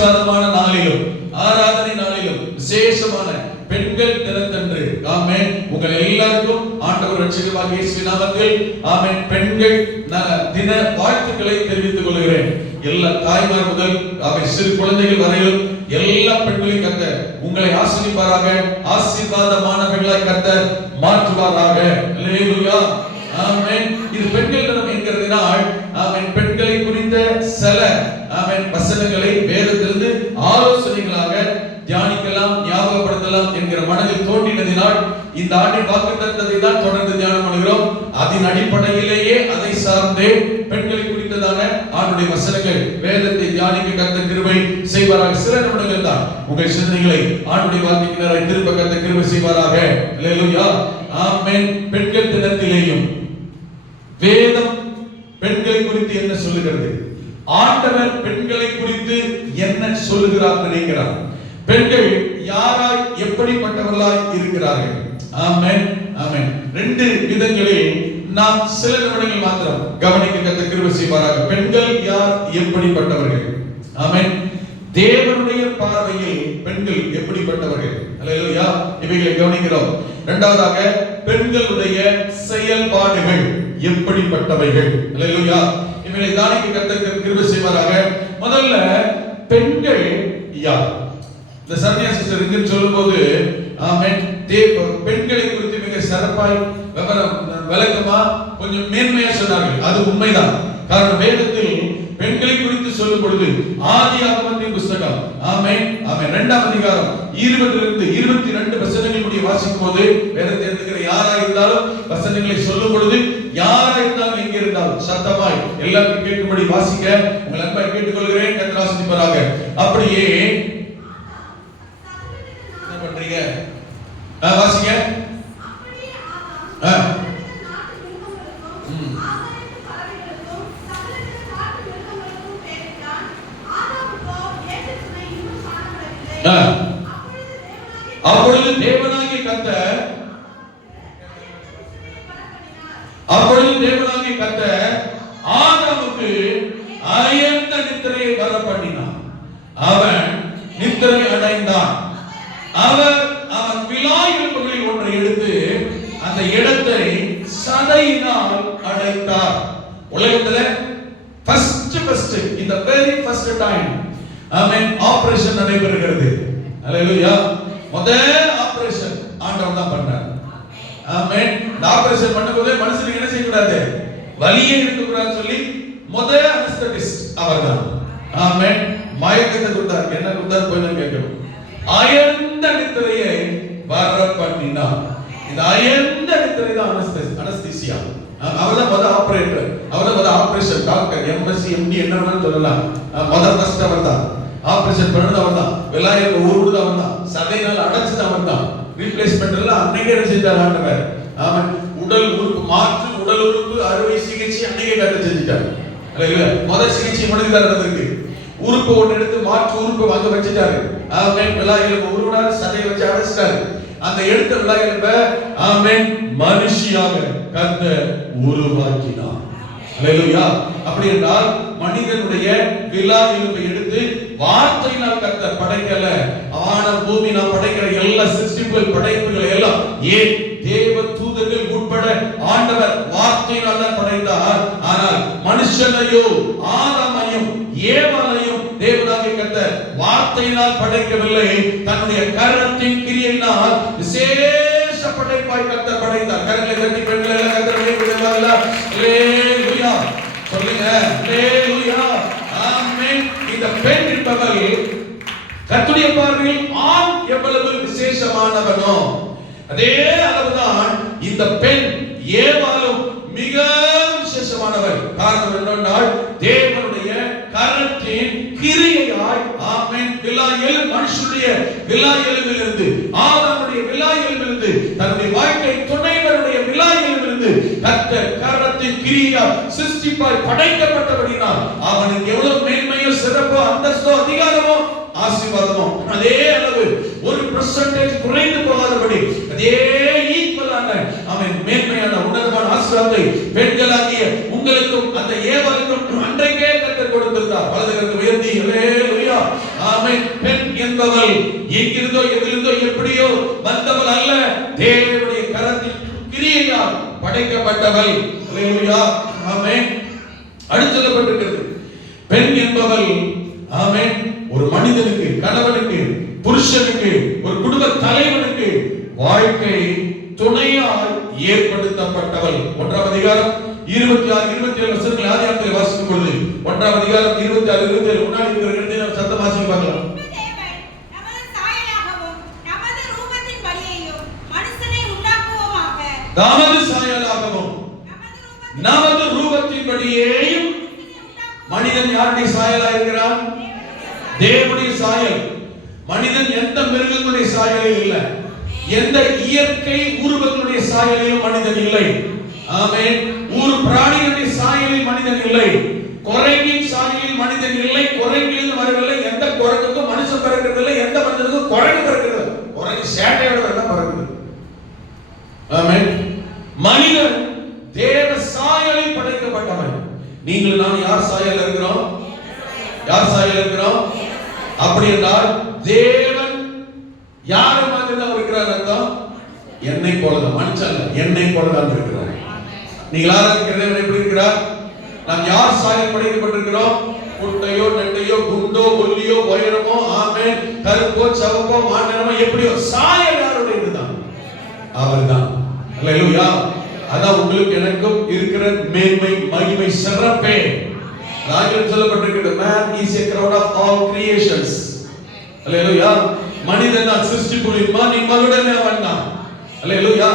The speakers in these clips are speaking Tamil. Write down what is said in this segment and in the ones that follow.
ஆசீர்வாதமான நாளிலும் ஆராதனை நாளிலும் விசேஷமான பெண்கள் தினத்தன்று ஆமென் உங்கள் எல்லாருக்கும் ஆண்டவர் ரட்சகராகிய இயேசுவின் நாமத்தில் ஆமென் பெண்கள் தின வாழ்த்துக்களை தெரிவித்துக் கொள்கிறேன். எல்லா தாய்மார் முதல் ஆமென் சிறு குழந்தைகள் வரையிலும் எல்லா பெண்களையும் கர்த்தர் உங்களை ஆசீர்வதிப்பாராக. ஆசீர்வாதமானவர்களாய் கர்த்தர் மாற்றுவாராக. அல்லேலூயா ஆமென். இது பெண்கள் தினம் என்கிறதுனால் ஆமென் பெண்களை குறித்த சில ஆமென் வசனங்களை வேதத்திலிருந்து ஆலோசனைகளாக தியானிக்கலாம், ஞாபகப்படுத்தலாம் என்கிற மனதில் தோன்றினதினால் இந்த ஆண்டின் வாக்குத்தத்தத்தை தான் தொடர்ந்து தியானம் பண்ணுகிறோம். அதன் அடிப்படையிலேயே அதை சார்ந்தே பெண்களை குறித்ததான ஆண்டுடைய வசனங்கள் வேதத்தை தியானிக்க கர்த்தர் கிருபை செய்வாராக. சில நிமிடங்கள் தான் உங்கள் சிந்தனைகளை ஆண்டுடைய வார்த்தைக்கு திருப்ப கர்த்தர் கிருபை செய்வாராக. அல்லேலூயா ஆமென். பெண்கள் தினத்திலேயும் வேதம் பெண்களை குறித்து என்ன சொல்லுகிறது, ஆண்டவர் பெண்களை குறித்து என்ன சொல்லுகிறார் நினைக்கிறார், பெண்கள் யாராய் எப்படிப்பட்டவர்களாய் இருக்கிறார்கள். ஆமென் ஆமென். ரெண்டு விதங்களில் நாம் சில நிமிடங்கள் மாத்திரம் கவனிக்க கர்த்தர் கிருபை செய்வாராக. பெண்கள் யார், எப்படிப்பட்டவர்கள். ஆமென். தேவனுடைய பார்வையில் பெண்கள் எப்படிப்பட்டவர்கள். அல்லேலூயா இவைகளை கவனிக்கிறோம். இரண்டாவதாக பெண்களுடைய செயல்பாடுகள் எப்படிப்பட்டவைகள். அல்லேலூயா இவைகளை கவனிக்க கர்த்தர் கிருபை செய்வாராக. முதல்ல பெண்கள் யார். இந்த சன்னியா சிஸ்டர் இங்க சொல்லும்போது ஆமென் பெண்களை குறித்து மிக சிறப்பாய் விளக்கமா கொஞ்சம் மேன்மையா சொன்னார்கள். அது உண்மைதான். காரணம் வேதத்தில் பெண்களை குறித்து சொல்லும் பொழுது ஆதியாகமத்தின் புத்தகம் ஆமென் ஆமென் 2ஆம் அதிகாரம் 20 இருந்து 22 வசனங்களை முடிய வாசிக்கும் போது வேதத்தை எடுக்கிற யாரா இருந்தாலும் வசனங்களை சொல்லும் பொழுது யாரா இருந்தாலும் எங்க இருந்தாலும் சத்தமாய் எல்லாரும் கேட்கும்படி வாசிக்க உங்கள் அன்பாய் கேட்டுக்கொள்கிறேன். கர்த்தர் ஆசீர்வதிப்பாராக. அப்படியே என்ன பண்றீங்க வாசிங்க. அப்பொழுது தேவனாகிய கர்த்தர் ஆதாமுக்கு அயர்ந்த நித்திரையை வர பண்ணினார். அவன் நித்திரை அடைந்தான். அவன் விலா எலும்புகளில் ஒன்றை எடுத்து அந்த இடத்தை சதையினால் அடைத்தார். உலகத்துல ஃபர்ஸ்ட் இந்த வெரி ஃபர்ஸ்ட் டைம் ஆமென் ஆபரேஷன் நடைபெறுகிறது. அல்லேலூயா. முதல் ஆபரேஷன் ஆண்டவர் தான் பண்றார். ஆமென். இந்த ஆபரேஷன் பண்ணும்போது மனுஷனுக்கு என்ன செய்ய கூடாது, வலியே இருக்க கூடாதுன்னு சொல்லி முதல் அனஸ்தெடிஸ்ட் அவர்தான். ஆமென். மயக்கத்தை கொடுத்தார். என்ன கொடுத்தார் கொஞ்சம் கேட்கணும். அயர்ந்த நித்திரையை வர பண்ணினார். இந்த அயர்ந்த நித்திரை தான் அனஸ்தீசியா. அவர்தான் முதல் ஆபரேட்டர். அவர்தான் முதல் ஆபரேஷன் டாக்டர். எம்எஸ்சி எம்டி என்ன வேணாலும் சொல்லலாம். முதல் ஃபர்ஸ்ட் அவர்தான் ஆபரேஷன் பண்ணது. அவர்தான் விலாயர் ஊருது. அவர்தான் சதையினால் அடைச்சது. அவர்தான் ரீப்ளேஸ்மெண்ட் எல்லாம் அன்னைக்கே செஞ்சார் ஆண்டவர். ஆமென். உடல் உறுப்பு மாற்று, உடல் உறுப்பு அறுவை சிகிச்சை அன்னைக்கே கட்ட செஞ்சுட்டார். அல்லேலூயா. முதல் சிகிச்சை முடிஞ்சுதார். அதுக்கு உறுப்பு ஒன்று எடுத்து மாற்று உறுப்பு வாங்க வச்சுட்டாரு. ஆமென். விலாயர் உருவனார் சதையை வச்சு அடைச்சிட்டாரு. அந்த எடுத்த விலாயர் ஆமென் மனுஷியாக கர்த்தர் உருவாக்கினார். அல்லேலூயா. அப்படி என்றால் மனிதனுடைய விலா எலும்பை எடுத்து வார்த்தையினால் கர்த்தர் படைக்கல. வானம் பூமி நாம் படைக்கிற எல்லா சிருஷ்டிப்புகள் படைப்புகள் எல்லாம் ஏன் தேவ தூதர்கள் உட்பட ஆண்டவர் வார்த்தையினால் தான் படைத்தார். ஆனால் மனுஷனையோ ஆதாமையும் ஏவாளையும் தேவனாகிய கர்த்தர் வார்த்தையினால் படைக்கவில்லை. தன்னுடைய கரத்தின் கிரியையினால் விசேஷ படைப்பாய் கர்த்தர் படைத்தார். கரங்களை தட்டி பெண்களை எல்லாம் கர்த்தர் விடுவார்களா? அல்லேலூயா சொல்லுங்க. அல்லேலூயா ஆமென். இந்த பெண் என்பவள் கர்த்தருடைய பார்வையில் ஆண் எவ்வளவு விசேஷமானவனோ அதே அளவுதான் இந்த பெண் ஏவாளும் மிக விசேஷமானவர். காரணம் என்னவென்றால் தேவனுடைய கரத்தின் கிரியையாய் ஆமென் விலாயல் மனுஷனுடைய விலாயலிலிருந்து ஆதாமுடைய விலாயலிலிருந்து தன்னுடைய வாழ்க்கை துணைவருடைய விலாயலிலிருந்து கர்த்தர் கரத்தின் கிரியையால் சிருஷ்டிப்பாய் படைக்கப்பட்டபடினால் அவனுக்கு எவ்வளவு மேன்மையோ சிறப்போ அந்தஸ்தோ அதிகாரமோ ஆசீர்வாதமோ அதே அளவு 1% குறைந்து போகாதபடி அதே ஈக்குவலான அவன் மேன்மையான உன்னதமான ஆசீர்வாதத்தை பெண்களாகிய உங்களுக்கும் அந்த ஏவாளுக்கும் அன்றைக்கே கர்த்தர் கொடுத்திருந்தார். வலது கரத்தை உயர்த்தி அல்லேலூயா என்பவள் எங்கிருந்தோ எதிலிருந்தோ எப்படியோ வந்தவள் அல்ல, தேவனுடைய கரத்தில் கிரியையால் படைக்கப்பட்டவள். அல்லேலூயா, ஆமென். அடுத்து சொல்லப்பட்டிருக்கிறது, பெண் என்பவள், ஆமென், ஒரு மனிதனுக்கு, கணவனுக்கு, புருஷனுக்கு, ஒரு குடும்ப தலைவனுக்கு வாழ்க்கை துணையால் ஏற்படுத்தப்பட்டவள். 1ஆம் அதிகாரம் 26 27 வசனங்களை ஆதியாகமத்தில் வாசிக்கும் பொழுது 1ஆம் அதிகாரம் 26 27 முன்னாடி இருக்கிற இடத்தை நம்ம சத்தமா வாசிக்க பார்க்கலாம். நமது சாயலாகவும் நமது ரூபத்தின்படியேயும் மனிதன் யாருடைய சாயலா இருக்கிறான்? தேவனுடைய சாயல். மனிதன் எந்த மிருகங்களுடைய சாயலில் இல்லை, எந்த இயற்கை உருவங்களுடைய சாயலிலும் மனிதன் இல்லை. ஆமென். ஒரு பிராணிகளுடைய சாயலில் மனிதன் இல்லை, குரங்கின் சாயலில் மனிதன் இல்லை, குரங்கிலிருந்து வரவில்லை. எந்த குரங்குக்கும் மனுஷன் பிறக்கிறதில்லை, எந்த மனிதனுக்கும் குரங்கு பிறக்கிறது. குரங்கு சேட்டையோட வேண்டாம் பிறக்குது. ஆமென். மனிதன் தேவ சாயலில் படைக்கப்பட்டவன். நீங்கள் நான் யார் சாயல் இருக்கிறோம்? யார் சாயல் இருக்கிறோம்? அப்படி என்றால் தேவன் யாரை மாதிரி தான் இருக்கிறார் அர்த்தம்? என்னை போலதான், மனுஷன் என்னை போலதான் இருக்கிறார். நீங்கள் ஆராதிக்கிற தேவன் எப்படி இருக்கிறார்? நாம் யார் சாயல் படைக்கப்பட்டிருக்கிறோம்? குட்டையோ நெட்டையோ குண்டோ ஒல்லியோ உயரமோ, ஆமென், கருப்போ சவப்போ மாநிலமோ எப்படியோ சாயல் யாருடையதுதான்? அவர்தான். அல்லேலூயா. அதான் உங்களுக்கு எனக்கும் இருக்கிற மேன்மை, மகிமை, சிறப்பே. ராஜன் சொல்லப்பட்டிருக்கிறது, man is a crown of all creations. அல்லேலூயா. மனிதன் தான் சிருஷ்டிப்புகளின் மகுடமே அவன் தான். அல்லேலூயா.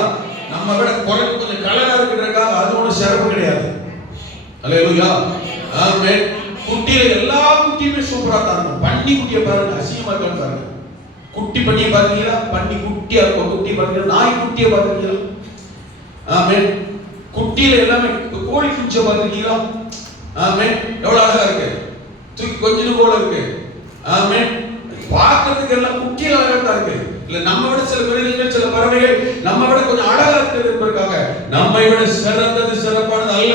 நம்ம விட குரங்கு கொஞ்சம் கலரா இருக்கிறதுக்காக அது ஒன்றும் சிறப்பு கிடையாது. அல்லேலூயா, ஆமென். குட்டியில எல்லா குட்டியுமே சூப்பரா தான் இருக்கும். பன்னி குட்டியை பாருங்க, அசிங்கமா இருக்கான்னு பாருங்க. குட்டி பண்ணியை பாத்தீங்களா? பன்னி குட்டியா இருக்கும். குட்டி பாத்தீங்களா? நாய் குட்டியை பாத்தீங்களா? ஆமென். குட்டியில எல்லாமே, கோழி குஞ்சை பாத்தீங்களா? ஆமென். எவ்வளவு அழகா இருக்கு, தூக்கி கொஞ்சம் போல இருக்கு. ஆமென். பார்க்கிறதுக்கு எல்லாம் குட்டியில அழகா தான் இருக்கு. இல்ல நம்ம விட சில மிருகங்கள், சில பறவைகள் நம்ம விட கொஞ்சம் அழகா இருக்கிறது என்பதற்காக நம்மை விட சிறந்தது சிறப்பானது அல்ல.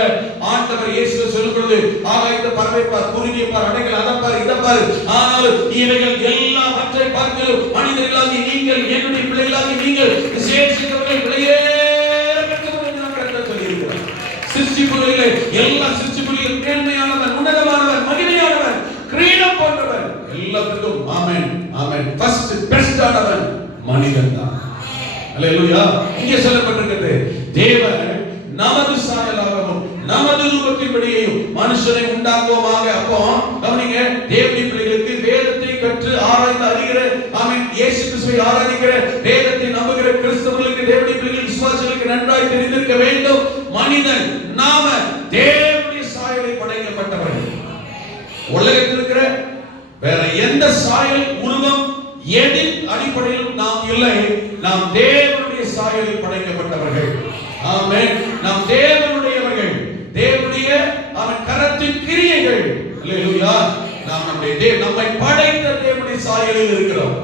ஆண்டவர் இயேசு சொல்லுகிறது, ஆகாயத்தை பறவை பார், குருவியை பார், அடைகள் அதை பார், இதை பார், ஆனால் இவைகள் எல்லாவற்றை பார்க்கிறோம். மனிதர்களாகி நீங்கள், என்னுடைய பிள்ளைகளாகி நீங்கள் விசேஷித்தவர்கள் விளையேற பெற்றவர்கள் என்று நான் கர்த்தர் சொல்லியிருக்கிறார். சிருஷ்டிப்புகளிலே எல்லா சிருஷ்டிப்புகளிலும் மேன்மையானவன், உன்னதமானவன், மகிமையானவன், கிரீடம் போன்றவன், எல்லாத்துக்கும் ஆமென் ஆமென் ஃபர்ஸ்ட் பெஸ்ட் ஆனவன் மனிதன் தான். அல்லேலூயா. இங்கே சொல்லப்பட்டிருக்கிறது, தேவன் நமது சாயலாகவும் நமது ரூபத்தின்படியேயும் மனுஷனை உண்டாக்குவோமாக. அப்போ கவனிங்க, தேவனுடைய பிள்ளைகளுக்கு வேதத்தை கற்று ஆராய்ந்து அறிகிற, ஆமென், இயேசு கிறிஸ்துவை ஆராதிக்கிற, வேதத்தை நம்புகிற கிறிஸ்தவர்களுக்கு, தேவனுடைய பிள்ளைகள் விசுவாசிகளுக்கு நன்றாய் தெரிந்திருக்க வேண்டும், மனிதன் நாம தேவனுடைய சாயலை படைக்கப்பட்டவர்கள். உலகத்தில் இருக்கிற வேற எந்த சாயல், உருவம், எதின் அடிப்படையில் நாம் இல்லை. நாம் தேவனுடைய சாயலில் படைக்கப்பட்டவர்கள். ஆமென். நாம் தேவனுடையவர்கள், தேவனுடைய அவன் கரத்தின் கிரியைகள். அல்லேலூயா. நாம் நம்மை படைத்த தேவனுடைய சாயலில் இருக்கிறோம்.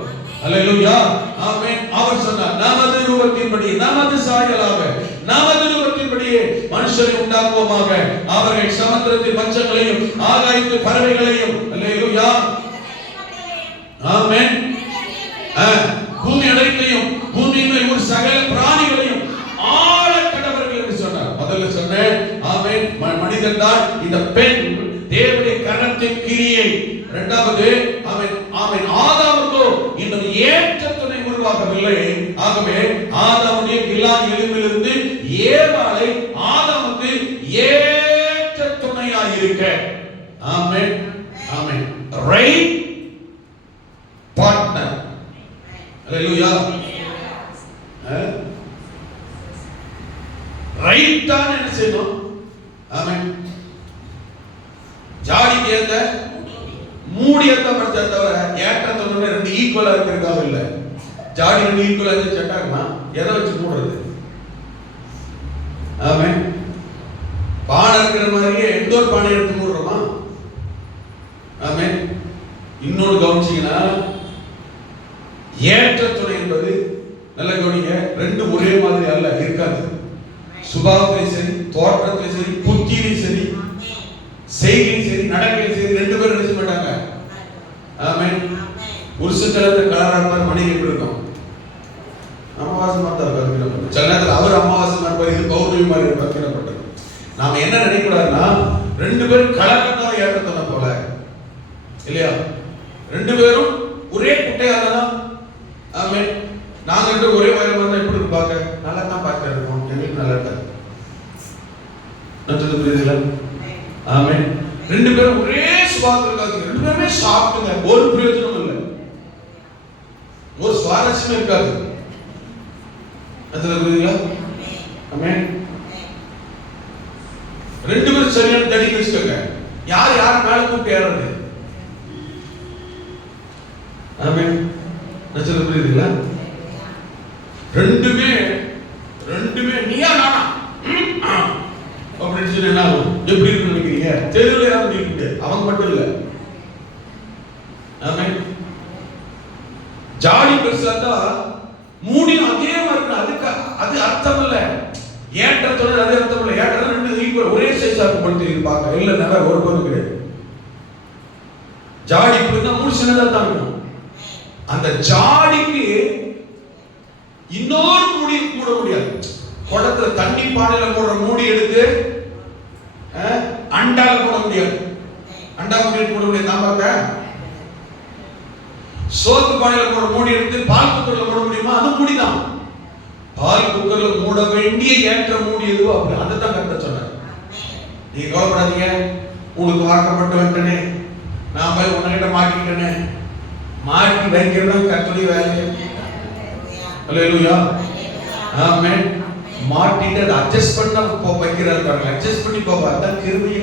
அல்லேலூயா, ஆமென். அவர் சொன்னார், நமது ரூபத்தின்படி, நமது சாயலாக, நமது ரூபத்தின்படியே மனுஷரை உண்டாக்குவோமாக. அவர்கள் சமுத்திரத்தின் மச்சங்களையும் ஆகாயத்து பறவைகளையும், அல்லேலூயா, ஆமென், பூமி அனைத்தையும், பூமியின் மேல் ஒரு சகல பிராணிகளையும் ஆள கடவர்கள் என்று சொன்னார். முதல்ல சொன்னேன், ஆமென், மனிதன் தான் இந்த பெண் தேவனுடைய கரத்தின் கிரியை. இரண்டாவது, ஆமென் ஆமென், ஆதாமுக்கு இன்னும் ஏற்ற துணை உருவாகவில்லை. ஆகவே ஆதாமுடைய விலா எலும்பிலிருந்து ஏவாளை ஆதாமுக்கு ஏற்ற துணையாக இருக்க, ஆமென் ஆமென், ரைட் பார்ட்னர். அல்லேலூயா. ரைட் தான் என்ன செய்யணும்? ஆமென். ஜாடிக்கு ஏத்த மூடியத்தை படிச்சா தவிர ஏற்றத்தோட ரெண்டு ஈக்குவலா இருக்கிறதுக்காக இல்ல. ஜாடி ரெண்டு ஈக்குவலா இருந்து செட்டாகுமா? எதை வச்சு மூடுறது? ஆமென். பானை இருக்கிற மாதிரியே எந்தோர் பானை எடுத்து மூடுறோமா? ஆமென். இன்னொரு கவனிச்சீங்கன்னா, ஏற்ற துணை என்பது நல்ல கவனிங்க, ரெண்டு ஒரே மாதிரி அல்ல, இருக்காது. சுபாவத்திலும் சரி, தோற்றத்திலும் சரி, புத்தியிலும் சரி, செய்கையும் சரி, நடக்கையும் சரி, ரெண்டு பேரும் நினைச்ச மாட்டாங்க. ஆமென். புருஷன் சில நேரத்தில் கலரா இருப்பார், மனைவி எப்படி இருக்கும்? அமாவாசை மாதிரி இருப்பார். சில நேரத்தில் அவர் அமாவாசை மாதிரி இருப்பார், இது பௌர்ணமி மாதிரி இருப்பார். நாம என்ன நினைக்கூடாதுன்னா, ரெண்டு பேரும் கலக்கத்தான் ஏற்றத்தன போல இல்லையா? ரெண்டு பேரும் ஒரே குட்டையா தான். ஆமே, நாங்க ரெண்டு ஒரே வயல் வந்தா எப்படி இருக்கு பார்க்க? நல்லா தான் பார்க்க இருக்கோம், எங்களுக்கு நல்லா இருக்காது. புரியுதுங்களா? ஆமே, ரெண்டு பேரும் ஒரே சுபாவத்தில் இருக்காது, ரெண்டு பேருமே சாப்பிட்டுங்க, ஒரு பிரயோஜனம் இல்லை, ஒரு சுவாரஸ்யமே இருக்காது. புரியுதுங்களா? ஆமே, ரெண்டு பேரும் சரியான தடி வச்சுக்கோங்க, யார் யார் மேல கூப்பிட்டு ஏறது. ஆமே, புரியுதுங்களா? ரெண்டுமே நீயா நானா அப்படின்னு சொல்லி என்ன ஆகும்? எப்படி இருக்குன்னு நினைக்கிறீங்க? தெருவில் யாரும் இருக்கு, அவங்க மட்டும் இல்ல. ஆமே, ஜாடி பெருசா தான் மூடியும் அதே மாதிரி, அதுக்கு அது அர்த்தம் இல்ல. ஏற்றத்தோட அதே அர்த்தம் இல்ல. ஏற்றம் ரெண்டு ஈக்குவல், ஒரே சைஸா படுத்தி பார்க்க இல்ல, நல்லா ஒரு பொருள் கிடையாது. ஜாடி இப்படின்னா மூணு சின்னதா தான் இருக்கும். அந்த ஜாடிக்கு இன்னொரு மூடி மூட முடியாது. குடத்துல தண்ணி பானையில போடுற மூடி எடுத்து அண்டால போட முடியாது. அண்டா மூடி போட முடியாது. நான் பார்க்க சோத்து பானையில போடுற மூடி எடுத்து பால் குக்கர்ல போட முடியுமா? அது மூடிதான். பால் குக்கர்ல மூட வேண்டிய ஏற்ற மூடி எதுவோ அப்படி அதை தான் கரெக்டா சொன்னார். நீங்க கவலைப்படாதீங்க, உங்களுக்கு வாக்கப்பட்டு வந்துட்டனே, நான் போய் உன்கிட்ட மாட்டிக்கிட்டேனே, மாட்டி வைக்கிறதும் கர்த்தருடைய வேலை. அல்லேலூயா, ஆமென். மாட்டிட்டு அதை அட்ஜஸ்ட் பண்ண வைக்கிறார் பாருங்க, அட்ஜஸ்ட் பண்ணி போவா, அதான் கிருபை.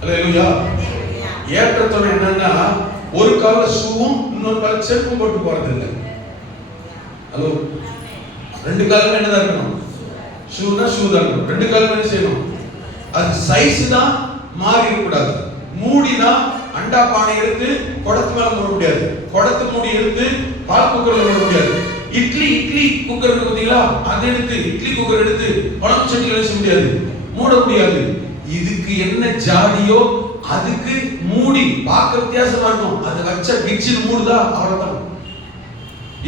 அல்லேலூயா. ஏற்றத்தோட என்னன்னா, ஒரு கால ஷூவும் இன்னொரு கால செருப்பும் போட்டு போறது இல்லை. ஹலோ, ரெண்டு காலம் என்னதான் இருக்கணும்? ஷூனா ஷூ தான் இருக்கணும். ரெண்டு காலம் என்ன செய்யணும்? அது சைஸ் தான் மாறி இருக்கக்கூடாது. மூடினா அண்டா பானை எடுத்து குடத்து மேல மூட முடியாது, குடத்து மூடி எடுத்து பால் குக்கர்ல மூட முடியாது. இட்லி குக்கர் இருக்கு பாத்தீங்களா, அதை எடுத்து இட்லி குக்கர் எடுத்து குழம்பு சட்டியில வச்ச முடியாது, மூட முடியாது. இதுக்கு என்ன ஜாடியோ அதுக்கு மூடி பார்க்க வித்தியாசமா இருக்கும். அதை வச்ச கிச்சன் மூடுதா, அவ்வளவுதான்.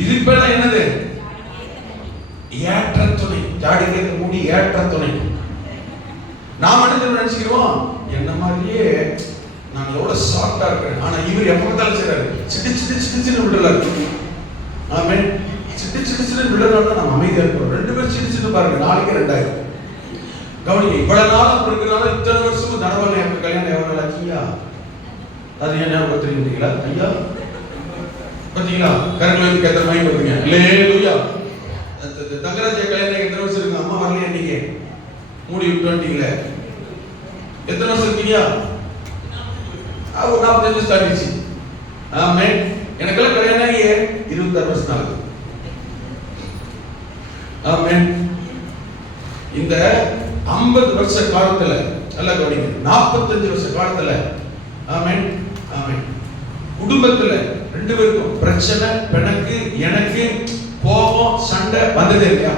இதுக்கு பேர் என்னது? ஏற்ற துணை. ஜாடிக்கு ஏற்ற மூடி ஏற்ற துணை. நாம என்ன நினைச்சுக்கிறோம், என்ன மாதிரியே நான் எவ்வளவு சாஃப்டா இருக்கிறேன், ஆனா இவர் எப்ப பார்த்தாலும் செய்றாரு, சிட்டு விடலாரு. ஆமென். சிட்டு விடலாம், நம்ம அமைதியா இருக்கிறோம். ரெண்டு பேரும் சிட்டு பாருங்க, நாளைக்கு 2000. கவனிங்க, இவ்வளவு நாள் அப்படி இருக்கிறனால இத்தனை வருஷமும் தனவல்ல எனக்கு கல்யாணம் எவ்வளவு ஆச்சியா? அது என்ன தெரியுங்களா ஐயா? பாத்தீங்களா, கருங்களுக்கு எத்தனை மைண்ட் வருதுங்க. அல்லேலூயா. தங்கராஜ கல்யாணம் எத்தனை வருஷம் இருக்கு? அம்மா வரலையா இன்னைக்கு? மூடி விட்டு வந்துட்டீங்களே. எத்தனை வருஷம் இருக்கீங்க? 45 வருஷம் ஆயிடுச்சு. ஆமென். எனக்கெல்லாம் கல்யாணம் ஆகி 26 வருஷம் ஆகுது. ஆமென். இந்த 50 வருஷ காலத்துல நல்லா கவனிங்க, 45 வருஷ காலத்துல ஆமென் ஆமென் குடும்பத்துல ரெண்டு பேருக்கும் பிரச்சனை, பிணக்கு, எனக்கு கோபம், சண்டை வந்ததே இல்லையா?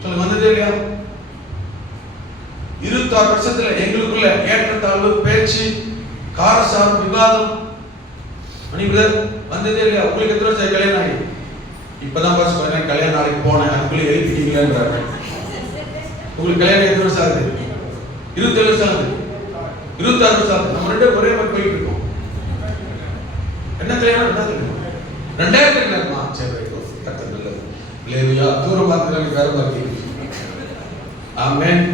சொல்லுங்க, வந்ததே இல்லையா? 26 வருஷத்துல எங்களுக்குள்ள ஏற்றத்தாழ்வு, பேச்சு, காரசாரம், விவாதம் வந்ததே இல்லையா? உங்களுக்கு எத்தனை வருஷம் கல்யாணம் ஆகி? இப்பதான் பாஸ் பண்ண கல்யாணம் நாளைக்கு போனேன், அதுக்குள்ள எழுப்பிட்டீங்களான்றாங்க. உங்களுக்கு கல்யாணம் எத்தனை வருஷம் ஆகுது? 27 வருஷம் ஆகுது, 26 வருஷம் ஆகுது. நம்ம ரெண்டு ஒரே மாதிரி போயிட்டு இருக்கோம். என்ன கல்யாணம்? 2000 கல்யாணமா? சரி, கர்த்தர் நல்லது. அல்லேலூயா. தூரம் பார்த்து வேற மாதிரி. ஆமென்.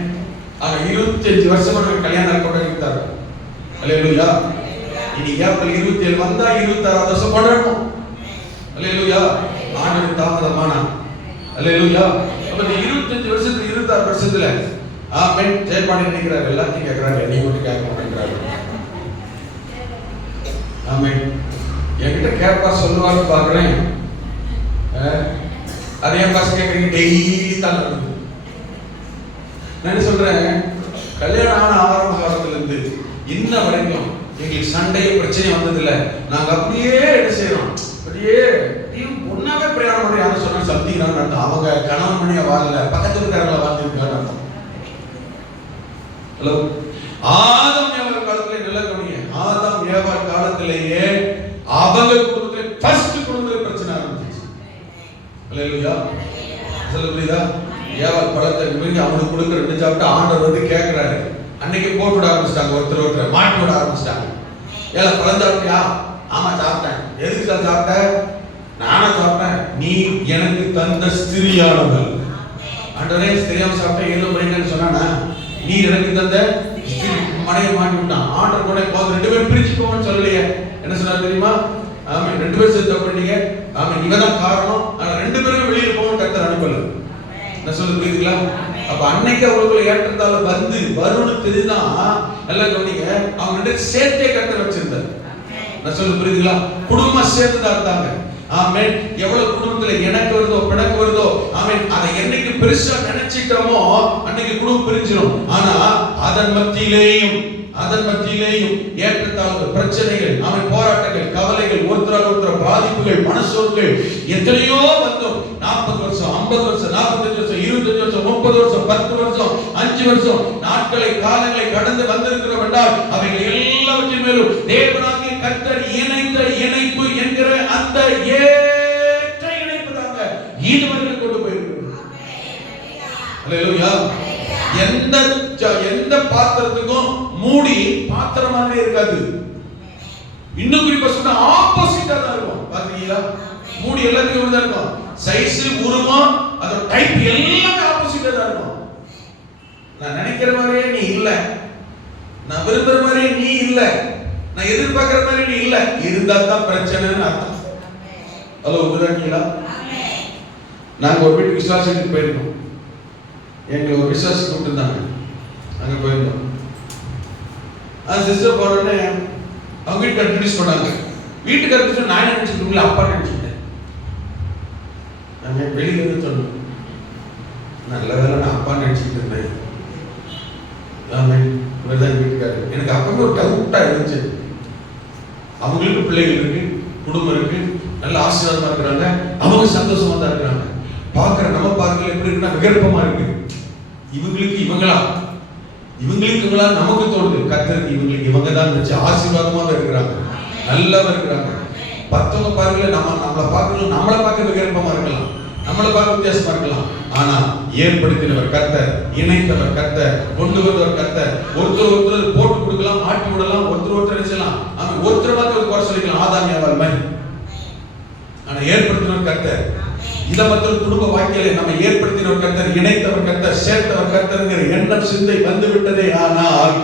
ஆனா 25 வருஷமா கல்யாணம் கொண்டாடிட்டாரு. அல்லேலூயா. இனி ஏப்ரல் 27 வந்தா 26 வருஷம் கொண்டாடணும். அல்லேலூயா. ஆண்டவர் தாமதமானா. அல்லேலூயா. அப்ப இந்த 25 வருஷத்துல 26 வருஷத்துல ஆமென் ஜெயபாண்டி நினைக்கிறார், எல்லாத்தையும் கேட்கிறாங்க, நீ மட்டும் கேட்க மாட்டேங்கிறாரு. ஆமென். என்கிட்ட கேட்பா சொல்லுவாரு பாக்குறேன். அதே பாஸ் கேட்கறீங்க, டெய்லி தான் நடக்குது. நான் சொல்றேன், கல்யாணம் ஆன ஆரம்ப காலத்துல இருந்து இன்ன வரைக்கும் எங்களுக்கு சண்டை பிரச்சனை வந்தது இல்ல. நாங்க அப்படியே என்ன செய்யறோம், அப்படியே ஒன்னாவே பிரயாணம் பண்ணி யாரும் சொன்னா சந்திக்கிறான்னு அர்த்தம். அவங்க கணவன் மணியா வாழல, பக்கத்து வீட்டுக்காரங்கள வாழ்ந்துருக்கான்னு அர்த்தம். ஹலோ, ஆதம் காலத்துல நல்ல கவனிங்க, ஆதாம் ஏவாள் காலத்திலேயே அவங்க குடும்பத்துல ஃபர்ஸ்ட் குடும்பத்துல பிரச்சனை ஆரம்பிச்சிச்சு. அல்லேலூயா. சொல்ல புரியுதா? ஏவாள் பழத்தை விரும்பி அவனுக்கு கொடுக்குற ரெண்டு சாப்பிட்டு ஆண்டவர் வந்து கேட்கிறாரு. அன்னைக்கு போட்டு விட ஆரம்பிச்சிட்டாங்க, ஒருத்தர் மாட்டி விட ஆரம்பிச்சிட்டாங்க. ஏல பழம் சாப்பிட்டியா? ஆமா சாப்பிட்டேன். எதுக்கு தான் சாப்பிட்ட? நானா சாப்பிட்டேன். நீ எனக்கு தந்த ஸ்திரியானவள். ஆண்டவரே தெரியாம சாப்பிட்டேன் ஏதோ முறைங்கன்னு சொன்னானா? நீ எனக்கு தந்த மனையை மாட்டி விட்டான். ஆண்டவர் கூட போது ரெண்டு பேரும் பிரிச்சுக்கோன்னு சொல்லலையே. என்ன சொன்னா தெரியுமா? ஆமா ரெண்டு பேரும் சேர்த்து பண்ணீங்க. ஆமா இவதான் காரணம். ஆனா ரெண்டு பேரும் வெளியில போகணும் கர்த்தர் அனுப்பல. நான் சொல்ல புரியுதுங்களா? அப்ப அன்னைக்கு அவங்களுக்குள்ள ஏற்றத்தால வந்து வரும்னு தெரிஞ்சுதான் எல்லாம் கவனிங்க. அவங்க ரெண்டு சேர்த்தே கர்த்தர் வச்சிருந்தார். நான் சொல்ல புரியுதுங்களா? குடும்பம் சேர்ந்துதான் இருந்தாங்க. ஆமென். எவ்வளவு குடும்பத்துல எனக்கு வருதோ பிணக்கு வருதோ ஆமென் அதை என்னைக்கு பெருசா நினைச்சிட்டோமோ அன்னைக்கு குடும்பம் பிரிஞ்சிடும். ஆனா அதன் மத்தியிலேயும் ஏற்றத்தாழ்வு பிரச்சனைகள் ஆமென் போராட்டங்கள் கவலைகள் ஒருத்தரால் ஒருத்தர் பாதிப்புகள் மனசோர்வுகள் எத்தனையோ வந்தோம். 40 வருஷம் 50 வருஷம் 45 வருஷம் 25 வருஷம் 30 வருஷம் 10 வருஷம் 5 வருஷம் நாட்களை காலங்களை கடந்து வந்திருக்கிறோம் என்றால் அவைகள் எல்லாவற்றின் மேலும் தேவனாகிய கர்த்தர் இணைந்த இணைப்பு என்கிற அந்த ஏற்ற இணைப்பு தாங்க இதுவரை கொண்டு போயிருக்கிறது. அல்லேலூயா. எந்த பாத்திரத்துக்கும் மூடி பாத்திரம் மாதிரி இருக்காது. இன்னும் குறிப்பா சொன்னா ஆப்போசிட்டா தான் இருக்கும். பாத்தீங்களா? மூடி எல்லாத்துக்கும் இப்படி தான் இருக்கும். சைஸ் உருவம் அதோட டைப் எல்லாமே ஆப்போசிட்டா தான் இருக்கும். நான் நினைக்கிற மாதிரியே நீ இல்ல, நான் விரும்புற மாதிரியே நீ இல்ல, நான் எதிர்பார்க்கிற மாதிரி நீ இல்ல. இருந்தா தான் பிரச்சனைன்னு அர்த்தம். ஹலோ புரியுதுங்களா? நாங்க ஒரு வீட்டுக்கு விசுவாசத்துக்கு போயிருக்கோம். எங்களை ஒரு விசுவாசம் கூப்பிட்டுருந்தாங்க. அங்க போயிருந்தோம். சிஸ்டர் போனோடனே அவங்க வீட்டுக்கு இன்ட்ரடியூஸ் பண்ணாங்க. வீட்டுக்கு நான் என்ன நினைச்சுட்டு அப்பா நினைச்சுட்டேன். நாங்க வெளியில இருந்து சொன்னோம். நல்ல வேலை நான் அப்பா நினைச்சுட்டு இருந்தேன். வீட்டுக்காரு எனக்கு அப்பவே ஒரு டவுட்டா இருந்துச்சு. அவங்களுக்கு பிள்ளைகள் இருக்கு, குடும்பம் இருக்கு, நல்ல ஆசீர்வாதமா இருக்கிறாங்க, அவங்க சந்தோஷமா தான் இருக்கிறாங்க. பாக்குற நம்ம பார்க்கல எப்படி இருக்குன்னா விகற்பமா இருக்கு. இவங்களுக்கு இவங்களா நமக்கு தோணுது. கர்த்தருக்கு இவங்களுக்கு இவங்க தான் வச்சு ஆசீர்வாதமாக இருக்கிறாங்க, நல்லவா இருக்கிறாங்க. பத்தவங்க பாருங்களேன், நம்மளை பார்க்க விகற்பமா இருக்கலாம், நம்மளை பார்க்க வித்தியாசமா இருக்கலாம். ஆனா ஏற்படுத்தினவர் கர்த்தர், இணைத்தவர் கர்த்தர், கொண்டு வந்தவர் கர்த்தர். ஒருத்தர் போட்டு கொடுக்கலாம், மாட்டி விடலாம், ஒருத்தர் நினைச்சலாம். அவன் ஒருத்தர் பார்த்து ஒரு குறை சொல்லிக்கலாம், ஆதாம் ஏவாள் மாதிரி. ஆனா ஏற்படுத்தினவர் கர்த்தர். இத மற்ற குடும்ப வாழ்க்கையில நம்ம ஏற்படுத்தினவர் கர்த்தர், இணைத்தவர் கர்த்தர், சேர்த்தவர் கர்த்தர்ங்கிற எண்ணம் சிந்தை வந்து விட்டதே. ஆனால்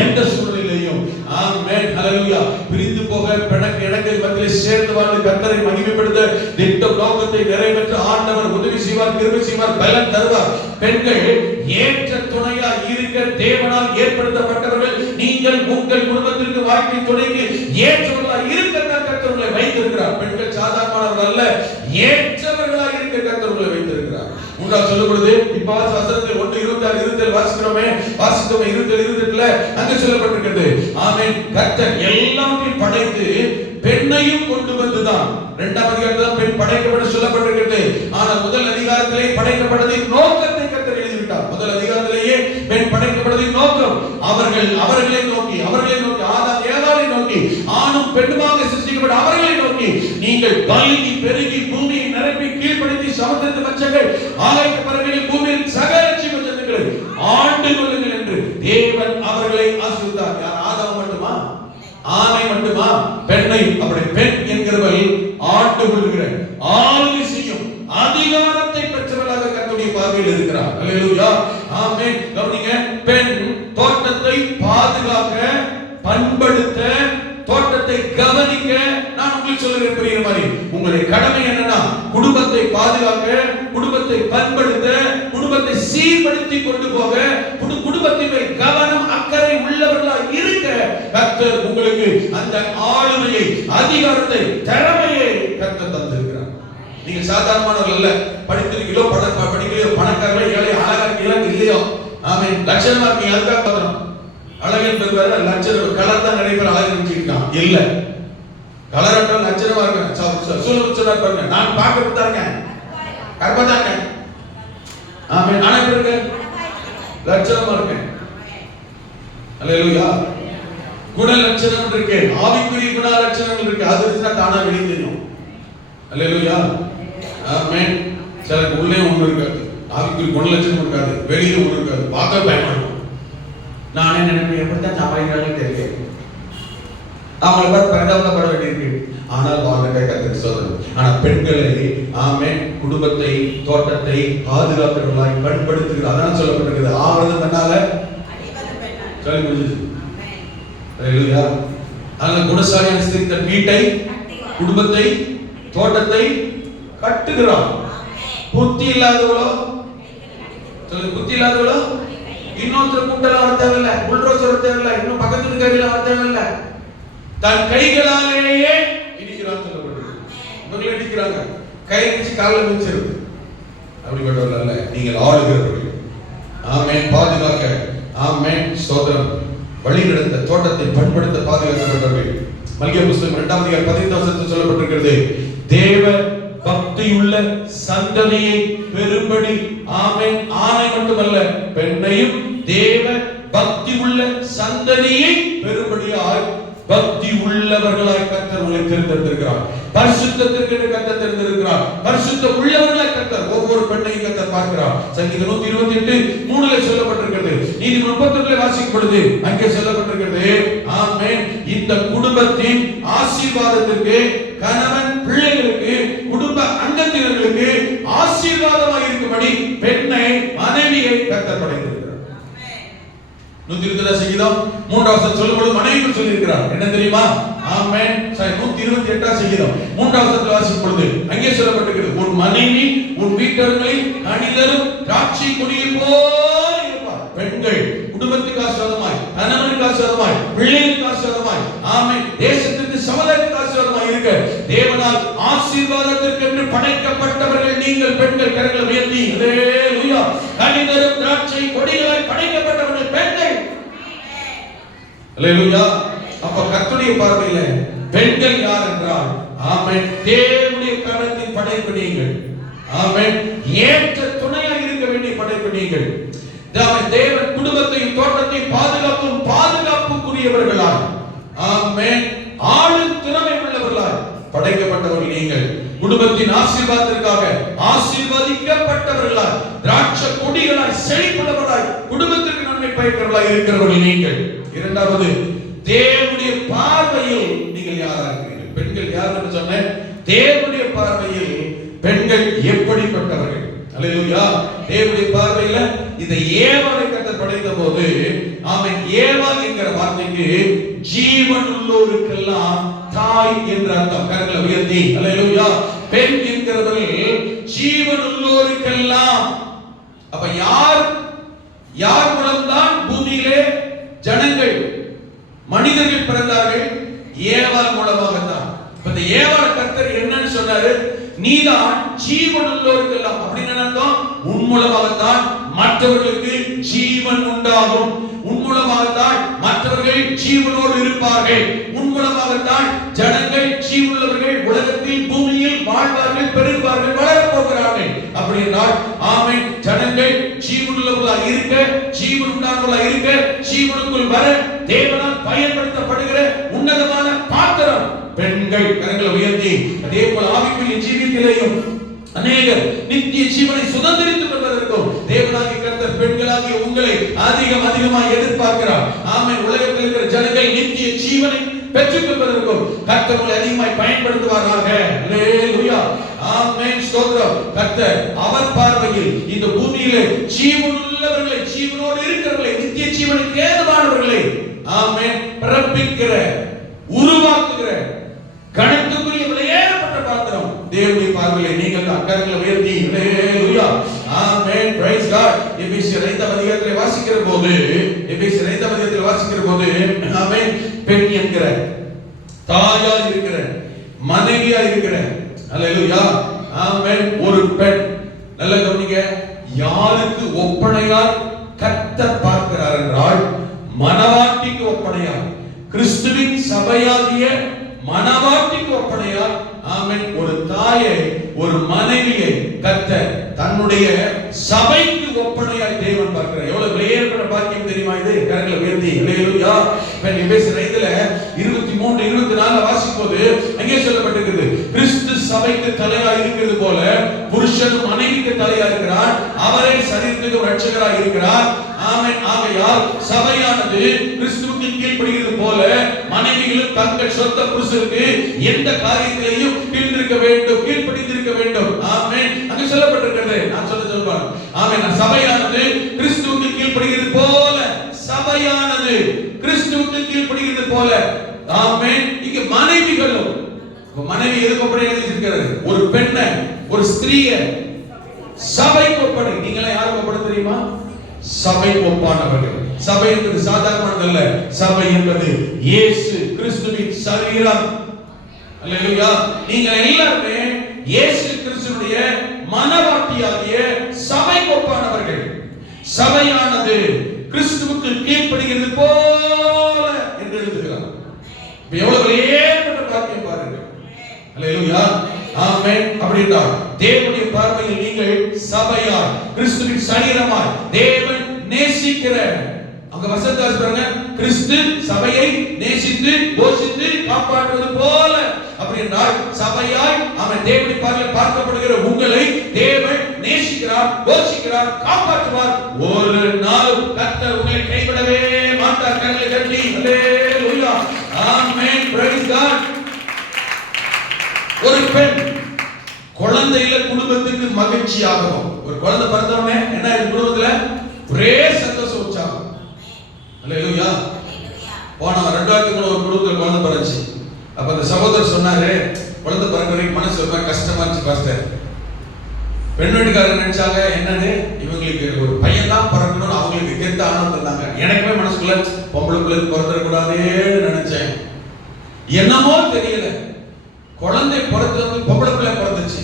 எந்த சூழ்நிலையும் ஆமென் ஹல்லேலூயா பிரிந்து போக பிணக்கு இணக்கை மத்தியிலே சேர்ந்து வாழ்ந்து கர்த்தரை மகிமைப்படுத்த திட்டம் நோக்கத்தை நிறைவேற்ற ஆண்டவர் உதவி செய்வார், கிருபை செய்வார், பலன் தருவார். பெண்கள் ஏற்ற துணையா இருக்க தேவனால் ஏற்படுத்தப்பட்டவர்கள். நீங்கள் உங்கள் குடும்பத்திற்கு வாழ்க்கை துணைக்கு ஏற்றவர்களா இருக்க கர்த்தர்களை வைத்திருக்கிறார். பெண்கள் சாதாரணமானவர்கள் அல்ல, ஏற்றவர்களா இருக்க கர்த்தர்களை வைத்திருக்கிறார். மூன்றாவது சொல்லப்படுது இப்ப வசனத்தில் 1:26 வாசிக்கிறோமே, வாசித்தோமே 20:28 அங்க சொல்லப்பட்டிருக்கிறது. ஆமென். கர்த்தர் எல்லாத்தையும் படைத்து பெண்ணையும் கொண்டு வந்துதான். இரண்டாம் அதிகாரத்தில் பெண் படைக்கப்பட சொல்லப்பட்டிருக்கிறது. ஆனால் முதல் அதிகாரத்திலே படைக்கப்பட்டதின் நோக்கத்தை கர்த்தர் எழுதிவிட்டார். முதல் அதிகாரத்திலேயே பெண் படைக்கப்பட்டதின் நோக்கம் அவர்களை நோக்கி ஆதாம் ஏவாளை நோக்கி, ஆணும் பெண்ணுமாக சிருஷ்டிக்கப்பட்ட அவர்களை நோக்கி, நீங்கள் பலுகி பெருகி பூமியை நிரப்பி கீழ்ப்படுத்தி சமுத்திரத்து மச்சங்கள் ஆகாய பறவைகள் பூமியில் சகல ஜீவஜந்துக்களை ஆண்டு கொள்ளுங்கள் என்று தேவன் அவர்களை ஆசீர்வதித்தார். யார்? ஆதாம் மட்டுமா? ஆணை மட்டுமா? பெண்ணை. அப்படி பெண் என்கிறவள் ஆண்டு கொள்ளுகிற ஆளுகை செய்யும் அதிகாரத்தை பெற்றவளாக கர்த்தருடைய பார்வையில் இருக்கிறார். அல்லேலூயா. ஆமென். கவனிங்க, பெண் தோட்டத்தை பாதுகாக்க, பண்படுத்த, தோட்டத்தை கவனிக்க. நான் உங்களுக்கு சொல்லுகிறேன் புரியுற மாதிரி, உங்களுடைய கடமை என்னன்னா குடும்பத்தை பாதுகாக்க, குடும்பத்தை பண்படுத்த, குடும்பத்தை சீர்படுத்தி கொண்டு போக, குடும்பத்தின் மேல் கவனம் அக்கறை உள்ளவர்களாக இருக்க கர்த்தர் உங்களுக்கு அந்த ஆளுமையை, அதிகாரத்தை, திறமையை கர்த்தர் தந்திருக்கிறார். நீங்க சாதாரணமானவர்கள் அல்ல. படித்திருக்கீங்களோ படிக்கலையோ, பணக்காரர்களோ ஏழை அழகா இருக்கீங்களா இல்லையோ, ஆமென், லட்சணமா இருக்கீங்க, அதுக்காக பார்க்கிறோம். அழகு என்பது வேற, லட்சணம் கலர் தான் நிறைய பேர் அழகு நினைச்சிருக்கான். இல்ல, கலரட்டம் லட்சணமா இருக்கேன். சொல்ல பாருங்க, நான் பார்க்கறது தான் இருக்கேன், கர்ப்பதான் இருக்கேன். ஆமென். நான் எப்படி இருக்கேன்? லட்சணமா இருக்கேன். அல்லேலூயா. குண லட்சணம் இருக்கு, ஆவிக்குரிய குண லட்சணங்கள் இருக்கு. அது இருந்தா தானா வெளியே தெரியும். அல்லேலூயா, ஆமென். சிலருக்கு உள்ளே ஒண்ணு இருக்காது, ஆவிக்குரிய குண லட்சணம் இருக்காது, வெளியே ஒண்ணு இருக்காது, பார்க்க பயமா இருக்கும். நானே நினைப்பேன் எப்படித்தான் சமாளிக்கிறாங்கன்னு தெரியல, அவங்களை பார்த்து பரிதாபப்பட வேண்டியிருக்கு. ஆனால் வாழ்க்கை கர்த்தர் சோதனை. ஆனா பெண்களை ஆமென் குடும்பத்தை தோட்டத்தை பாதுகாக்கிறவர்களாய் பண்படுத்துகிறார். அதான் சொல்லப்பட்டிருக்கிறது, ஆவதும் பெண்ணால சொல்லி முடிஞ்சது. அல்லேலூயா. அந்த குணசாலியான ஸ்திரீ தன் வீட்டை குடும்பத்தை தோட்டத்தை கட்டுகிறார். புத்தி இல்லாதவளோ சொல்லு, புத்தி இல்லாதவளோ இன்னொருத்தர் கூட்டலாம் வர தேவையில்லை, புல்ரோசர் வர தேவையில்லை, இன்னும் பக்கத்து வீட்டுல வர தேவையில்லை, தன் கைகளாலேயே இடிக்கிறான் சொல்லப்பட்டிருக்கு. இவங்க இடிக்கிறாங்க, கை வச்சு காலில் வச்சிருக்கு. அப்படிப்பட்டவர்கள் அல்ல, நீங்கள் ஆளுகிறவர்கள். ஆமென். பாதுகாக்க, ஆமென் ஸ்தோத்திரம், வழி நடத்த தோட்டத்தை பண்படுத்த பாதுகாக்கப்பட்டவர்கள். மல்கியா புத்தகம் 2ஆம் அதிகாரம் 15ஆம் வசனத்தில் சொல்லப்பட்டிருக்கிறது, தேவ பக்தியுள்ள சந்ததியை பெரும்படி ஆமென் ஆணை மட்டுமல்ல பெண்ணையும் தேவ பக்தி உள்ள சந்ததியை பெரும்படியாய் பக்தி உள்ளவர்களாய் கர்த்தர் உங்களை தேர்ந்தெடுத்திருக்கிறார். பரிசுத்தத்திற்கு கர்த்தர் தேர்ந்தெடுக்கிறார். பரிசுத்த உள்ளவர்களாய் கர்த்தர் ஒவ்வொரு பெண்ணையும் கர்த்தர் பார்க்கிறார். சங்கீதம் 128:3 சொல்லப்பட்டிருக்கிறது. நீதிமொழி 32 வாசிக்கும் பொழுது அங்கே சொல்லப்பட்டிருக்கிறது, ஆமென், இந்த குடும்பத்தின் ஆசீர்வாதத்திற்கு, கணவன் பிள்ளைகளுக்கு, குடும்ப அங்கத்தினர்களுக்கு ஆசீர்வாதமாக இருக்கும்படி பெண்ணை மனைவியை கர்த்தர் படைத்திருக்கிறார். 120 சங்கீதம் 3ஆம் வசனம் சொல்லும்போது மனைவிக்கு சொல்லி இருக்கிறார். என்ன தெரியுமா? ஆமென். 128ஆம் சங்கீதம் 3ஆம் வசனத்தில் வாசிக்கும் பொழுது அங்கே சொல்லப்பட்டிருக்கிறது, உன் மனைவி உன் வீட்டர்களில் கனிதரும் திராட்சை கொடியை போல் இருப்பார். பெண்கள் குடும்பத்துக்கு ஆசீர்வாதமாய், கணவனுக்கு ஆசீர்வாதமாய், பிள்ளைகளுக்கு ஆசீர்வாதமாய், ஆமென், தேசத்திற்கு சமுதாயத்துக்கு ஆசீர்வாதமாய் இருக்க தேவனால் ஆசீர்வாதத்திற்கென்று படைக்கப்பட்டவர்கள் நீங்கள் பெண்கள். கரங்களை உயர்த்தி அல்லேலூயா. கனிதரும் திராட்சை கொடிகளாய் படைக்கப்பட்டவர்கள் பெண்கள். அல்லேலூயா. அப்ப கர்த்தருடைய பார்வையில பெண்கள் யார் என்றால், ஆமென், தேவனுடைய கரத்தின் படைப்பு நீங்கள். ஆமென், ஏற்ற துணையாக இருக்க வேண்டிய படைப்பு நீங்கள். தேவன் குடும்பத்தையும் தோட்டத்தையும் பாதுகாப்புக்குரியவர்களாய், ஆமென், ஆளும் திறமை உள்ளவர்களாய் படைக்கப்பட்டவர்கள் நீங்கள். குடும்பத்தின் ஆசீர்வாதத்திற்காக ஆசீர்வதிக்கப்பட்டவர்களாய், திராட்சை கொடிகளாய், செழிப்புள்ளவர்களாய், குடும்பத்திற்கு நன்மை பயக்கிறவர்களாய் இருக்கிறவர்கள் நீங்கள். இரண்டாவது, தேவனுடைய பார்வையில் நீங்கள் யாரா இருக்கிறீர்கள்? பெண்கள் யார் என்று சொன்னேன். தேவனுடைய பார்வையில் பெண்கள் எப்படிப்பட்டவர்கள்? அல்லேலூயா. தேவனுடைய பார்வையில இந்த ஏவாளை கர்த்தர் படைத்த போது, ஆமென், ஏவாள் என்கிற வார்த்தைக்கு ஜீவன் உள்ளோருக்கெல்லாம் தாய் என்ற அர்த்தம். கரங்களை உயர்த்தி அல்லேலூயா. பெண் என்கிறவர்கள் ஜீவன் உள்ளோருக்கெல்லாம். அப்ப யார் மூலம்தான் பூமியிலே ஜனங்கள் மனிதர்கள் பிறந்தார்கள்? ஏவாள் மூலமாகத்தான். இந்த ஏவாள் கர்த்தர் என்னன்னு சொன்னாரு? நீதான் ஜீவன் உள்ளோருக்கெல்லாம். அப்படின்னு அர்த்தம், உன் மூலமாகத்தான் மற்றவர்களுக்கு ஜீவன் உண்டாகும், உன் மூலமாகத்தான் மற்றவர்கள் ஜீவனோடு இருப்பார்கள், உன் மூலமாகத்தான் ஜனங்கள் ஜீவனுள்ளவர்கள் உலகத்தில் பூமியில் வாழ்வார்கள், பெருகுவார்கள், வளரப் போகிறார்கள். அப்படி என்றால் ஆமென், ஜனங்கள் ஜீவனுள்ளவர்களாக இருக்க, ஜீவன் உண்டானவர்களாக இருக்க, ஜீவனுக்குள் வர தேவனால் பயன்படுத்தப்படுகிற உன்னதமான பாத்திரம் பெண்கள். கரங்களை உயர்த்தி அதே போல ஆவிக்குரிய ஜீவியத்திலேயும் அநேகர் நித்திய ஜீவனை சுதந்திரித்துக் கொள்வதற்கும் தேவனாகிய கர்த்தர் பெண்களாகிய உங்களை அதிகமாக எதிர்பார்க்கிறார். ஆமென். உலகத்தில் இருக்கிற ஜனங்கள் நித்திய ஜீவனை பெற்றுக் கொள்வதற்கும் கர்த்தர் உங்களை அதிகமாய் பயன்படுத்துவாராக. அல்லேலூயா. ஆமென். ஸ்தோத்திரம். கர்த்தர் அவர் பார்வையில் இந்த பூமியிலே ஜீவனுள்ளவர்களை, ஜீவனோடு இருக்கிறவர்களை, நித்திய ஜீவனுக்கு ஏதுவானவர்களை ஆமென் பிறப்பிக்கிற, உருவாக்குகிற கணத்துக்குரிய விலையேறப்பட்ட பாத்திரம் தேவனுடைய பார்வையில் நீங்கள் தான். கரங்களை உயர்த்தி அல்லேலூயா. ஆமென். Price God. எபேசியர் 5ஆம் அதிகாரத்தில் வாசிக்கிற போது ஆமென், பெண் என்கிற தாயா இருக்கிற, மனைவியா இருக்கிற, அல்லேலூயா, ஆமென், ஒரு பெண். நல்ல கவனிங்க, யாருக்கு ஒப்பனையாய் கர்த்தர் பார்க்கிறார் என்றால் மனவாட்டிக்கு ஒப்பனையாய், கிறிஸ்துவின் சபையாகிய மனவாட்டிக்கு ஒப்பனையாய், ஆமென், ஒரு தாயை, ஒரு மனைவியை கர்த்தர் தன்னுடைய சபைக்கு ஒப்பனையாய் தேவன் பார்க்கிறார். எவ்வளவு விலையேறப்பட்ட பாக்கியம் தெரியுமா இது? கரங்களை உயர்த்தி அல்லேலூயா. எபேசியர் 5ல பேசும்போது அங்கே சொல்லப்பட்டிருக்கிறது, கிறிஸ்து சபைக்கு தலையா இருக்கிறது போல புருஷனும் மனைவிக்கு தலையா இருக்கிறார், அவரே சரீரத்துக்கு ரட்சகராக இருக்கிறார். ஆமென். ஆகையால் சபையானது கிறிஸ்துவுக்கு கீழ்ப்படிகிறது போல மனைவிகளும் தங்கள் சொந்த புருஷருக்கு எந்த காரியத்திலையும் கீழ்ந்திருக்க வேண்டும், கீழ்ப்படிந்திருக்க வேண்டும். ஆமென். அங்கே சொல்லப்பட்டிருக்கிறது. நான் சொல்றேன். ஆமென். சபையானது கிறிஸ்துவுக்கு கீழ்ப்படிகிறது போல, சபையானது கிறிஸ்துவுக்கு கீழ்ப்படிகிறது போல. ஆமென். இங்க மனைவிகளும், மனைவி எதுக்கு ஒப்படை எழுதியிருக்கிறது? ஒரு பெண்ணை, ஒரு ஸ்திரீயை சபைக்கு ஒப்படை. நீங்களே யாருக்கு ஒப்படை தெரியுமா? சபைக்கு ஒப்பானவர்கள். சபை என்பது சாதாரணமானதல்ல. சபை என்பது இயேசு கிறிஸ்துவின் சரீரம். அல்லேலூயா. நீங்கள் எல்லாரும் இயேசு கிறிஸ்துவினுடைய மனவாட்டியாகிய சபைக்கு ஒப்பானவர்கள். சபையானது கிறிஸ்துவுக்கு கீழ்ப்படிகிறது போல என்று எழுதுகிறார். எவ்வளவு ஏற்பட்ட பாக்கியம் பாருங்க. அல்லேலூயா. ஆமென். அப்படின்னா தேவனுடைய பார்வையில் நீங்கள் சபையாய், கிறிஸ்துவின் சரீரமாய், தேவன் நேசிக்கிற, அங்க வசனத்தாஸ் பாருங்க, கிறிஸ்து சபையை நேசித்து போஷித்து காப்பாற்றுவது போல. அப்படின்றால் சபையாய் அவன் தேவனுடைய பார்வையில் பார்க்கப்படுகிற உங்களை தேவன் நேசிக்கிறார், போஷிக்கிறார், காப்பாற்றுவார். ஒரு நாள் கர்த்தர் உங்களை கைவிடவே மாட்டார். கண்களை கட்டி அல்லேலூயா. ஆமென். Price God. ஒரு பெண் குழந்தையில குடும்பத்துக்கு மகிழ்ச்சியாகவும், ஒரு குழந்தை பிறந்தவனே என்ன குடும்பத்துல ஒரே சந்தோஷம் உற்சாகம். அல்லேலூயா. போன 2 வாரத்துக்கு ஒரு குடும்பத்துல குழந்தை பிறந்துச்சு. அப்ப அந்த சகோதரர் சொன்னாரு, குழந்தை பிறந்தவரைக்கும் மனசு ரொம்ப கஷ்டமா இருந்துச்சு பாஸ்டர். பெண் வீட்டுக்காரர் நினைச்சாங்க, என்னன்னு இவங்களுக்கு ஒரு பையன் தான் பிறக்கணும்னு அவங்களுக்கு கெட்ட ஆனந்தம் இருந்தாங்க. எனக்குமே மனசுக்குள்ள பொம்பளை பிள்ளைக்கு பிறந்துடக்கூடாதேன்னு நினைச்சேன். என்னமோ தெரியல, குழந்தை பிறந்து வந்து பொம்பளை பிள்ளை பிறந்துச்சு.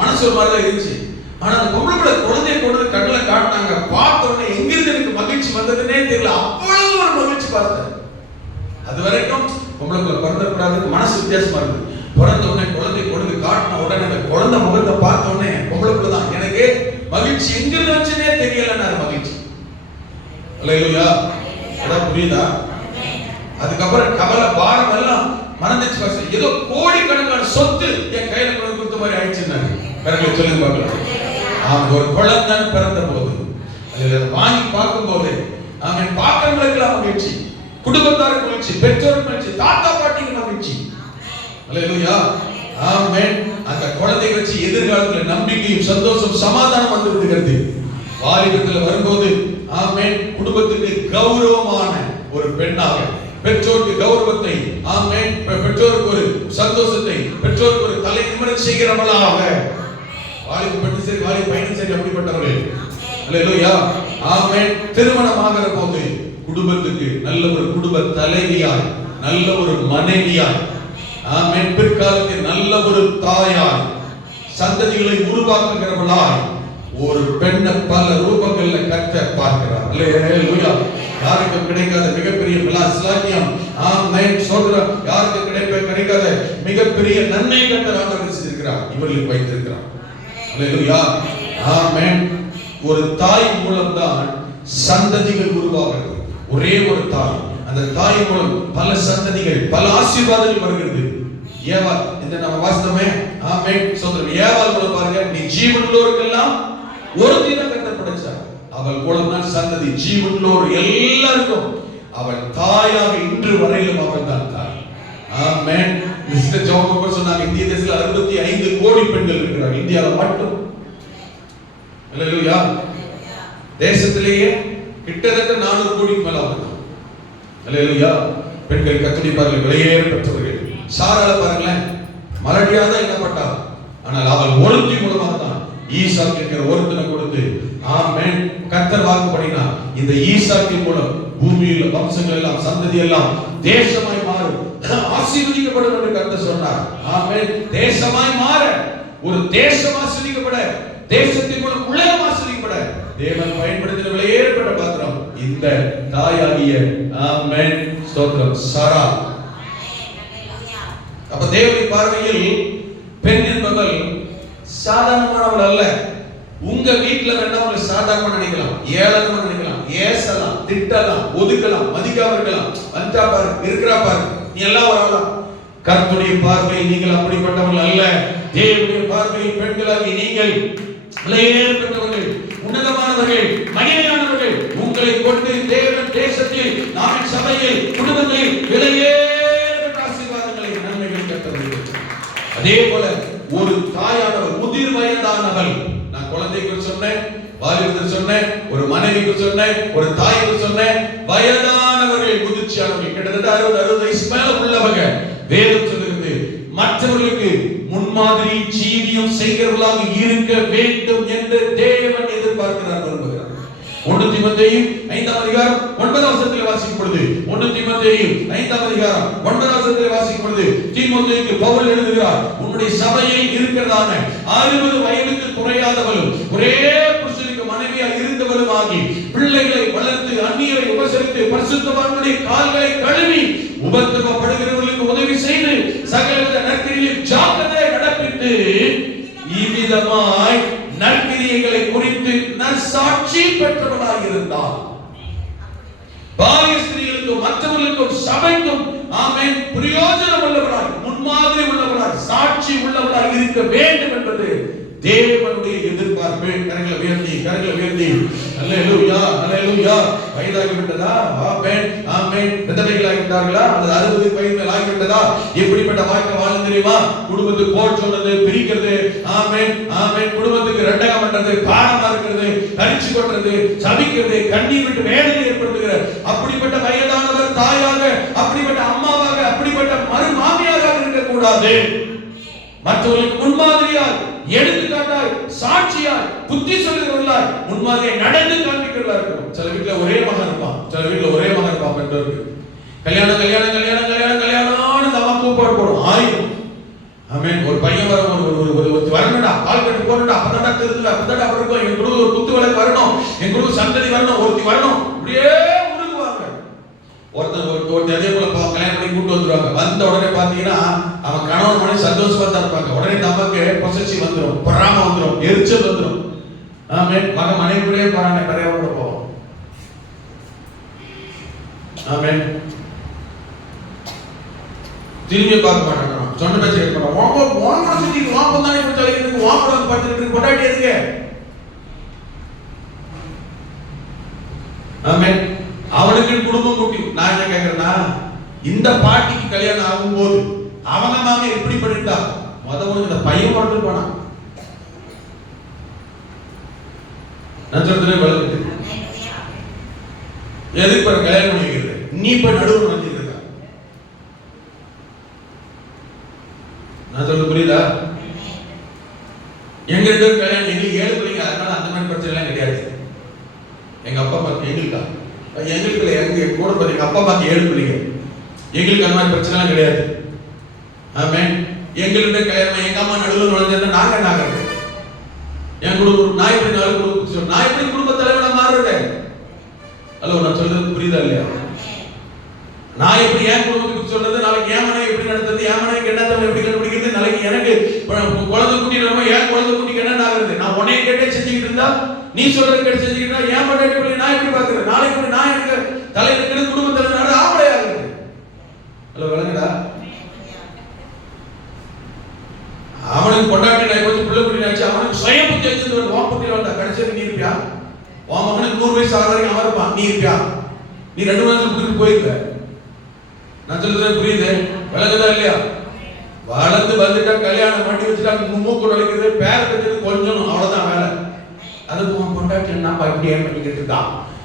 மனசு ஒரு மாதிரி தான் இருந்துச்சு. ஆனா அந்த பொம்பளை பிள்ளை குழந்தைய கொண்டு கண்ணுல காட்டினாங்க. பார்த்த உடனே எங்கிருந்து எனக்கு மகிழ்ச்சி வந்ததுன்னே தெரியல. அவ்வளவு ஒரு மகிழ்ச்சி பார்த்தேன். அது வரைக்கும் பொம்பளை பிள்ளை பிறந்தக்கூடாதுன்னு மனசு வித்தியாசமா இருக்கு. பிறந்த உடனே குழந்தை கொண்டு காட்டின உடனே அந்த குழந்தை முகத்தை பார்த்த உடனே பொம்பளை பிள்ளை தான். எனக்கு மகிழ்ச்சி எங்கிருந்து வந்துச்சுன்னே தெரியலன்னு மகிழ்ச்சி. அல்லேலூயா. அதான் புரியுதா? அதுக்கப்புறம் கவலை பாரம் எல்லாம் மறந்துச்சு பாஸ்டர். ஏதோ கோடிக்கணக்கான சொத்து என் கையில கொண்டு கொடுத்த மாதிரி ஆயிடுச்சுன்னாரு. பிறகு சொல்லுங்க பார்க்கலாம். அவன் ஒரு குழந்தை பிறந்த போது அதை வாங்கி பார்க்கும் போது அவன் பார்க்கறவங்களுக்கு மகிழ்ச்சி, குடும்பத்தாருக்கு மகிழ்ச்சி, பெற்றோருக்கு மகிழ்ச்சி, தாத்தா பாட்டிக்கு மகிழ்ச்சி. அல்லேலூயா. ஆமென். அந்த குழந்தை வச்சு எதிர்காலத்தில் நம்பிக்கையும் சந்தோஷம் சமாதானம் வந்து விடுகிறது. வாலிபத்தில் வரும்போது ஆமென் குடும்பத்துக்கு கௌரவமான ஒரு பெண்ணாக, பெற்றோருக்கு கௌரவத்தை, ஆமென் பெற்றோருக்கு ஒரு சந்தோஷத்தை, பெற்றோருக்கு ஒரு தலை நிமிர செய்கிறவளாக, வாலிப பெண்ணு சரி வாலிப பையனும் சரி அப்படிப்பட்டவர்கள். அல்லேலூயா. ஆமென். திருமணம் ஆகிற போது குடும்பத்துக்கு நல்ல ஒரு குடும்ப தலைவியாய், நல்ல ஒரு மனைவியாய், ஆமென் பிற்காலத்தில் நல்ல ஒரு தாயாய், சந்ததிகளை உருவாக்குகிறவளாய் ஒரு பெண்ணை பல ரூபங்கள்ல கர்த்தர் பார்க்கிறார். அல்லேலூயா. யாருக்கும் கிடைக்காத மிகப்பெரிய விலாசலாக்கியம், ஆமென் சோதரம், யாருக்கும் கிடைக்காத மிகப்பெரிய நன்மை கர்த்தர் ஆண்டவர் செய்திருக்கிறார், இவர்களுக்கு வைத்திருக்கிறார். அல்லேலூயா. ஆமென். ஒரு தாய் மூலம் தான் சந்ததிகள் உருவாகிறது. ஒரே ஒரு தாய், அந்த தாய் மூலம் பல சந்ததிகள், பல ஆசீர்வாதங்கள் வருகிறது. ஏவாள், இந்த நம்ம வாசித்தோமே, ஆமென் சோதரம், ஏவாள் மூலம் பாருங்க, நீ ஜீவனுள்ளோருக்கெல்லாம் ஒரு தினம் கர்த்தர் படைச்சார். அவள் மூலம் தான் சந்ததி ஜீவனுள்ளோர் எல்லாருக்கும் அவள் தாயாக இன்று வரையிலும் அவள் தான் தாய். ஆமென். மிஸ்டர் ஜோகப்பர் சொன்னாங்க, இந்திய தேசத்தில் 65 கோடி பெண்கள் இருக்கிறார்கள், இந்தியாவில் மட்டும். அல்லேலூயா. தேசத்திலேயே கிட்டத்தட்ட 400 கோடிக்கு மேல ஆகுது. அல்லேலூயா. பெண்கள் கத்துடிப்பார்கள், விலையேற பெற்றவர்கள். சாராள பாருங்களேன், மலடியாக தான் எண்ணப்பட்டார். ஆனால் அவள் ஒருத்தி மூலமாக தான் ஈசாக்கு என்கிற ஒருத்தனை கொடுத்து, ஆமென் கர்த்தர் வாக்குப்படினார். இந்த ஈசாக்கின் மூலம் பூமியில் வம்சங்கள் எல்லாம், சந்ததி எல்லாம் தேசமாய் மாறும், ஆசீர்வதிக்கப்படும் என்று கர்த்தர் சொன்னார். ஆமென். தேசமாய் மாற, ஒரு தேசம் ஆசீர்வதிக்கப்பட, தேசத்தின் மூலம் உலகம் ஆசீர்வதிக்கப்பட தேவன் பயன்படுத்தின விலையேறப்பட்ட பாத்திரம் இந்த தாயாகிய ஆமென் ஸ்தோத்திரம் சாரா. அப்ப தேவனுடைய பார்வையில் பெண் என்பவள் சாதாரணமானவள் அல்ல. உங்க வீட்டுல வேணா உங்களை சாதாரணமா நினைக்கலாம், ஏளனமா நினைக்கலாம், ஏசலாம், திட்டலாம், ஒதுக்கலாம், மதிக்காம இருக்கலாம். வந்தா பாரு, இருக்கிறா பாரு, நீ எல்லாம் ஒரு ஆளா. கர்த்தருடைய பார்வையில் நீங்கள் அப்படிப்பட்டவர்கள் அல்ல. தேவனுடைய பார்வையில் பெண்களாகி நீங்கள் விலையேறப்பட்டவர்கள், உன்னதமானவர்கள், மகிமையானவர்கள். உங்களை கொண்டு தேவன் தேசத்தில், நாம் சபையில், குடும்பங்களில் விலையேறப்பட்ட ஆசீர்வாதங்களை, நன்மைகள் கட்டளையிடுகிறார். அதே போல ஒரு தாயானவர், முதிர் வயதானவள், நான் குழந்தைக்கு சொன்னேன், வாலிபருக்கு சொன்னேன், ஒரு மனைவிக்கு சொன்னேன், ஒரு தாய்க்கு சொன்னேன், வயதானவர்கள், முதிர்ச்சியானவர்கள், கிட்டத்தட்ட 60 வயசு மேல உள்ளவங்க. வேதம் சொல்லுகிறது மற்றவர்களுக்கு முன்மாதிரி ஜீவியம் செய்கிறவர்களாக இருக்க வேண்டும் என்று தேவன் எதிர்பார்க்கிறார், விரும்புகிறார். 1 தீமோத்தேயு 5ஆம் அதிகாரம் 9ஆம் வசனத்தில் வாசிக்கும் பொழுது, 1 தீமோத்தேயு 5ஆம் அதிகாரம் 9ஆம் வசனத்தில் வாசிக்கும் பொழுது தீமோத்தேயுக்கு பவுல் எழுதுகிறார், உன்னுடைய சபையில் இருக்கிறதான 60 வயதுக்கு குறையாதவளும் ஒரே புருஷனுக்கு மனைவியா இருந்தவளும் ஆகி பிள்ளைகளை வளர்த்து அந்நியரை உபசரித்து பரிசுத்தவான்களுடைய கால்களை கழுவி உபத்திரவப்படுகிறவர்களுக்கு உதவி செய்து சகலவித நற்கிரியில் ஜாக்கிரதையாக நடப்பித்து இவ்விதமாய் நற்கிரியைகளை குறித்து நற்சாட்சி பெற்றவர்களாக இருந்தார். பாலிய ஸ்திரீகளுக்கும் மற்றவர்களுக்கும் சபைக்கும் ஆமென் பிரயோஜனம் உள்ளவர்களாய், முன்மாதிரி உள்ளவர்களாய், சாட்சி உள்ளவர்களாய் இருக்க வேண்டும் என்பது தேவனுடைய எதிர்பார்ப்பு. கரங்களை உயர்த்தி அல்லேலூயா அல்லேலூயா. வயதாகி விட்டதா? ஆமென் ஆமென். விதவைகளாகி விட்டார்களா? அல்லது 60 வயது ஆகி விட்டதா? எப்படிப்பட்ட வாழ்க்கை வாழ தெரியுமா? குடும்பத்துக்கு போர் சொல்றது, பிரிக்கிறது, ஆமென் ஆமென், குடும்பத்துக்கு ரெண்டகம் பண்றது, பாரமா இருக்கிறது, கரிச்சு கொள்றது, சபிக்கிறது, கண்ணீர் விட்டு வேதனை ஏற்படுத்துகிற அப்படிப்பட்ட வயதானவர் தாயாக, அப்படிப்பட்ட அம்மாவாக, அப்படிப்பட்ட மறு மாமியாராக இருக்க கூடாது. மற்றவர்களுக்கு முன்மாதிரியாய், எடுத்துக்காட்டாய், சாட்சியாய், புத்தி சொல்லுகிறவர்களாய், முன்மாதிரியை நடந்து காண்பிக்கிறவர்களாக இருக்கணும். சில வீட்டுல ஒரே மகன் இருப்பான், சில வீட்டுல ஒரே மகன் இருப்பான். பெற்றோருக்கு கல்யாணம் கல்யாணம் கல்யாணம் கல்யாணம் கல்யாணம்னு நம்ம கூப்பாடு போடும், ஆயிரம். ஆமென். ஒரு பையன் வர ஒரு வரணும்டா, கால் கட்டு போடணும்டா, அப்பதான்டா தெரிஞ்சுடா, அப்பதான்டா அப்படி இருக்கும், எங்க குடும்பம் ஒரு குத்து விளக்கு வரணும், எங்க குடும்பம் சந்ததி வரணும், ஒருத்தி வரணும், இப்படியே உருகுவாங்க. ஒருத்தர் அதே போல கல்யாணம் பண்ணி கூட்டு வந்துருவாங்க. வந்த உடனே பாத்தீங்கன்னா அவன் கணவன் மனைவி சந்தோஷமா தான் இருப்பாங்க. உடனே நமக்கு பொசசிவ் வந்துடும், பொறாம வந்துடும், எரிச்சல் வந்துடும். ஆமென். மகன் மனைவி கூட போறாங்க, நிறைய கூட போவோம். ஆமென். திரும்பி பார்க்க மாட்டாங்க, சொன்ன பேச்சு கேட்க மாட்டாங்க. வாங்க சுத்தி வாங்க தானே இப்படி தலைக்கு வாங்க வந்து பார்த்துட்டு கொண்டாடி எதுங்க? ஆமென். அவனுக்கு குடும்பம் கூட்டி. நான் என்ன கேட்கிறேன்னா, இந்த பாட்டிக்கு கல்யாணம் ஆகும்போது அவங்க மாமி எப்படி பண்ணிட்டா, முதல்ல இந்த பையன் பிறந்து போனா நட்சத்திரத்திலே வளர்ந்து எதுக்கு பிறகு கல்யாணம் பண்ணிக்கிறது? நீ போய் நடுவு நினைச்சிட்டு இருக்க. நான் சொல்றது புரியுதா? எங்க 2 பேரும் கல்யாணம், எங்களுக்கு 7 பிள்ளைங்க, அதனால அந்த மாதிரி பிரச்சனை எல்லாம் கிடையாது. எங்க அப்பா அம்மாக்கு எங்களுக்கு எங்க கூட எங்க அப்பா அம்மாக்கு 7 பிள்ளைங்க, எங்களுக்கு அந்த மாதிரி பிரச்சனை எல்லாம் கிடையாது. ஆமென். எங்கள்கிட்ட கல்யாணம் எங்க அம்மா நடுவில் நுழைஞ்சா நாங்க என்ன ஆகிறது? என் குடும்பம் நான் எப்படி நாலு குடும்பம், நான் எப்படி குடும்ப தலைவனா மாறுறது? ஹலோ, நான் சொல்றது புரியுதா இல்லையா? நான் எப்படி என் குடும்பத்துக்கு சொல்றது, நாளைக்கு என் மனைவி எப்படி நடத்துறது, என் மனைவிக்கு என்ன தவிர எப்படி கண்டுபிடிக்கிறது, நாளைக்கு எனக்கு குழந்தை குட்டி நம்ம என் குழந்தை குட்டிக்கு என்ன ஆகுறது? நான் உன்னைய கேட்டே செஞ்சுக்கிட்டு இருந்தா, நீ சொல்றது கேட்டு செஞ்சுக்கிட்டு இருந்தா, என் மனைவி நான் எப்படி பாக்குறேன்? நாளைக்கு நான் எனக்கு தலைவர் குடும்ப தலைவர் ஆம்பளை ஆகுது. ஹலோ, விளங்குடா? அவனுக்கு கொண்டாட்டி நான் கொஞ்சம் பிள்ளை குட்டி நினைச்சு அவனுக்கு சுய புத்தி வச்சிருந்து வாப்பட்டியில் வந்தா கடைசியாக நீ இருப்பியா? உன் மகனுக்கு 100 வயசு ஆகிற வரைக்கும் அவன் இருப்பான், நீ இருப்பியா? நீ 2 வருஷம் கூட்டிட்டு போயிருக்க. நான் சொல்றது புரியுது, விளங்குதா இல்லையா? வளர்ந்து வந்துட்டா கல்யாணம் பண்ணி வச்சுட்டா மூக்கு நுழைக்கிறது, பேர பெற்றது கொஞ்சம், அவ்வளவுதான் வேலை. அதுக்கு உன் கொண்டாட்டி என்னப்பா இப்படி ஏன் பண்ணிக்கிட்டு இருக்கா,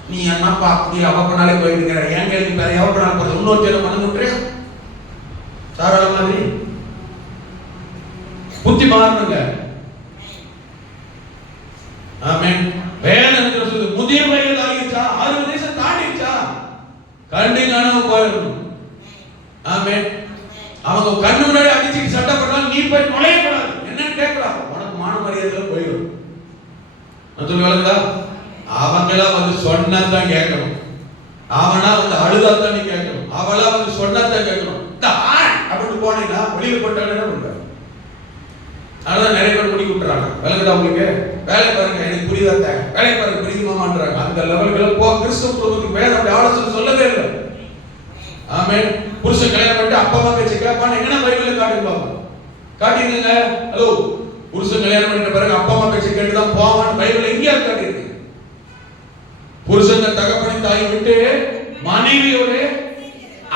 நீ என்னப்பா அப்படி அவ பண்ணாலே போயிட்டு இருக்கிற, ஏன் கேள்வி பேர எவ பண்ணாலும் போறது, இன்னொரு சேரம் பண்ண விட்டுறியா? சாராள மாதிரி புத்தி மாறணுங்க. ஆமென். வேதம் சொல்லுது, முதிய வயது ஆகிடுச்சா, 60 வயசு தாண்டிடுச்சா, கண்டி காணாம போயிடணும். ஆமென். அவங்க கண்ணு முன்னாடி அடிச்சுட்டு சட்டை பண்ணாலும் நீ போய் நுழையக்கூடாது. என்னன்னு கேட்கலாம், உனக்கு மான மரியாதையில போயிடும். நான் சொல்லுவாங்களா, அவங்களா வந்து சொன்னதான் கேட்கணும், அவனா வந்து அழுதாத்தான் நீ கேட்கணும், அவளா வந்து சொன்னதான் கேட்கணும். அப்படின்னு போனீங்கன்னா வெளியில போட்டாலும் என்ன பண்ற? அதனால நிறைய பேர் முடி விட்டுறாங்க. விளங்குதா உங்களுக்கு? வேலை பாருங்க, எனக்கு புரியுதா, வேலை பாருங்க புரியுமான்றாங்க. அந்த லெவல்கள் போ. கிறிஸ்துவ குடும்பத்துக்கு வேற அப்படி ஆலோசனை சொல்லவே இல்லை. ஆமென். புருஷன் கல்யாணம் பண்ணிட்டு அப்பா அம்மா பேச்சு கேட்பான்னு எங்கன்னா காட்டுங்க, காட்டிருங்க. ஹலோ, புருஷன் கல்யாணம் பண்ணிட்ட பிறகு அப்பா அம்மா பேச்சு கேட்டுதான் போவான்னு பைபிள் எங்கேயாவது காட்டியிருக்கு? புருஷன் தகப்பனின் தாயை விட்டு மனைவியோட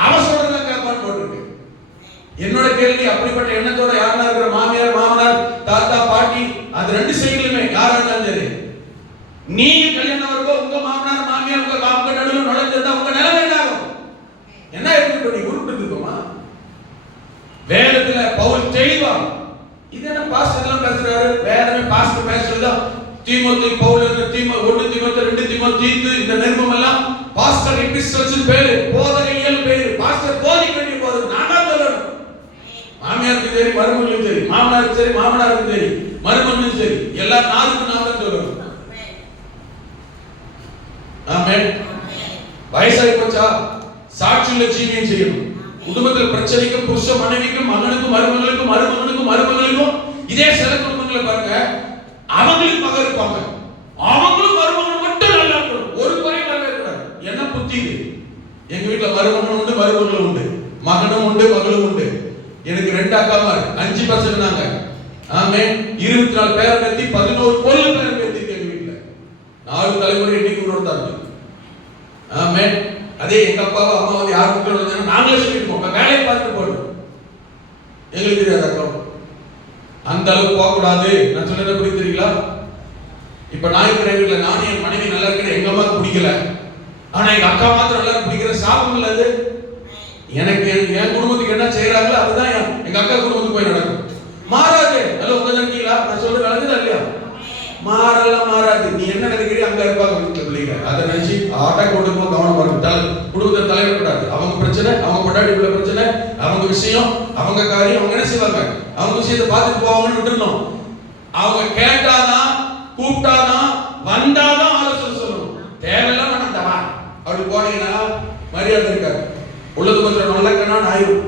அவன் சொல்றதான் கேட்பான்னு போட்டிருக்கு. என்னோட கேள்வி, அப்படிப்பட்ட எண்ணத்தோட யாரா இருக்கிற மாமியார் மாமனார் தாத்தா பாட்டி அது ரெண்டு சைடுலுமே யாரா இருந்தாலும் சரி, நீங்க கல்யாணம் வரப்போ உங்க மாமனார் மாமியார் உங்க நடுவில் நுழைஞ்சிருந்தா உங்க நிலைமை என்ன ஆகும்? என்ன இருக்கு? நீ உருட்டு இருக்குமா? வேதத்துல பவுல் தெளிவா, இது என்ன பாஸ்டர் எல்லாம் பேசுறாரு, வேதமே பாஸ்டர் பேசுறதா தீமோத்தேயு பவுல் 1 தீமோத்தேயு 2 தீமோத்தேயு இந்த நிருபம் எல்லாம் பாஸ்டர் எபிஸ்டல்ஸ் பேரு, போதகைகள் பேரு. பாஸ்டர் போதிக்க வேண்டிய போது நான் தான் சொல்லணும். மாமியாருக்கு சரி மருமகளுக்கு சரி, மாமனாருக்கு சரி மாமனாருக்கு சரி மருமகனுக்கு சரி, எல்லா நாளுக்கும் நான் தான் சொல்லணும். ஆமென். வயசாகி போச்சா, சாட்சியுள்ள ஜீவியம் செய்யணும். குடும்பத்தில் பிரச்சனைக்கும் புருஷ மனைவிக்கும் மகனுக்கும் மருமகளுக்கும் மருமகனுக்கும் மருமகளுக்கும் இதே சில குடும்பங்களை பாருங்க, அவங்களுக்கு மகன் இருப்பாங்க, அவங்களும் மருமகன் மட்டும் நல்லா இருக்கணும், ஒரு குறை வரவே கூடாது. என்ன புத்தி இது? எங்க வீட்டுல மருமகன் உண்டு மருமகளும் உண்டு, மகனும் உண்டு மகளும் உண்டு. எனக்கு 2 அக்காமார், 5 பசங்க நாங்க. ஆமென். 24 பேரை பத்தி 11 கொல்லு பேரை பத்தி எங்க வீட்டுல 4 தலைமுறை இன்னைக்கு உணர்ந்தாங்க. ஆமென். அதே எங்க அப்பாவை அம்மாவை யாருக்கு நாங்களே சொல்லிட்டு போங்க, வேலையை பார்த்துட்டு போடும், எங்களுக்கு தெரியாது அக்கா. அந்த அளவுக்கு போகக்கூடாது. நான் சொல்றது புரியுதுங்களா? இப்ப நான் இருக்கிற வீட்டுல நானும் என் மனைவி நல்லா இருக்கிற, எங்க அம்மாவுக்கு பிடிக்கல, ஆனா எங்க அக்கா மாத்திரம் நல்லா பிடிக்கிற சாபம் இல்ல அது. எனக்கு என் குடும்பத்துக்கு என்ன செய்யறாங்களோ அதுதான் எங்க அக்கா குடும்பத்துக்கு போய் நடக்கும். மாறாது. அல்ல உங்க நினைக்கிறீங்களா? நான் சொல்றது நடக்குதா இல்லையா? மாறலாம் மாறாது. நீ என்ன நினைக்கிறீங்க அங்க இருப்பாங்க வீட்டுல பிள்ளைங்க, அதை நினைச்சு ஆட்டா கொடுக்கும் கவனமா இருக்கும். குடும்பத்தை தலைவர் கூடாது. அவங்க பிரச்சனை, அவங்க பொண்டாட்டி உள்ள பிரச்சனை, அவங்க விஷயம், அவங்க காரியம், அவங்க என்ன செய்வாங்க, அவங்க விஷயத்தை பார்த்துட்டு போவாங்கன்னு விட்டுருணும். அவங்க கேட்டாதான் கூப்பிட்டாதான் வந்தாதான் ஆலோசனை சொல்லணும். தேவையில்லாம வேண்டாம் அப்படி போனீங்கன்னா மரியாதை இருக்காது. உள்ளது கொஞ்சம் நல்லக்கண்ணா ஆயிரும்.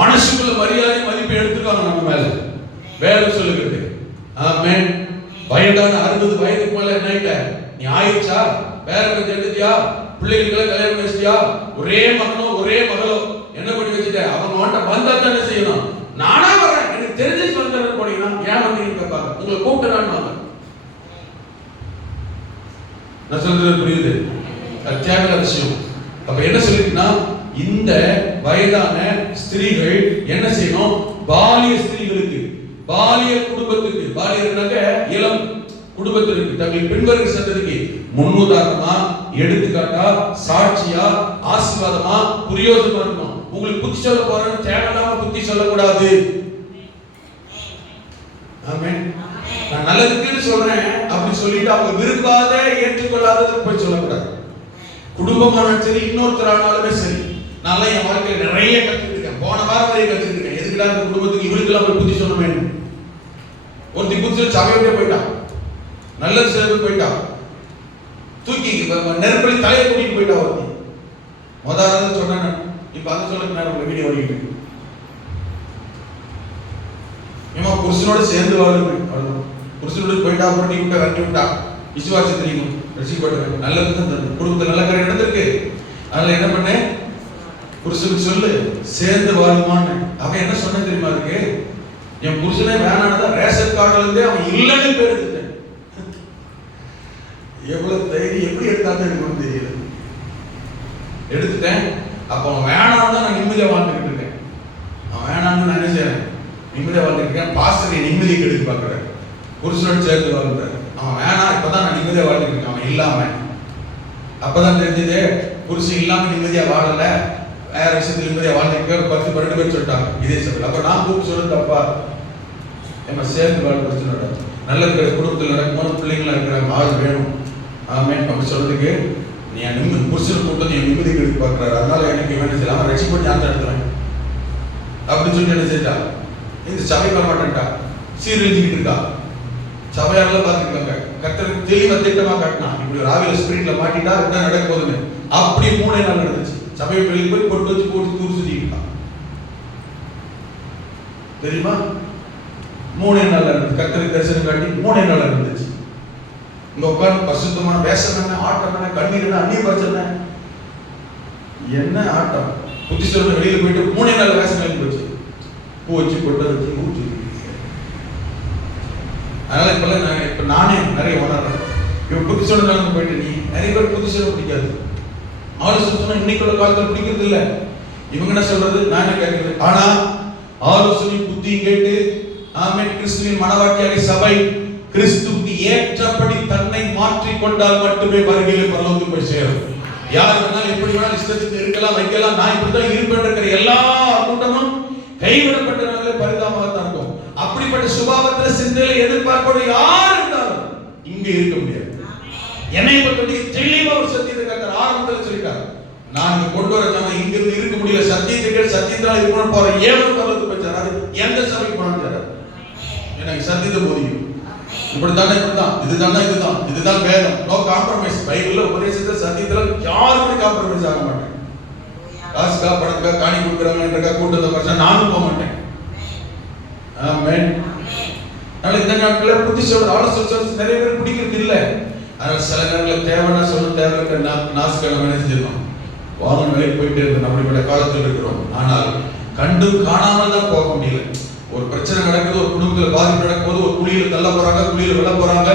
மனசுக்குள்ள மரியாதை மதிப்பு எடுத்துக்காங்க நம்ம மேல. வேலை சொல்லுகிறது. ஆமென். வயதான 60 வயதுக்கு மேல என்ன நீ ஆயிடுச்சா, வேற பத்தி எடுத்தியா, பிள்ளைகளுக்கு கல்யாணம் வச்சிட்டியா, ஒரே மகனோ ஒரே மகளோ என்ன பண்ணி வச்சுட்ட, அவங்க வந்தா தானே செய்யணும். நானா வரேன், எனக்கு தெரிஞ்சு வந்துடுறேன் போனீங்கன்னா ஏன் வந்தீங்கன்னு கேட்பாங்க. உங்களை கூப்பிட்டு நான் சொல்றது புரியுது? அது தேவையான விஷயம். அப்ப என்ன சொல்லிருக்குன்னா, இந்த வயதான ஸ்திரீகள் என்ன செய்யணும், பாலிய ஸ்திரீகளுக்கு, பாலிய குடும்பத்துக்கு, பாலியர்னாக்க இளம் குடும்பத்திற்கு, தங்கள் பின்வருகிற சந்ததிக்கு முன்னுதாரணமா, எடுத்துக்காட்டா, சாட்சியா, ஆசீர்வாதமா, பிரயோஜனமா இருக்கும். உங்களுக்கு புத்தி சொல்ல போறேன்னு தேவையில்லாம புத்தி சொல்லக்கூடாது. ஆமென். நான் நல்லதுக்குன்னு சொல்றேன் அப்படி சொல்லிட்டு அவங்க விரும்பாத ஏற்றுக்கொள்ளாததுக்கு போய் சொல்லக்கூடாது. குடும்பமான சரி, இன்னொருத்தர் ஆனாலுமே சரி. நான் என் வாழ்க்கையில் நிறைய கற்றுக்கிட்டேன். போன வாரம் வரையும் கற்றுக்கிட்டேன். எதுக்குடா இந்த குடும்பத்துக்கு இவளுக்கெல்லாம் போய் புத்தி சொல்ல வேண்டும். ஒருத்தி புத்தி சபையோட போயிட்டான், நல்லது சேர்ந்து போயிட்டான், தூக்கி நெருப்பலி தலையை கூட்டிட்டு போயிட்டா ஒருத்தி. முதல்ல சொன்னேன், இப்ப அதை சொல்லுங்க, நான் வீடியோ ஓடிக்கிட்டு புருஷனோட சேர்ந்து வாழுங்க. புருஷனோட போயிட்டா, புரட்டி விட்டா, விரட்டி விட்டா, விசுவாசம் தெரியும், ரசிக்கப்பட்டவன், நல்லது தான் குடும்பத்தில் நல்ல காரியம் நடந்திருக்கு. அதனால என்ன பண்ணேன், புருஷனுக்கு சொல்லு சேர்ந்து வாழுமான்னு. அவன் என்ன சொன்ன தெரியுமா இருக்கு, என் புருஷனே வேணானதான் ரேஷன் கார்டுல இருந்தே அவன் இல்லைன்னு பேர் எடுத்துட்டேன். எவ்வளவு தைரியம், எப்படி எடுத்தாலும் எனக்கு தெரியல, எடுத்துட்டேன். அப்ப அவன் வேணான்னு நான் நிம்மதியா வாழ்ந்துகிட்டு இருக்கேன். அவன் வேணான்னு நான் என்ன செய்யறேன், நிம்மதியா வாழ்ந்துட்டு இருக்கேன். பாஸ்டர் நிம்மதியை கெடுக்க பாக்குறேன், புருஷனோட சேர்ந்து வாழ்றாரு. அவன் வேணாம், இப்பதான் நான் நிம்மதியா வாழ்ந்துட்டு இருக்கேன், அவன் இல்லாம. அப்பதான் தெரிஞ்சது புருஷன் இல்லாம நிம்மதியா வாழல, வேற விஷயத்துல நிம்மதியா வாழ்ந்துட்டு 10-12 பேர் சொல்லிட்டாங்க இதே சபையில். அப்ப நான் கூப்பிட்டு சொல்றது தப்பா? நம்ம சேர்ந்து வாழ் பிரச்சனை நல்ல குடும்பத்தில் நடக்கும், பிள்ளைங்களா இருக்கிற ஆள் வேணும். ஆமே. நம்ம சொல்றதுக்கு நீ நிம்மதி புருஷன் கூப்பிட்டு நீ நிம்மதி கெடுக்க பாக்குறாரு, அதனால எனக்கு வேணும் செய்யலாம், அவன் ரசி பண்ணி ஆத்த எடுத்துறேன் அப்படின்னு சொல்லி என்ன செஞ்சா, இந்த சபை வர மாட்டேன்டா, சீரழிஞ்சுக்கிட்டு இருக்கா. சபையாரெல்லாம் பார்த்துருக்காங்க, கர்த்தருக்கு தெளிவா திட்டமா காட்டினா, இப்படி ஒரு ஆவில ஸ்பிரிட்ல மாட்டிட்டா என்ன நடக்க போகுதுன்னு. அப்படி 3 நாள் நடந்துச்சு. சபையை வெளியே போய் கொண்டு வச்சு போட்டு தூர் சுத்திக்கிட்டான் தெரியுமா. 3 நாள் நடந்துச்சு. கர்த்தருக்கு தரிசனம் காட்டி 3 நாள் நடந்துச்சு. இங்க உட்கார்ந்து பரிசுத்தமான வேஷம் என்ன, ஆட்டம் என்ன, கண்ணீர் என்ன, அந்நிய பிரச்சனை என்ன, ஆட்டம் புத்தி சொல்ல வெளியில போயிட்டு 3 நாள் வேஷம் கழிஞ்சு போச்சு. பூ வச்சு பொட்டை வச்சு ஊற்றி. அதனால இப்ப நானே நிறைய உணர்றேன். இப்ப புத்தி சொல்ல போயிட்டு நீ நிறைய பேர் புத்தி சொல்ல பிடிக்காது. ஆலோசனை சொன்னா இன்னைக்குள்ள காலத்துல பிடிக்கிறது இல்ல. இவங்க என்ன சொல்றது, நான் என்ன கேட்கறது. ஆனா ஆலோசனை புத்தியும் கேட்டு ஆமென் கிறிஸ்துவின் மனவாட்டியாக சபை கிறிஸ்துவுக்கு ஏற்றபடி தன்னை மாற்றிக் கொண்டால் மட்டுமே வருகையில் பரலோகத்துக்கு போய் சேரும். யார் வேணாலும் எப்படி வேணாலும் இஷ்டத்துக்கு இருக்கலாம் வைக்கலாம், நான் இப்படிதான் இருப்பேன் இருக்கிற எல்லா கூட்டமும் கைவிடப்பட்டவர்களே பரிதாபமாக தான் இருக்கும். அப்படிப்பட்ட சுபாவத்துல சிந்தையில எதிர்பார்ப்போடு யார் இருந்தாலும் இங்க இருக்க முடியாது. என்னை பற்றி தெளிவா ஒரு சத்தியத்தை கர்த்தர் ஆரம்பத்தில் சொல்லிட்டார். நான் இங்க கொண்டு வர ஜனம் இங்க இருந்து இருக்க முடியல, சத்தியத்துக்கு சத்தியத்தால் இருக்கணும் போற ஏவல் பரலோகத்துக்கு போச்சார். அது எந்த சபைக்கு போனாலும் எனக்கு சத்தியத்தை போதிக்கும். இப்படித்தானே இப்படிதான், இதுதான் வேதம். No compromise. பைபிள்ல உபதேசத்துல சத்தியத்துல யாருமே காம்ப்ரமைஸ் ஆக மாட்டேன். காசுக்கா பணத்துக்கா காணி கொடுக்குறாங்கன்றக்கா கூட்டத்தை பார்த்தா நானும் போக மாட்டேன். ஆமென். அதனால இந்த நாட்கள புத்தி சொல்ற ஆலோசனை நிறைய பேர் பிடிக்கிறது இல்ல. அதனால சில நேரங்களில் தேவைன்னா சொல்ல தேவையில்லை நாசுக்கான வேலை செஞ்சிடலாம். வாகன வேலைக்கு போயிட்டே இருந்தோம். அப்படிப்பட்ட காலத்தில் இருக்கிறோம். ஆனால் கண்டும் காணாமல் தான் போக முடியல. ஒரு பிரச்சனை நடக்குது, ஒரு குடும்பத்தில் பாதிப்பு நடக்கும்போது ஒரு குழியில தள்ள போறாங்க, குழியில விழ போறாங்க.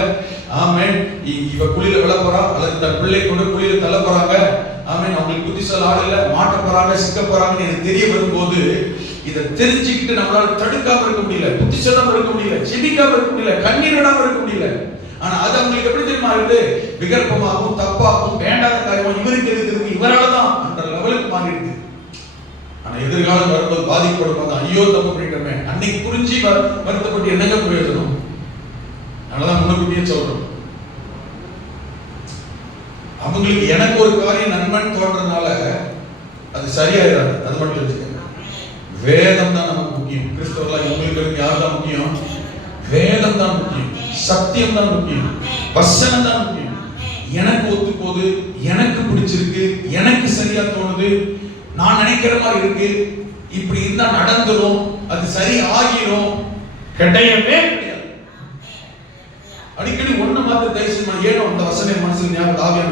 ஆமென். இவ குழியில விழ போறா அல்லது தன் பிள்ளை கொண்டு குழியில தள்ள போறாங்க. ஆமென். அவங்களுக்கு புத்தி சொல்ல ஆள் இல்ல, மாட்ட போறாங்க, சிக்க போறாங்கன்னு எனக்கு தெரிய வரும்போது இதை தெரிஞ்சுக்கிட்டு நம்மளால தடுக்காம இருக்க முடியல, புத்தி சொல்லாம இருக்க முடியல, ஜெபிக்காம இருக்க முடியல, கண்ணீர் விடாம இருக்க முடியல. ஆனா அது அவங்களுக்கு எப்படி தெரியுமா இருக்கு, விகற்பமாகவும் தப்பாகவும் வேண்டாத காரியமா இவருக்கு எதுக்கு இவரால்தான் அந்த லெவலுக்கு மாறி இருக்கு. ஆனா எதிர்காலம் வரும்போது பாதிக்கப்படும் போது ஐயோ தப்பு பண்ணிட்டோமே, அன்னைக்கு புரிஞ்சு வருத்தப்பட்டு என்னங்க பிரயோஜனம்? அதனாலதான் முன்னக்கூட்டியே சொல்றோம். அவங்களுக்கு எனக்கு ஒரு காரியம் நன்மைன்னு தோன்றதுனால அது சரியாயிராது. அது மட்டும் தெரிஞ்சுக்க. வேதம் தான் நமக்கு முக்கியம். கிறிஸ்தவர்களாக உங்களுக்கு யார் தான் முக்கியம்? வேதம் தான் முக்கியம், சத்தியம் தான் முக்கியம், வசனம் தான் முக்கியம். எனக்கு ஒத்து போகுது, எனக்கு பிடிச்சிருக்கு, எனக்கு சரியா தோணுது, நான் நினைக்கிற மாதிரி இருக்கு, இப்படி இருந்தா நடந்துரும், அது சரி ஆகிரும், கிடையவே கிடையாது. அடிக்கடி ஒண்ணு மாத்திர தரிசனம் ஏனோ அந்த வசனம் மனசுல ஞாபகம்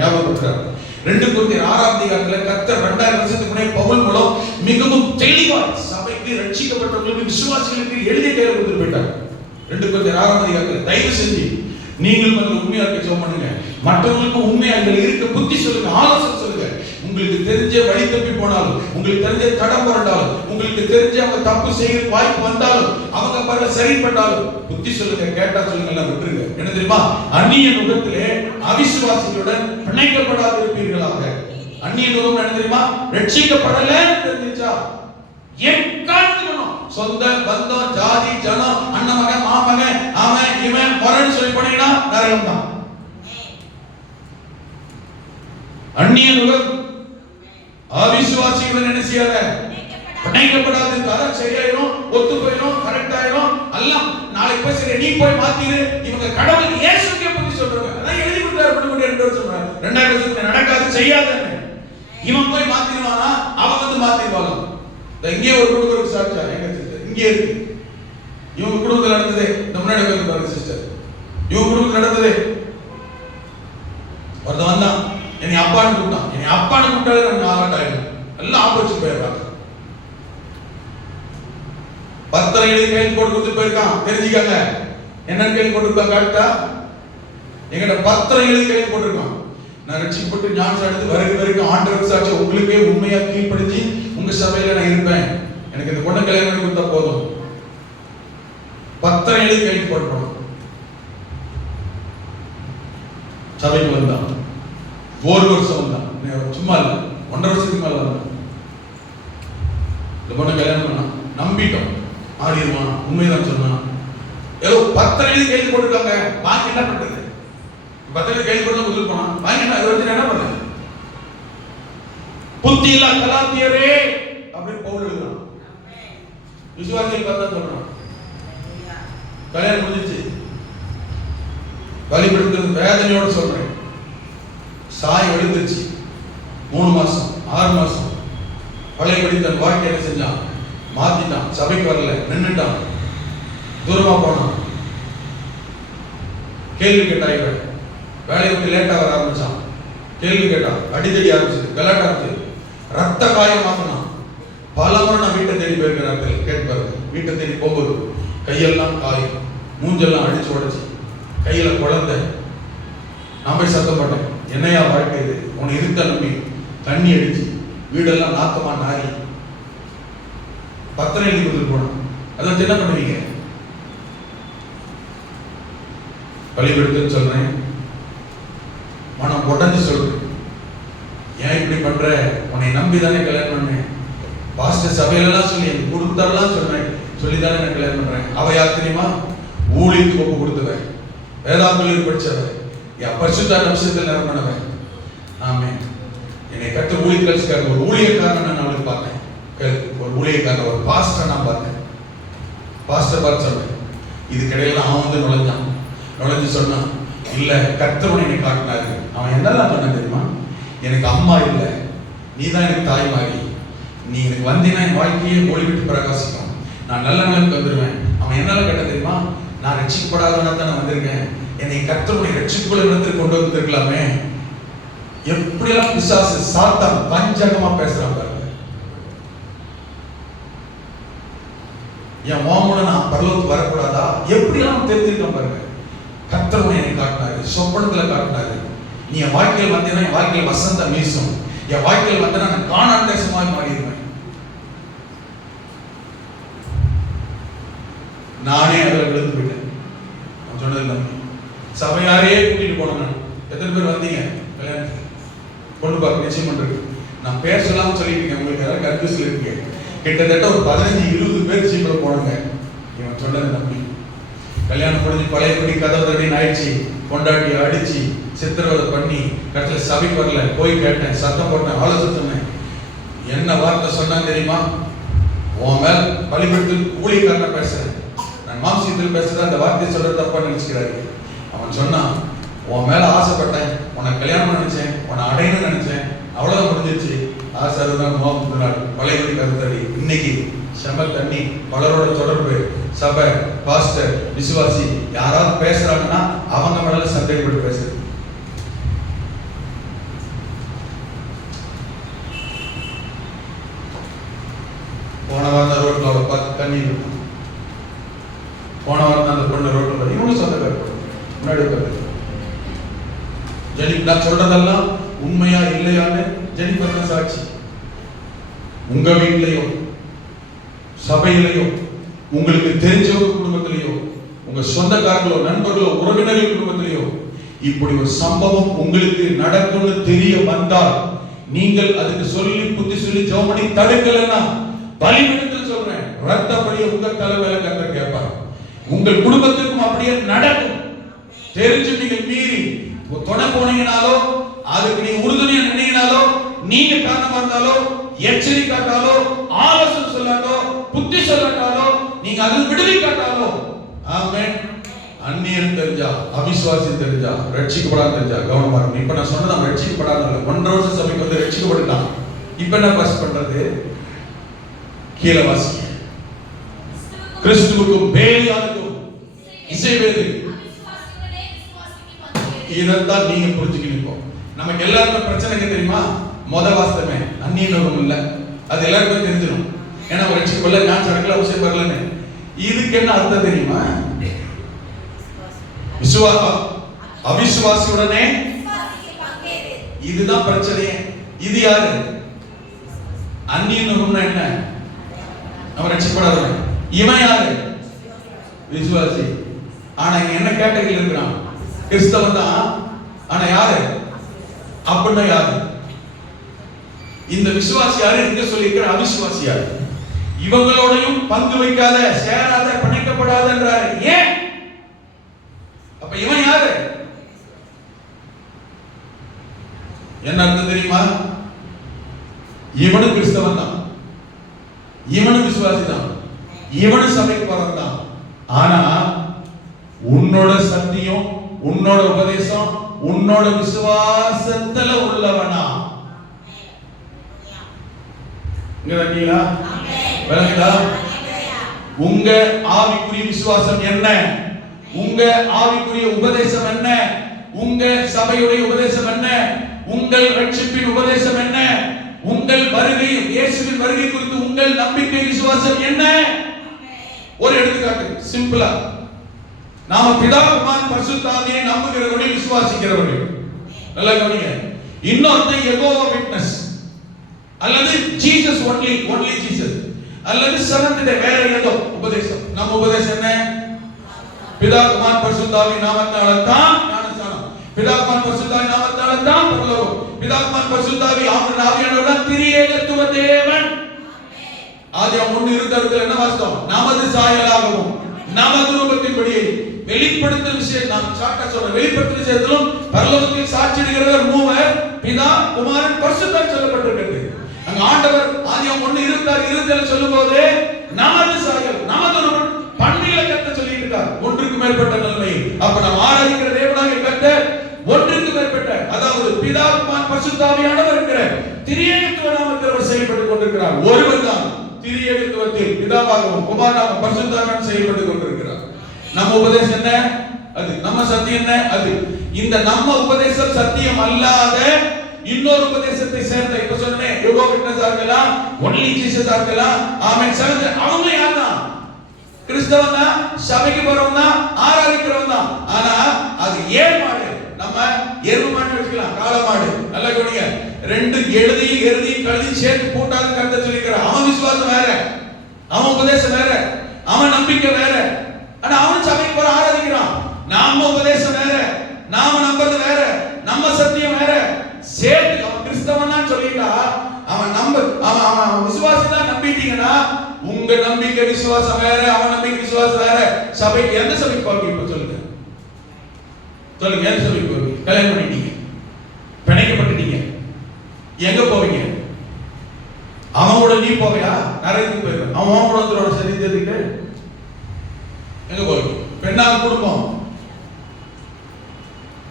ஞாபகப்படுத்துறார். 2 கொரிந்தியர் 6ஆம் அதிகாரத்துல கர்த்தர் 2000 வருஷத்துக்கு முன்னே பவுல் மூலம் மிகவும் தெளிவாய் சபைக்கு ரட்சிக்கப்பட்டவர்களுக்கு விசுவாசிகளுக்கு எழுதி கையில கொடுத்து போயிட்டார். 2 கொரிந்தியர் 6ஆம் அதிகாரத்துல தயவு செஞ்சு நீங்கள் வந்து உண்மையா இருக்க ஜெபம் பண்ணுங்க, மற்றவங்களுக்கு உண்மையா இருக்க புத்தி சொல்லுங்க, ஆலோசனை சொல்லுங்க. உங்களுக்கு தெரிஞ்ச வழி தப்பி போனாலும், உங்களுக்கு தெரிஞ்ச தடம் புரண்டாலும், உங்களுக்கு தெரிஞ்ச அவங்க தப்பு செய்ய வாய்ப்பு வந்தாலும், அவங்க பரவ சரி பண்ணாலும் புத்தி சொல்லுங்க, கேட்டா சொல்லுங்க, எல்லாம் விட்டுருங்க. என்ன தெரியுமா? அந்நிய நுகத்திலே அவிசுவாசிகளுடன் பிணைக்கப்படாது இருப்பீர்களாக. அந்நிய நுகம் என்ன தெரியுமா? ரட்சிக்கப்படல தெரிஞ்சா சொந்த பந்தம் ஜாதி ஜனம் அண்ணன் மகன் மாமகன் அவன் இவன் முரன்னு சொல்லி போனீங்கன்னா நரகம் தான். அந்நிய நுகம் அவிசுவாசிகள் என்ன செய்யாத பிணைக்கப்படாது. அதான் சரியாயிரும், ஒத்து போயிடும், கரெக்ட் ஆயிரும், எல்லாம் நாளைக்கு போய் சரி நீ போய் மாத்திரு. இவங்க கடவுள் இயேசுக்கே பத்தி சொல்றாங்க. அதான் எழுதி கொடுத்தாரு. பண்ணி 2 வருஷம் சொல்றாங்க. 2000 வருஷத்துக்கு நடக்காது செய்யாதன்னு. இவன் போய் மாத்திடுவானா, அவன் வந்து மாத்திடுவாங்க. இங்கே ஒரு குடும்பம் சாட்சியா எங்க சிஸ்டர் இங்கே இருக்கு. இவங்க குடும்பத்தில் நடந்தது இந்த முன்னாடி வந்து பாருங்க சிஸ்டர். இவங்க குடும்பத்தில் நடந்தது ஒருத்தன் வந்தான், என்னை அப்பான்னு கூப்பிட்டான். என்னை அப்பான்னு கூப்பிட்டாலே நான் ஆளாட்டாயிடும், எல்லாம் ஆப்போசிட் போயிடுறாங்க. 10 எழுதி கையில் போட்டு கொடுத்து போயிருக்கான். தெரிஞ்சுக்காங்க என்னன்னு கையில் போட்டுருக்கான். கரெக்டா எங்கிட்ட 10 எழுதி கையில் போட்டிருக்கான். நான் ரட்சிக்கப்பட்டு ஞானம் எடுத்து வரைக்கும் ஆண்டவருக்கு சாட்சி உங்களுக்கே உண்மையா கீழ்ப்படுத்தி உங்க சபையில நான் இருப்பேன், எனக்கு இந்த பொண்ணு கல்யாணம் பண்ணி கொடுத்தா போதும். 10 எழுதி கையில் போட்டுருவான். சபைக்கு வந்தான். 1 வருஷம் வந்தான், சும்மா இல்ல 1.5 வருஷத்துக்கு மேல வந்தான். இந்த பொண்ணு கல்யாணம் பண்ணான். நம்பிட்டோம், ஆடிடுவான், உண்மைதான் சொன்னான். ஏதோ 10 எழுதி கையில் போட்டிருக்காங்க. வாங்கி என்ன பண்றது? 10 எழுதி கையில் போட்டு முதல் போனா வாங்கி என்ன என்ன பண்றது? புத்தி இல்ல கலாத்தியரே அப்படின்னு பவுல் எழுதுறான். விசுவாசிகள் பார்த்தா சொல்றான். கல்யாணம் முடிஞ்சிச்சு, வழிபடுத்துறது வேதனையோட சொல்றேன். சாய் எழுந்துச்சு. 3 மாசம் 6 மாசம் பழையபடி தன் வாழ்க்கை என்ன செஞ்சான்? மாத்திட்டான். சபைக்கு வரல, நின்னுட்டான், தூரமா போனான். கேள்வி கேட்டா இவன் வேலையை விட்டு லேட்டா வர ஆரம்பிச்சான். கேள்வி கேட்டான், அடித்தடி ஆரம்பிச்சது, கலாட்டா ஆரம்பிச்சது. ரத்த காயமாகணும். பல முறை நான் வீட்டை தேடி போயிருக்கிறேன். கேட்பாரு, வீட்டை தேடி போகும்போது கையெல்லாம் காயம், மூஞ்செல்லாம் அடிச்சு உடைச்சு, கையில குழந்தை. நான் போய் சத்தம் போட்டேன், என்னையா வாழ்க்கை இது? உன்னை இருக்க நம்பி தண்ணி அடிச்சு வீடெல்லாம் நாக்கமா நாரி பத்திரம் எழுதி கொடுத்துட்டு போனோம். அதை என்ன பண்ணுவீங்க? பள்ளிக்கூடத்துன்னு சொல்றேன், மனம் உடஞ்சு சொல்றேன், ஏன் இப்படி பண்ற? உன்னை நம்பி தானே கல்யாணம் பண்ணேன். பாஸ்டர் சபையிலலாம் சொல்லி என் குடும்பத்தாரெல்லாம் சொன்னேன், சொல்லிதானே நான் கல்யாணம் பண்றேன். அவ யார் தெரியுமா? ஊழியத்துக்கு ஒப்பு கொடுத்தவன், வேதாந்தத்தில் படிச்சவன், என் பரிசுத்த நிமிஷத்தில் நிரம்பினவன். ஆமே. என்னை கற்று ஊழிய கழிச்சுக்காக ஒரு ஊழியக்காரன் நான் அவளுக்கு பார்த்தேன். ஒரு ஊழியக்காரன், ஒரு பாஸ்டர் நான் பார்த்தேன். பாஸ்டர் பார்த்து சொன்னேன், இதுக்கிடையில அவன் வந்து நுழைஞ்சு சொன்னான், இல்ல கர்த்தர் என்னை காட்டினாரு. அவன் என்னெல்லாம் சொன்ன தெரியுமா? எனக்கு அம்மா இல்லை, நீ தான் எனக்கு தாய் மாதிரி. நீ எனக்கு வந்தீங்கன்னா என் வாழ்க்கையே ஒளி விட்டு பிரகாசிக்கும், நான் நல்ல நிலைக்கு வந்துடுவேன். அவன் என்னால கேட்ட தெரியுமா? நான் ரட்சிக்கப்படாதவனா தான் நான் வந்திருக்கேன், என்னை கர்த்தருடைய ரட்சிப்புக்குள்ள இடத்துக்கு கொண்டு வந்துருக்கலாமே. எப்படியெல்லாம் பிசாசு சாத்தான் பஞ்சகமா பேசுறான் பாருங்க. என் மாமூல நான் பரலோகத்துக்கு வரக்கூடாதா? எப்படியெல்லாம் தெரிஞ்சிருக்கேன் பாருங்க. கர்த்தர் என்னை காட்டினாரு, சொப்பனத்துல காட்டினாரு. நீ என் வாழ்க்கையில் வந்தீங்கன்னா என் வாழ்க்கையில் வசந்தம் வீசும், என் வாழ்க்கையில் வந்தா நான் காணாத தேசமாய் மாறிடுவேன். நானே அதில் விழுந்து போயிட்டேன். நான் சொன்னது நம்பி சபையாரே கூட்டிட்டு போனேன். நான் எத்தனை பேர் வந்தீங்க கல்யாணத்துக்கு? பொண்ணு பார்க்க நிச்சயம் பண்றது. நான் பேர் சொல்லாமல் சொல்லிட்டீங்க, உங்களுக்கு யாராவது கன்ஃபியூஸ் இருக்கீங்க. கிட்டத்தட்ட ஒரு 15-20 பேர் சீக்கிர போனாங்க. இவன் சொன்னது நம்பி கல்யாணம் முடிஞ்சு பழையபடி கதவு தடின்னு ஆயிடுச்சு. கொண்டாட்டி அடிச்சு சித்திரவதை பண்ணி கடைசியில் சபைக்கு வரல. போய் கேட்டேன், சத்தம் போட்டேன், ஆலோசனை சொன்னேன். என்ன வார்த்தை சொன்னா தெரியுமா? உன் மேல் பலிபீடத்தில் ஊழியக்காரனை பேசுறேன், நான் மாம்சத்தில் பேசுறேன், அந்த வார்த்தையை சொல்ற தப்பா நினைச்சுக்கிறாரு. அவன் சொன்னான், உன் மேல ஆசைப்பட்டேன், உன்னை கல்யாணம் நினைச்சேன், உன்னை அடையணும்னு நினைச்சேன், அவ்வளவுதான் முடிஞ்சிருச்சு. ஆசை தான் மோகம் நாள் பழையபடி கருத்தடி. இன்னைக்கு செமல் தண்ணி, பலரோட தொடர்பு, சபை, பாஸ்டர், விசுவாசி யாராவது பேசுறாங்கன்னா அவங்க மேல சந்தேகப்பட்டு பேசுறது. போன வாரம் ரோட்ல அவளை பார்த்து தண்ணி இருக்கும். போன வாரம் அந்த பொண்ணு ரோட்ல இவங்களும் சொந்தக்கார முன்னாடி உட்காந்து நான் சொல்றதெல்லாம் உண்மையா இல்லையான்னு ஜெனிஃபர் சாட்சி. உங்க வீட்லயோ சபையிலையோ உங்களுக்கு தெரிஞ்சவங்க குடும்பத்திலேயோ உங்க சொந்தக்காரங்களோ நண்பர்களோ உறவினர்கள் குடும்பத்திலேயோ இப்படி ஒரு சம்பவம் உங்களுக்கு நடக்கும்னு தெரிய வந்தால் நீங்கள் அதுக்கு சொல்லி புத்தி சொல்லி ஜெபம் பண்ணி தடுக்கலன்னா பலிபீடத்தில் சொல்றேன், ரத்தப்படியே உங்க தலைமையில கர்த்தர் கேட்பார். உங்கள் குடும்பத்துக்கும் அப்படியே நடக்கும். தெரிஞ்சு நீங்க மீறி தொட போனீங்கனாலோ அதுக்கு நீங்க உறுதுணையா நின்னீங்கனாலோ நீங்க காரணமா இருந்தாலோ எச்சரிக்காட்டாலோ ஆலோசனை சொல்லாட்டோ புத்தி சொல்லாட்டாலோ நீங்க அதில் விடுவிக்காட்டாலோ ஆமென். அந்நியன் தெரிஞ்சா அவிசுவாசி தெரிஞ்சா ரட்சிக்கப்படாத தெரிஞ்சா கவனமா இருக்கும். இப்ப நான் சொன்னது அவன் ரட்சிக்கப்படாத 1.5 வருஷம் சபைக்கு வந்து ரட்சிக்கப்பட்டுட்டான். இப்ப என்ன பாஸ் பண்றது? கீழே வாசி. கிறிஸ்துவுக்கும் பேலியாளுக்கும் இசைவேது. இதைத்தான் நீங்க புரிஞ்சுக்கணும். நமக்கு எல்லாருக்கும் பிரச்சனை தெரியுமா? வாஸ்தவமே அந்நியனோகம் இல்ல, அது எல்லாருக்கும் தெரிஞ்சிடும். ஏன்னா ரட்சிக்கப்படல, நான் சடங்குல அவசியம் வரலன்னு. இதுக்கு என்ன அர்த்தம் தெரியுமா? அவிசுவாசியுடனே இதுதான் பிரச்சனையே. இது யாரு? அந்நியனோகம்னா என்ன? அவன் ரட்சிக்கப்படாதவன். இவன் யாரு? விசுவாசி. ஆனா இங்க என்ன கேட்டகரியில் இருக்கிறான்? கிறிஸ்தவன் தான். ஆனா யாரு அப்படின்னா யாரு? இந்த விசுவாசி யாரு? எங்க சொல்லியிருக்கிற அவிசுவாசி யாரு? இவங்களோடையும் பங்கு வைக்காத, சேராத, பிணைக்கப்படாத என்றாரு. ஏன்? அப்ப இவன் யாரு? என்ன அர்த்தம் தெரியுமா? இவனும் கிறிஸ்தவன் தான், இவனும் விசுவாசி தான், இவனும் சபைக்கு போறவன் தான். ஆனா உன்னோட சத்தியம், உன்னோட உபதேசம், உன்னோட விசுவாசத்துல உள்ளவனா? உங்க ஆவிக்குரிய விசுவாசம் என்ன? உங்க ஆவிக்குரிய உபதேசம் என்ன? உங்க சபையுடைய உபதேசம் என்ன? உங்கள் ரட்சிப்பின் உபதேசம் என்ன? உங்கள் வருகையும் இயேசுவின் வருகை குறித்து உங்கள் நம்பிக்கை விசுவாசம் என்ன? ஒரு எடுத்துக்காட்டு சிம்பிளா, நாம பிதா குமாரன் பரிசுத்த ஆவியை நம்புகிறவர்கள் விசுவாசிக்கிறவர்கள். நல்லா கவனிங்க. இன்னொருத்தன் யெகோவா விட்னஸ் அல்லது ஜீசஸ் ஒன்லி ஜீசஸ் அல்லது செவன்த் டே வேற ஏதோ உபதேசம். நம்ம உபதேசம் என்ன? பிதா குமாரன் பரிசுத்த ஆவியின் நாமத்தால தான் ஞானஸ்நானம், பிதா குமாரன் பரிசுத்த ஆவியின் நாமத்தால தான் பரலோகம், பிதா குமாரன் பரிசுத்த ஆவி ஆவியானவர் திரியேகத்துவ தேவன். ஆதியாகமம் 1:22 என்ன வாசித்தோம்? நமது சாயலாகவும் நமது ரூபத்தின்படியே வெளிப்படுத்தும் விஷயம். நான் ஷார்ட்டா சொல்றேன். வெளிப்படுத்தும் விஷயத்திலும் பரலோகத்தில் சாட்சியிடுகிறவர் மூவர், பிதா குமாரன் பரிசுத்தர் சொல்லப்பட்டிருக்கிறது. அங்க ஆண்டவர் ஆதியாகமம் 1:26 சொல்லும்போது நமது சாயல் நமது ரூபம் பன்மையில கர்த்தர் சொல்லிட்டு இருக்கார். ஒன்றுக்கு மேற்பட்ட நிலைமை. அப்ப நாம் ஆராதிக்கிற தேவனாகிய கர்த்தர் ஒன்றுக்கு மேற்பட்ட, அதாவது பிதா குமாரன் பரிசுத்த ஆவியானவர் என்கிற திரியேகத்துவ நாமத்தில் அவர் செயல்பட்டுக் கொண்டிருக்கிறார். ஒருவர் தான் திரியேகத்துவத்தில் பிதாவாகவும் குமாரனாகவும் பரிசுத்த ஆவியானவர் செயல்பட்டுக் கொண்டிருக்கிறார். நம்ம உபதேசம் என்ன? அது நம்ம சத்தியம் என்ன? அது இந்த நம்ம உபதேசம் சத்தியம் அல்லாத இன்னொரு உபதேசத்தை சேர்ந்த, இப்ப சொன்னேன் யெகோவா விட்னஸா இருக்கலாம், ஒன்லி ஜீசஸா இருக்கலாம், ஆமென் சேர்ந்த அவங்க யாருன்னா கிறிஸ்தவன் தான், சபைக்கு போறவன் தான், ஆராதிக்கிறவன் தான். ஆனா அது ஏழு மாடு, நம்ம எருமை மாடு வச்சுக்கலாம், காளை மாடு. நல்லா கவனிங்க. ரெண்டு எழுதி கழுதி சேர்த்து போட்டாது கர்த்தர் சொல்லிக்கிறார். அவன் விசுவாசம் வேற, அவன் உபதேசம் வேற, அவன் நம்பிக்கை வேற. ஆனா அவன் சபைக்கு போற ஆராதிக்கிறான். நாம உபதேசம் வேற, நாம நம்பது வேற, நம்ம சத்தியம் வேற. சேர்த்து அவன் கிறிஸ்தவன் தான் சொல்லிட்டா அவன் அவன் விசுவாசம் தான் நம்பிட்டீங்கன்னா உங்க நம்பிக்கை விசுவாசம் வேற, அவன் நம்பிக்கை விசுவாசம் வேற. சபைக்கு எந்த சபைக்கு போவீங்க? இப்ப சொல்லுங்க எந்த சபைக்கு போவீங்க? கல்யாணம் பண்ணிட்டீங்க, பிணைக்கப்பட்டுட்டீங்க, எங்க போவீங்க? அவன் கூட நீ போவியா? நரகத்துக்கு போயிருக்க. அவன் கூட ஒருத்தரோட சரி தெரிஞ்சுட்டு எங்க போவீங்க? பெண்ணாக குடும்பம்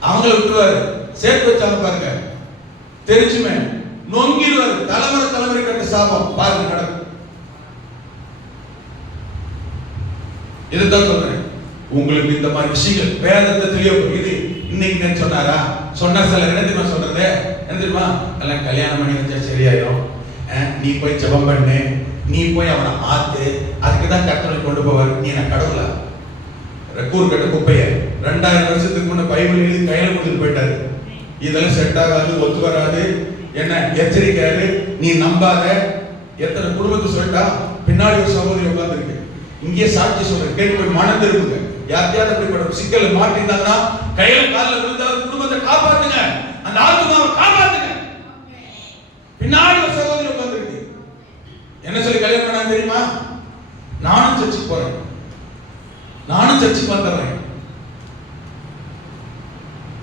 அவங்களை விட்டுருவாரு, சேர்த்து வச்சாங்க பாருங்க, தெரிஞ்சுமே நொங்கிடுவாரு. தலைமுறை கட்ட சாபம் பாருங்க நடக்கும். இதுதான் சொல்றேன். உங்களுக்கு இந்த மாதிரி விஷயங்கள் வேதத்தை தெளிவுபடுது. இன்னைக்கு நான் சொன்னாரா? சொன்ன சில என்ன தெரியுமா சொல்றது? என்ன தெரியுமா? எல்லாம் கல்யாணம் பண்ணி வச்சா சரியாயிரும், நீ போய் ஜெபம் பண்ணு, நீ போய் அவனை ஆத்து, அதுக்கு தான் கர்த்தரை கொண்டு போவார். நீ நான் கடவுளா? கூறு கட்ட குப்பைய 2000 வருஷத்துக்கு முன்ன பைபிள் எழுதி கையில கொடுத்துட்டு போயிட்டாரு. இதெல்லாம் செட் ஆகாது, ஒத்து வராது, என்ன எச்சரிக்காரு, நீ நம்பாத. எத்தனை குடும்பத்தை சொல்லிட்டா பின்னாடி ஒரு சகோதரி உட்கார்ந்துருக்கு. இங்கே சாட்சி சொல்றேன், கேட்டு போய் மனம் திரும்புங்க. யார்த்தையாவது அப்படிப்பட்ட சிக்கல் மாட்டிருந்தாங்கன்னா கையில காலில் விழுந்தாலும் குடும்பத்தை காப்பாத்துங்க, அந்த ஆத்துமாவை காப்பாத்துங்க. பின்னாடி ஒரு சகோதரி உட்கார்ந்துருக்கு. என்ன சொல்லி கல்யாணம் பண்ணா தெரியுமா? நானும் சர்ச்சுக்கு போறேன், நானும் சர்ச்சுக்கு வந்துடுறேன்,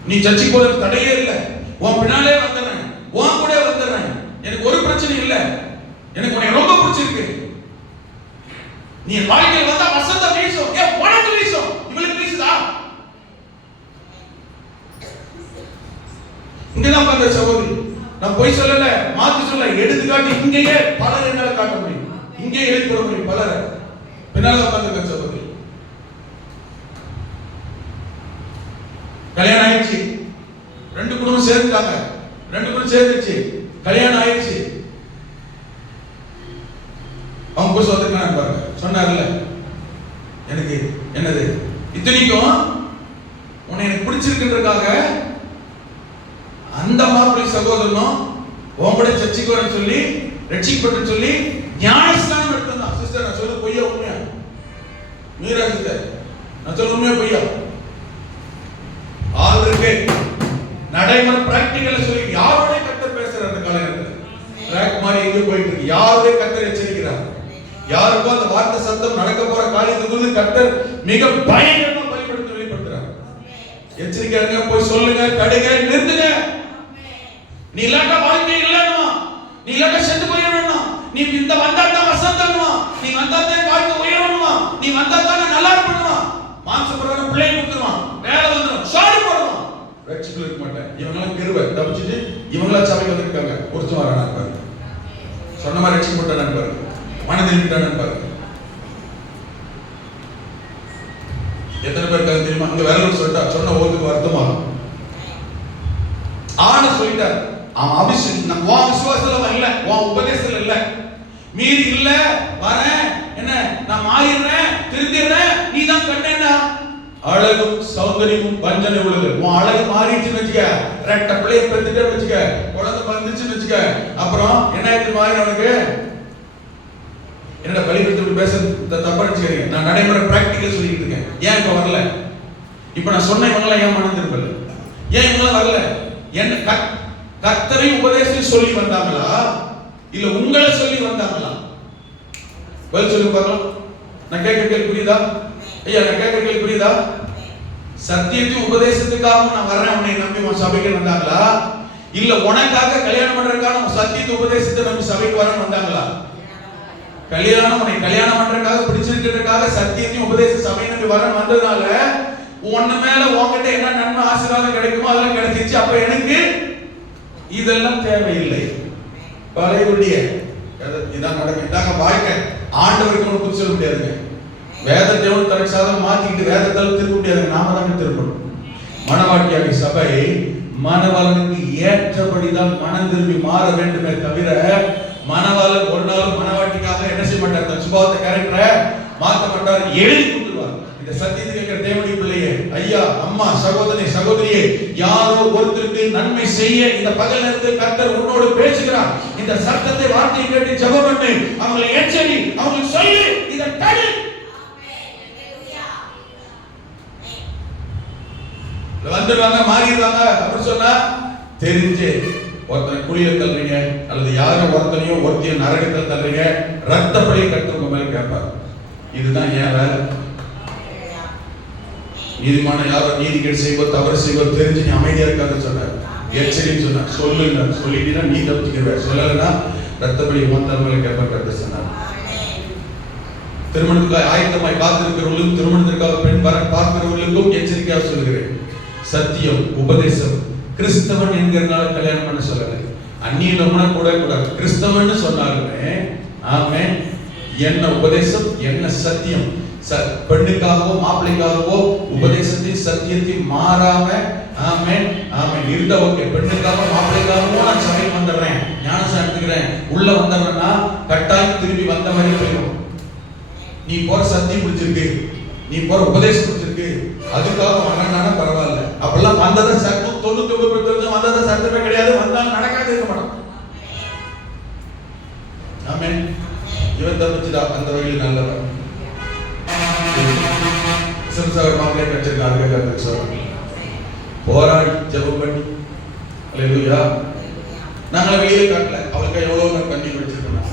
நீ சர்ச்சுக்கு போறது தடையே இல்லை, உன் பின்னாலே வந்துடுறேன், உன் கூட வந்துடுறேன், எனக்கு ஒரு பிரச்சனை இல்லை, எனக்கு உன்னை ரொம்ப பிடிச்சிருக்கு, நீ வாழ்க்கையில் வந்தா வசந்தம் வீசும். ஏன் உனக்கு வீசும், இவளுக்கு வீசுதா? இங்கதான் பார்த்த சகோதரி, நான் போய் சொல்லல, மாத்தி சொல்ல, எடுத்துக்காட்டி இங்கேயே பலர் என்னால காட்ட முடியும், இங்கே எழுதி போட முடியும் பலரை. பின்னால உட்கார்ந்து சகோதரி கல்யாணம் ஆயிடுச்சு, 2 குடும்பம் சேர்ந்துட்டாங்க, 2 குடும்பம் சேர்ந்துச்சு, கல்யாணம் ஆயிடுச்சு. அவங்க புருஷன் வந்துருக்கான்னு பாருங்க, சொன்னார்ல எனக்கு என்னது இத்தனைக்கும் உன்னை எனக்கு பிடிச்சிருக்குன்றதுக்காக அந்த மாப்பிள்ளை சகோதரனும் உங்களோட சர்ச்சைக்கு வரேன்னு சொல்லி ரட்சிக்கப்பட்டு சொல்லி ஞானஸ்நானம் எடுத்தான். சிஸ்டர் நான் சொல்ல பொய்யா உண்மையா? மீரா சிஸ்டர் நான் சொல்ல உண்மையா பொய்யா? ஆல் இருக்கு நடைமுறை பிராக்டிகலா சொல்லி யாரோட கர்த்தர் பேசுற அந்த காலகட்டத்தில் ட்ராக் மாதிரி எங்க போயிட்டு இருக்கு. யாரோட கர்த்தர் எச்சரிக்கிறார், யாருக்கும் அந்த வார்த்தை சத்தம் நடக்க போற காரியத்தை குறித்து கர்த்தர் மிக பயங்கரமா பலிபடுத்தி வெளிப்படுத்துறார். எச்சரிக்கையா போய் சொல்லுங்க, தடுங்க, நிறுத்துங்க. நீ இல்லாட்டா வாழ்க்கை இல்லைன்னா, நீ இல்லாட்டா செத்து போயிடணும்னா, நீ இந்த வந்தா தான் வசந்தம்மா, நீ வந்தா தான் வாழ்க்கை உயரணுமா, நீ வந்தா தான் நல்லா இருக்கணுமா, மாம்சபுரம் பிள்ளை கொடுத்துருவான், வேலை வந்துடும், சாரி போடுவான், ரட்சிப்பில் இருக்க மாட்டேன். இவங்களாம் கிருபை தப்பிச்சுட்டு இவங்களா சபைக்கு வந்துருக்காங்க. ஒருத்தம் வரானா பாருங்க, சொன்ன மாதிரி ரட்சிக்கப்பட்டானு பாருங்க, மனதில் பாருங்க. எத்தனை பேருக்கு தெரியுமா? அங்க வேற ஒரு சொல்லிட்டா சொன்ன ஓதுக்கு வருத்தமாகும். ஆன சொல்லிட்டார், அவன் அபிஷேகம் நம்ம விசுவாசத்துல அவன் இல்லை, வரேன், என்ன நான் மாறிடுறேன், திருந்திடுறேன், நீ தான் கண்டேன்னா அழகும் சௌந்தரியமும் வஞ்சனை உள்ளது. உன் அழகு மாறிடுச்சுன்னு வச்சுக்க, ரெட்ட பிள்ளைய பெற்றுட்டே வச்சுக்க, குழந்தை வந்துச்சுன்னு வச்சுக்க, அப்புறம் என்ன ஆயிடுச்சு மாறி அவனுக்கு? என்னோட பள்ளிக்கூடத்துக்கு பேச தப்பா நினைச்சுக்கிறீங்க, நான் நடைமுறை பிராக்டிக்கல் சொல்லிட்டு இருக்கேன். ஏன் இப்ப வரல? இப்ப நான் சொன்ன இவங்களாம் ஏன் மனம் திரும்பல? ஏன் இவங்களாம் வரல? என்ன கர்த்தரை உபதேசம் சொல்லி வந்தாங்களா இல்ல உங்களை சொல்லி வந்தாங்களா? பதில் சொல்லி பார்க்கலாம். நான் கேட்க கேள்வி புரியுதா ஐயா? நான் கேட்க கேள்வி புரியுதா? சத்தியத்தின் உபதேசத்துக்காக நான் வரேன் உன்னை நம்பி உன் சபைக்கு வந்தாங்களா இல்ல உனக்காக கல்யாணம் பண்றதுக்காக சத்தியத்தின் உபதேசத்தை நம்பி சபைக்கு வரணும் வந்தாங்களா? கல்யாணம் உன்னை கல்யாணம் பண்றதுக்காக பிடிச்சிருக்கிறதுக்காக சத்தியத்தையும் உபதேச சபையை நம்பி வரணும் வந்ததுனால உன்ன மேல உன்கிட்ட என்ன நன்மை ஆசீர்வாதம் கிடைக்குமோ அதெல்லாம் கிடைச்சிச்சு. அப்ப எனக்கு இதெல்லாம் தேவையில்லை. பழைய இதான் நடக்கும். இதாங்க வாழ்க்கை. ஆண்டவருக்கு ஒன்று புரிச்சு சொல்ல முடியாதுங்க. வேதத்தை ஒன்று தனக்கு மாத்திக்கிட்டு வேதத்தால் திரும்ப முடியாதுங்க. நாம தாங்க திரும்பணும். மணவாட்டியாகிய சபை மணவாளனுக்கு ஏற்றபடிதான் மனம் திரும்பி மாற வேண்டுமே தவிர மணவாளன் ஒரு நாள் மணவாட்டிக்காக என்ன செய்ய மாட்டார்? தன் சுபாவத்தை கேரக்டரை மாற்ற மாட்டார், எழுதி கொடுத்துருவார். இந்த சத்தியத்தை கேட்கிற தேவனுடைய பிள்ளையே, ஐயா, அம்மா, சகோதரி, சகோதரியே, யாரோ ஒருத்தருக்கு நன்மை செய்ய இந்த பகல் நேரத்தில் கர்த்தர் உன்னோடு பேசுகிறார். இந்த சத்தத்தை வார்த்தையை கேட்டு ஜெபம் பண்ணு, அவங்களை எச்சரி, அவங்களுக்கு சொல்லு, இதை தடு. வந்துடுவாங்க, மாறிடுவாங்க அப்படின்னு சொன்னா தெரிஞ்சு ஒருத்தனை குளிய தள்ளுறீங்க அல்லது யாரும் ஒருத்தனையும் ஒருத்தையும் நரகத்தில் தள்ளுறீங்க, ரத்தப்படி கட்டுறவங்க மேல கேட்பார். இதுதான் ஏன் வேலை? நீதிமான யாரோ நீதிகள் செய்வோ தவறு செய்வோ தெரிஞ்சு நீ அமைதியா இருக்காதுன்னு சொன்னார். எச்சரின்னு சொன்னார். சொல்லுங்க, சொல்லிட்டீங்கன்னா நீ தப்பிச்சுக்கிற, சொல்லலைன்னா ரத்தப்படி உன் மேல கேட்பார் சொன்னார். திருமணத்துக்காக ஆயத்தமாய் காத்திருக்கிறவர்களும் திருமணத்திற்காக பெண் வர பார்க்கிறவர்களுக்கும் எச்சரிக்கையாக சொல்கிறேன். சத்தியம் உபதேசம் கிறிஸ்தவன் என்கிறதுனால கல்யாணம் பண்ண சொல்லல. அந்நியனம்னா கூட கூடாது. கிறிஸ்தவன் சொன்னாலுமே ஆமென், என்ன உபதேசம் என்ன சத்தியம், பெண்ணுக்காகவோ மாப்பிள்ளைக்காகவோ உபதேசத்தையும் சத்தியத்தையும் மாறாம ஆமென் ஆமென் இருந்தா ஓகே. பெண்ணுக்காக மாப்பிள்ளைக்காகவோ நான் சபைக்கு வந்துடுறேன், ஞானசாரம் எடுத்துக்கிறேன், உள்ள வந்துடுறேன்னா கட்டாயம் திரும்பி வந்த மாதிரி போயிடும். நீ போற சத்தியம் பிடிச்சிருக்கு, நீ போற உபதேசம் பிடிச்சிருக்கு, அதுக்காக வரனானா பரவாயில்ல. அப்பெல்லாம் வந்ததை 99% வந்ததை சத்தமே கிடையாது, வந்தாலும் நடக்காது இருக்க மாட்டோம். ஆமென். இவன் தப்பிச்சுடா, அந்த வகையில் நல்லவன். சிம்சாவர் மாப்பிள்ளை கிடைச்சிருக்காங்க, போராடி ஜெபம் பண்ணி அல்லேலூயா. நாங்கள வெளியே காட்டல, அவளுக்கு எவ்வளவு கண்ணீர் வச்சிருக்கோம்.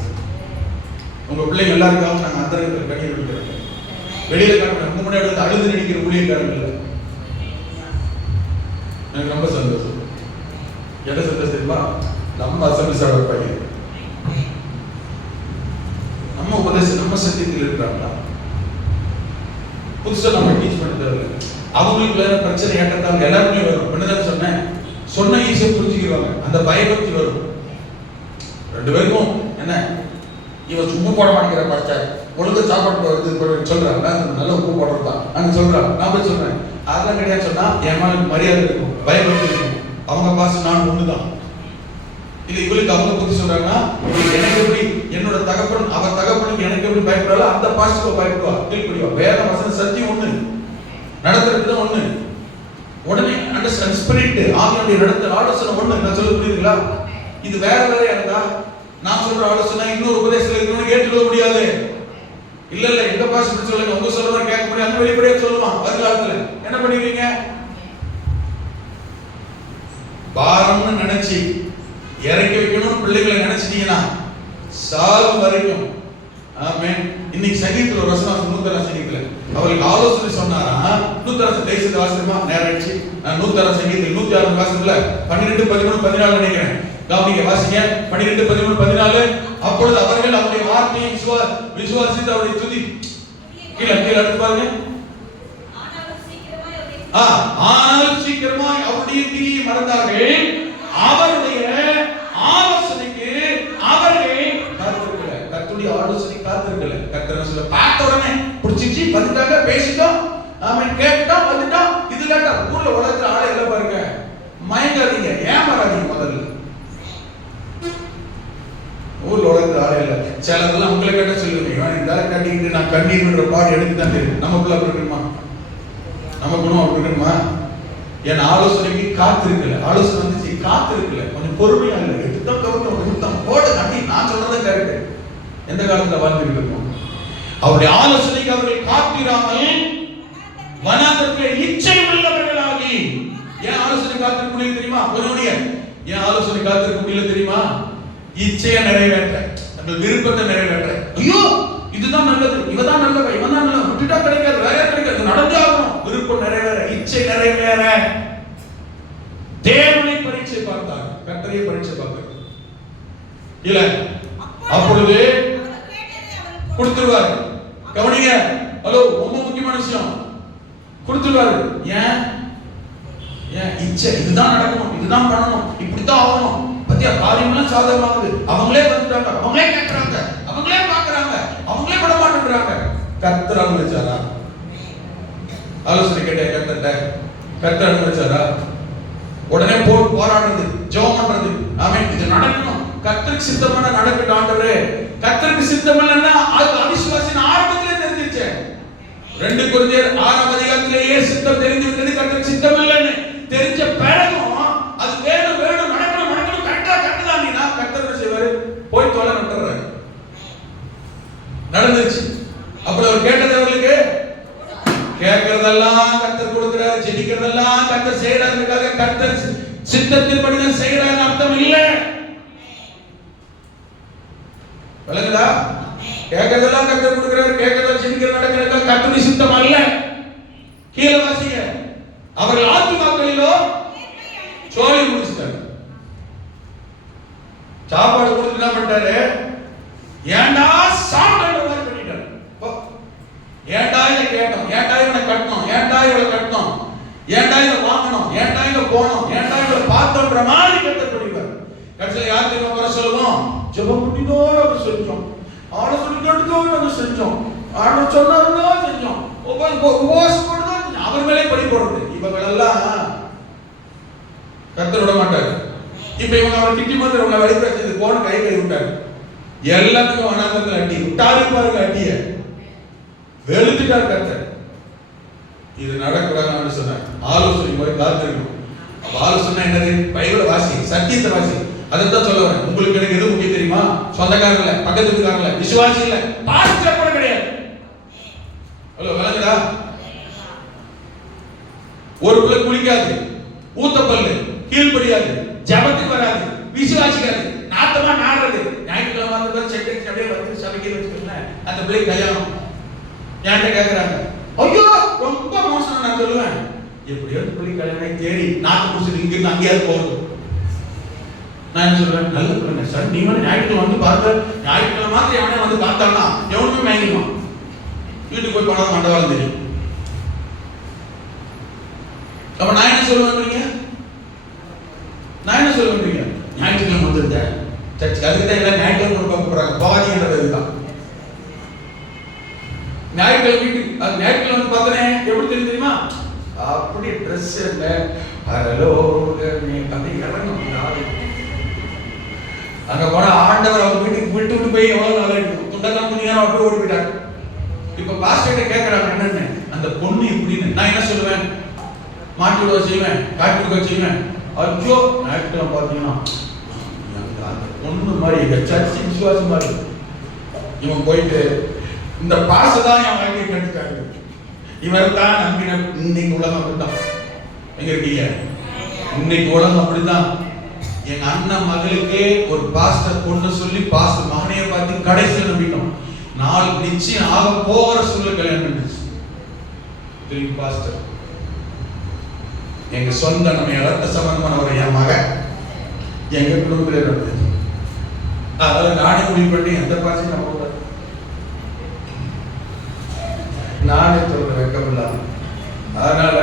உங்க பிள்ளைங்க எல்லாருக்காகவும் நாங்க அந்த கண்ணீர் விடுக்கிறோம். வெளியில காட்டுற உங்க முன்னாடி வந்து அழுது நடிக்கிற ஊழியக்காரங்க இல்லை. எனக்கு ரொம்ப சந்தோஷம். என்ன சந்தோஷம் தெரியுமா? நம்ம அசம்பிசாக பையன் நம்ம உபதேசம் நம்ம சத்தியத்தில் இருக்கிறாங்களா? புதுசா நம்ம டீச் பண்ண தேவை. அவங்களுக்கு வேற பிரச்சனை ஏற்றத்தால் எல்லாருமே வரும். என்னதான் சொன்னேன், சொன்ன ஈஸியா புரிஞ்சுக்கிறாங்க, அந்த பயபக்தி வரும். ரெண்டு பேருக்கும் என்ன, இவன் உப்பு போட மாட்டேங்கிற பச்சை ஒழுங்கு சாப்பாடு சொல்றாங்க, நல்ல உப்பு போடுறதுதான் அங்க சொல்றாங்க. நான் போய் சொல்றேன் அதெல்லாம் கிடையாது சொன்னா என் மேல மரியாதை இருக்கும், பயபக்தி இருக்கும். அவங்க பாசம் நான் ஒண்ணுதான். இல்ல இவளுக்கு அவங்க பத்தி சொல்றாங்கன்னா எனக்கு எப்படி என்னோட தகப்பன் அவர் தகப்பனுக்கு எனக்கு எப்படி பயப்படுறாளோ அந்த பாசத்துக்கு பயப்படுவா, கீழ்படிவா. வேற வசன சத்தியம் ஒண்ணு, நடத்துறது ஒண்ணு. உடனே அண்டர்ஸ்டாண்ட் ஸ்பிரிட் ஆவியுடைய நடத்த ஆலோசனை ஒண்ணு. நான் சொல்ல புரியுதுங்களா? இது வேற வேறையா இருந்தா நான் சொல்ற ஆலோசனை இன்னொரு உபதேசத்துல இருக்கணும்னு கேட்டுக்க முடியாது. இல்ல இல்ல எங்க பாச இப்படி சொல்லுங்க, உங்க சொல்றத கேட்க முடியாது, வெளிப்படையா சொல்லுவான். வருங்காலத்துல என்ன பண்ணுவீங்க? பாரம்னு நினைச்சு இறக்கி வைக்கணும்னு பிள்ளைகளை நினைச்சிட்டீங்கன்னா சாவு வரைக்கும். ஆமென். இன்னைக்கு சங்கீதத்துல ஒரு வசனம் 106 சங்கீதத்துல அவருக்கு ஆலோசனை சொன்னாரா? 106 தேசத்து வாசமா நேராச்சு. நான் 106 சங்கீதத்தில் 106 வாசத்துல 12, 13, 14 நினைக்கிறேன். கவனிங்க, வாசிங்க. 12, 13, 14. அப்பொழுது அவர்கள் அவருடைய வார்த்தையை விசுவாசித்து அவருடைய துதி கீழே எடுத்து பாருங்க. ஆனால் சீக்கிரமாய் அவருடைய கிரியை மறந்தார்கள், அவருடைய ஆலோசனைக்கு அவர்கள் காத்திருக்கல. கர்த்தருடைய ஆலோசனை காத்திருக்கல. கர்த்தர் சொல்ல பார்த்த உடனே புடிச்சிச்சு வந்துட்டாங்க, பேசிட்டோம், ஆமென், கேட்டோம், வந்துட்டோம். இது லேட்டா ஊர்ல உலகத்துல ஆளே இல்ல பாருங்க. மயங்காதீங்க, ஏமாறாதீங்க. முதல்ல ஊர்ல உலகத்து ஆளே இல்லை. சிலதெல்லாம் உங்களை கேட்ட சொல்லுங்க, இவன் இந்த கட்டிக்கிட்டு நான் கண்ணீர்ன்ற பாடு எடுத்து தான் தெரியும். நமக்குள்ள அப்படி இருக்கணுமா? நம்ம குணம் அப்படி இருக்கணுமா? என் ஆலோசனைக்கு காத்து இருக்குல்ல, ஆலோசனை வந்துச்சு காத்து இருக்குல்ல, கொஞ்சம் பொறுமையா இல்லை, எடுத்துதான் கவுத்தம் எடுத்தான் போட்டு கட்டி நான் சொல்றதை கரெக்ட். எந்த காலத்துல வாழ்ந்துட்டு இருக்கோம்? அவருடைய ஆலோசனைக்கு அவர்கள் காத்திராமல் வனாந்தரத்தில் இச்சை உள்ளவர்களாகி. ஏன் ஆலோசனை காத்திருக்க முடியல தெரியுமா? கொஞ்சம் ஏன் ஆலோசனை காத்திருக்க முடியல தெரியுமா? இச்சையை நிறைவேற்ற, அந்த விருப்பத்தை நிறைவேற்ற. ஐயோ இதுதான் நல்லது, இவதான் நல்லவ, இவன் தான் நல்லவன், விட்டுட்டா கிடைக்காது, வேற கிடைக்காது, நடந்தாகணும். விருப்பம் நிறைவேற, இச்சை நிறைவேற. தேவனை பரீட்சை பார்த்தார், கர்த்தரை பரீட்சை பார்த்தார் இல்ல. அப்பொழுது கொடுத்துருவாரு. கவனிங்க, ஹலோ, ரொம்ப முக்கியமான விஷயம், கொடுத்துருவாரு. ஏன்? ஏன்? இச்சை, இதுதான் நடக்கணும், இதுதான் பண்ணணும், இப்படித்தான் ஆகணும். பத்தியா, காரியம்லாம் சாதகமாகுது, அவங்களே வந்துட்டாங்க, அவங்களே கேட்கறாங்க, அவங்களே பாக்குறாங்க, அவங்களே விட மாட்டேங்கிறாங்க. கர்த்தர் அனுமதிச்சாரா? ஆலோசனை கேட்ட கர்த்தர் அனுமதிச்சாரா? உடனே போராடுறது, ஜெபம் பண்றது, ஆமென், இது நடக்கணும், கர்த்தருக்கு சித்தமான நடக்கட்டும் ஆண்டவரே. கர்த்தருக்கு சித்தம் இல்லைன்னா அது அவிசுவாசின் ஆரம்பத்திலே தெரிஞ்சிருச்சு. 2 கொரிந்தியர் 6ஆம் அதிகாரத்திலேயே சித்தம் தெரிஞ்சு விட்டது, கர்த்தருக்கு சித்தம் இல்லைன்னு தெரிஞ்ச பிறகும் அது வேணும் வேணும் நடக்கணும் நடக்கணும் கரெக்டா கரெக்டா நீனா கர்த்தர் என்ன செய்வாரு? போய் தொலை நட்டுறாரு. நடந்துச்சு. அப்புறம் அவர் கேட்டது அவர்களுக்கு கேட்கறதெல்லாம் கர்த்தர் கொடுக்கிறார், ஜெபிக்கிறதெல்லாம் கர்த்தர் செய்யறாருக்காக கர்த்தர் சித்தத்தின் படிதான் செய்யறாருன்னு அர்த்தம் இல்ல. விளங்குதா? கேட்கறதெல்லாம் கர்த்தர் கொடுக்கிறார், கேட்கறதெல்லாம் ஜெபிக்கிறது நடக்கிறதுக்காக கர்த்தருடைய சித்தம் அல்ல. கீழே வாசிங்க. அவர்கள் ஆத்துமாக்களிலோ சோழி முடிச்சிட்டாரு. சாப்பாடு கொடுத்து என்ன பண்ணிட்டாரு? ஏண்டா சாப்பிட்ட மாதிரி பண்ணிட்டாரு. ஏண்டா இதை கேட்டோம், ஏண்டா இவனை கட்டணும், ஏண்டா இவளை கட்டணும், ஏண்டா இதை வாங்கணும், ஏண்டா இதை போனோம், ஏண்டா இவளை பார்த்தோன்ற மாதிரி கட்ட பண்ணிடுவார். கடைசியில் யாருக்கு வர சொல்லுவோம்? ஜெபம் பண்ணினோம், அதை செஞ்சோம், ஆளை சொல்லிட்டு அதை செஞ்சோம், ஆளை சொன்னாருன்னா செஞ்சோம், உபவாசம் போடுறோம், அவர் மேலே படி போடுறது. இவங்களெல்லாம் கர்த்தர் விட மாட்டாரு. இப்ப இவங்க அவரை திட்டி மாதிரி உங்களை வழிபடுறது போன கை விட்டாரு. எல்லாத்துக்கும் அனாதத்தில் அட்டி விட்டாரு பாருங்க, அட்டிய வெளுத்துட்டார் கர்த்தர். இது நடக்கூடாதுன்னு சொன்னார். ஆலோசனை போய் காத்திருக்கணும். அப்ப ஆலோசனை என்னது? பைபிளை வாசி, சத்தியத்தை வாசி. அதைத்தான் சொல்ல வரேன். உங்களுக்கு எனக்கு எது முக்கியம் தெரியுமா? சொந்தக்காரங்க இல்ல, பக்கத்து வீட்டுக்காரங்க இல்ல, விசுவாசி இல்ல, பாஸ்டர் கூட கிடையாது. ஹலோ, விளங்குதா? ஒரு பிள்ளை குளிக்காது, ஊத்தப்பல்லு, கீழ்படியாது, ஜபத்துக்கு வராது, விசுவாசிக்காது, நாத்தமா நாடுறது, ஞாயிற்றுக்கிழமை அந்த பேர் சென்னைக்கு அப்படியே வந்து சபைக்கு வச்சுக்கோங்களேன், அந்த பிள்ளை கல்யாணம் என்கிட்ட கேட்கறாங்க. ஐயோ ரொம்ப மோசம். நான் சொல்லுவேன், எப்படியோ பிள்ளை கல்யாணம் தேடி நாட்டு முடிச்சுட்டு இங்கிருந்து அங்கேயாவது போகுது. நான் என்ன சொல்றேன்? நல்ல பிள்ளைங்க சார், நீங்க ஞாயிற்றுக்கிழமை வந்து பார்த்த, ஞாயிற்றுக்கிழமை மாத்திரம் எவனே வந்து பார்த்தாங்கன்னா எவனுமே மயங்கிடுவான். வீட்டுக்கு போய் போனா மண்டவாளம் தெரியும். அப்ப நான் என்ன சொல்லுவேன்? நான் என்ன சொல்லுவேன்? ஞாயிற்றுக்கிழமை வந்துருந்தேன் சர்ச்சுக்கு, அதுக்கு தான் எல்லாம் ஞாயிற்றுக்கிழமை கூப்பிடுறாங்க, பவானின்றது இதுதான். ஞாயிற்றுக்கிழமை வீட்டுக்கு, அது ஞாயிற்றுக்கிழமை வந்து பார்த்தனே எப்படி தெரியுமா? அப்படி ட்ரெஸ் இல்ல, பரலோகமே அப்படி இறங்கும். அங்க போனா ஆண்டவர் அவங்க வீட்டுக்கு விட்டு விட்டு போய் எவ்வளவு நல்லா இருக்கும், துண்டெல்லாம் துணியாரம் அப்படியே ஓடி போயிட்டாங்க. இப்ப பாஸ்டர்கிட்ட கேட்கறாங்க என்னன்னு, அந்த பொண்ணு எப்படின்னு. நான் என்ன சொல்லுவேன்? மாட்டி விட செய்வேன், காட்டி கொடுக்க செய்வேன். ஐயோ, ஞாயிற்றுக்கிழமை பார்த்தீங்கன்னா அந்த பொண்ணு மாதிரி எங்க சர்ச்சை விசுவாசம் மாதிரி இவன் போயிட்டு இந்த பாச தான் என் வாழ்க்கையை கட்டுக்காரு, இவர் தான் நம்பின. இன்னைக்கு உலகம் அப்படித்தான். எங்க இருக்கீங்க? இன்னைக்கு உலகம் அப்படித்தான். எங்க அண்ணன் மகளுக்கே ஒரு பாஸ்டர் பொண்ணு சொல்லி பாஸ்டர் மகனையை பார்த்து கடைசியில் நம்பிட்டோம். நாள் நிச்சயம் ஆக போகிற சூழல் கல்யாணம் பண்ணிச்சு. திரும்பி பாஸ்டர் எங்க சொந்த நம்ம ரத்த சம்பந்தமானவர் என் மகன் எங்க குடும்பத்தில் நடந்தது. அதனால நானே முடிவு பண்ணி எந்த பாசையும் நம்ம நானே சொல்ற வெக்கப்படலாம். அதனால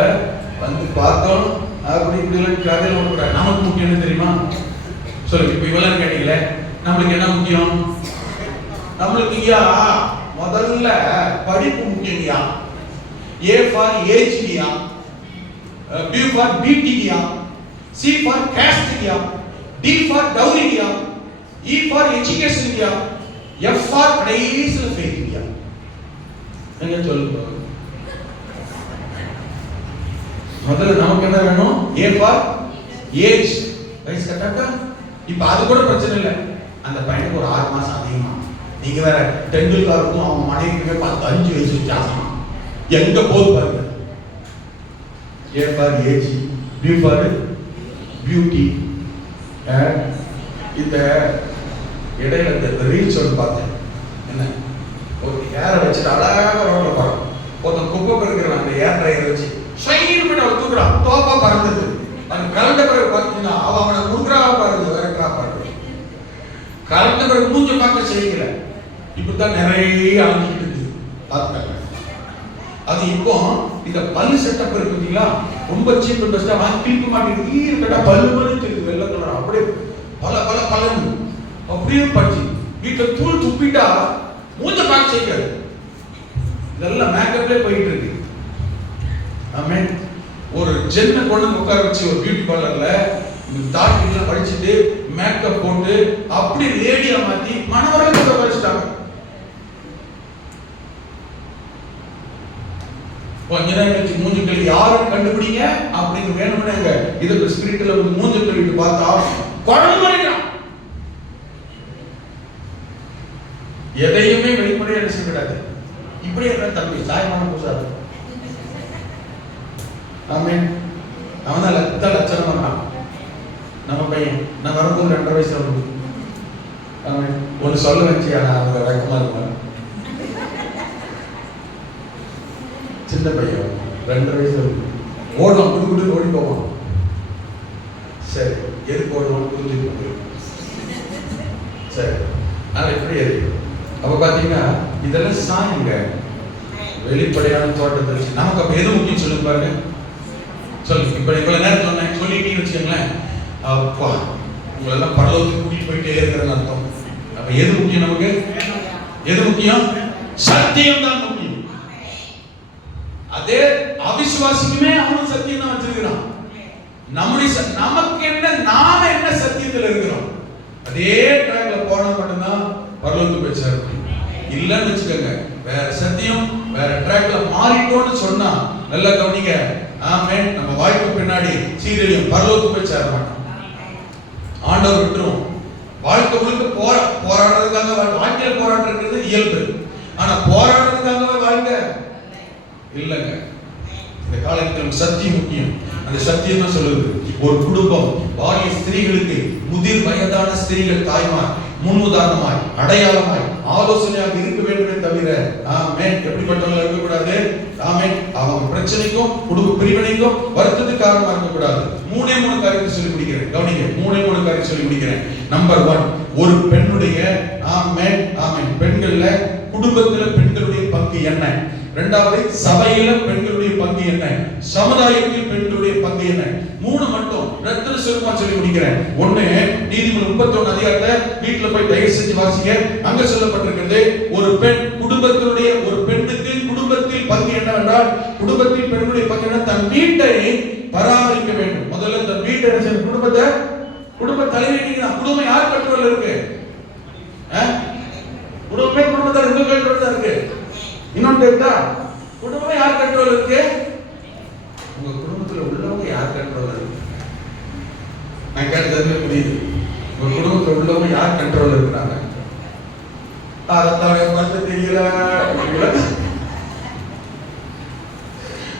வந்து பார்த்தோம் அப்படி இப்படி கதையில் ஒன்று. நமக்கு முக்கியம் என்ன தெரியுமா? சொல்லுங்க. இப்ப இவ்வளவு கேட்டீங்களே, நம்மளுக்கு என்ன முக்கியம்? நம்மளுக்கு ஐயா முதல்ல படிப்பு முக்கியங்கய்யா. A for HDயா, B for BTயா, C for casteயா, D for dowryயா, E for education இல்லையா? F for கடைசில faith இல்லையா? நீங்க சொல்லுங்க. முதல்ல நமக்கு என்ன வேணும்? A for age. வயசு கரெக்டா? இப்ப அது கூட பிரச்சனை இல்லை. அந்த பையனுக்கு ஒரு 6 மாசம் அதிகமா. நீங்க வேற டெண்டுல்கருக்கும் அவங்க மனைவிக்குமே 5 வயசு வித்தியாசமா. எங்க போது பாருங்க. A for age, B for beauty. இந்த இடையில இந்த ரீல்ஸ் ஒன்று பார்த்தேன். என்ன ஒரு ஏரை வச்சுட்டு அழகாக ரோட்ல போறான். ஒருத்தன் குப்பை பெருக்கிறான். அந்த ஏர் ட்ரையர் வச்சு ஷைன் பண்ணி அவன் தூக்குறான். தோப்பா பறந்தது. அவன் கலந்த பிறகு பார்த்தீங்கன்னா அவனை முன்கிறாவா பாருங்க, வேறக்கா பாருங்க. கலந்த பிறகு மூஞ்ச பார்க்க செய்யல. இப்படித்தான் நிறைய அழிஞ்சிட்டு இருக்கு. பார்த்துக்காங்க. அது இப்போ இந்த பல்லு செட்டப் இருக்கு பார்த்தீங்களா, ரொம்ப சீப் அண்ட் பெஸ்டா வாங்கி கிளிக்க மாட்டேங்குது. ஈரக்கட்டா பல்லு மாதிரி தெரியுது, வெள்ளை கலர். அப்படியே பலன்னு அப்படியே பச்சு வீட்டில் தூள் துப்பிட்டா மூஞ்ச பார்க்க செய்யாது. இதெல்லாம் மேக்கப்லேயே போயிட்டு இருக்கு. ஆமே. ஒரு ஜென்னை கொண்டு உட்கார வச்சு ஒரு பியூட்டி பார்லர்ல தாடிலாம் படிச்சுட்டு மேக்கப் போட்டு அப்படி லேடியா மாத்தி மனவரத்தை வச்சுட்டாங்க. கொஞ்ச நேரம் கழிச்சு மூஞ்சுக்கள் யாரும் கண்டுபிடிங்க அப்படின்னு வேணும்னு இதுக்கு ஸ்பிரிட்ல ஒரு மூஞ்சுக்கள் பார்த்தா குழம்பு வரைக்கும் எதையுமே வெளிப்படையா செய்யக்கூடாது. இப்படி என்ன தம்பி சாயமான பூசாது. ஆமென். அவன் தான் லட்சணமா இருக்கான். நம்ம பையன் நான் வரும்போது 2.5 வயசு ஆகுது. ஆமென். ஒன்று சொல்ல வச்சு அவங்க வழக்கமா இருப்பாங்க. சின்ன பையன் 2.5 வயசு ஓடுவான், குடு ஓடி போவான். சரி, எதுக்கு ஓடுவான் புரிஞ்சுக்க. சரி, ஆனால் எப்படி இருக்கு. அப்ப பாத்தீங்கன்னா இதெல்லாம் சாயுங்க, வெளிப்படையான தோட்டத்தை வச்சு. நமக்கு அப்ப எது முக்கியம் சொல்லுங்க பாருங்க. சொல்லுங்க. இப்ப இவ்வளவு நேரம் சொன்னேன் சொல்லிட்டீங்கன்னு வச்சுக்கோங்களேன். அப்பா உங்களெல்லாம் பரலோகத்துக்கு கூட்டிட்டு போயிட்டே இருக்கிறேன்னு அர்த்தம். அப்ப எது முக்கியம் நமக்கு? எது முக்கியம்? சத்தியம் தான் முக்கியம். அதே அவிசுவாசிக்குமே அவனும் சத்தியம் தான் வச்சிருக்கிறான். நமக்கு என்ன, நாம என்ன சத்தியத்தில் இருக்கிறோம், அதே ட்ராக்ல போனா மட்டும்தான் பரலோகத்துக்கு போய் சேர முடியும். இல்லன்னு வச்சுக்கோங்க, வேற சத்தியம் வேற ட்ராக்ல மாறிட்டோம்னு சொன்னா நல்லா கவனிங்க. ஆமென். நம்ம வாழ்க்கை பின்னாடி சீரழியும், பரலோகத்துக்கு போய் சேர மாட்டோம். ஆண்டவர் விட்டுரும். வாழ்க்கை முழுக்க போராடுறதுக்காக வாழ்க்கையில் போராடுறது இயல்பு. ஆனா போராடுறதுக்காக வாழ்க்கை இல்லைங்க. இந்த காலத்தில் சத்தியம் முக்கியம். அந்த சத்தியம் தான் சொல்லுது, ஒரு குடும்பம் பாலிய ஸ்திரீகளுக்கு முதிர் வயதான ஸ்திரீகள் தாய்மார் முன்னுதாரணமாய் அடையாளமாய் ஆலோசனையாக இருக்க வேண்டுமே தவிர ஆமென் எப்படிப்பட்டவங்க இருக்கக்கூடாது. ஆமென். அவங்க பிரச்சனைக்கும் குடும்ப பிரிவினைக்கும் வருத்தத்துக்கு காரணமா இருக்கக்கூடாது. 3 காரியத்தை சொல்லி முடிக்கிறேன். கவனிங்க, 3 காரியம் சொல்லி முடிக்கிறேன். நம்பர் 1, ஒரு பெண்ணுடைய ஆமென் ஆமென் பெண்கள்ல குடும்பத்துல பெண்களுடைய பங்கு என்ன? இரண்டாவது, சபையில பெண்களுடைய பங்கு என்ன? சமுதாயத்தில் பெண்களுடைய பங்கு என்ன? 3 மட்டும் ரத்தின சுருக்கமா சொல்லி முடிக்கிறேன். 1 நீதிமொழி 31 அதிகாரத்தை வீட்டுல போய் தயவு செஞ்சு வாசிங்க. அங்க சொல்லப்பட்டிருக்கிறது, ஒரு பெண் குடும்பத்தினுடைய ஒரு பெண்ணுக்கு குடும்பத்தில் பங்கு என்னவென்றால், குடும்பத்தில் பெண்களுடைய பங்கு என்ன? தன் வீட்டை பராமரிக்க வேண்டும். முதல்ல தன் வீட்டை குடும்ப தலைவி நீங்க. குடும்பம் யார் கண்ட்ரோல்ல இருக்கு? குடும்பத்தை உங்க கண்ட்ரோல்ல தான் இருக்கு. இன்னொன்று கேட்டா, குடும்பமே யார் கண்ட்ரோல் இருக்கு? உங்க குடும்பத்துல உள்ளவங்க யார் கண்ட்ரோல் இருக்கு? நான் கேட்டது புரியுது. உங்க குடும்பத்துல உள்ளவங்க யார் கண்ட்ரோல் இருக்கிறாங்க? அதான் பார்த்து தெரியல.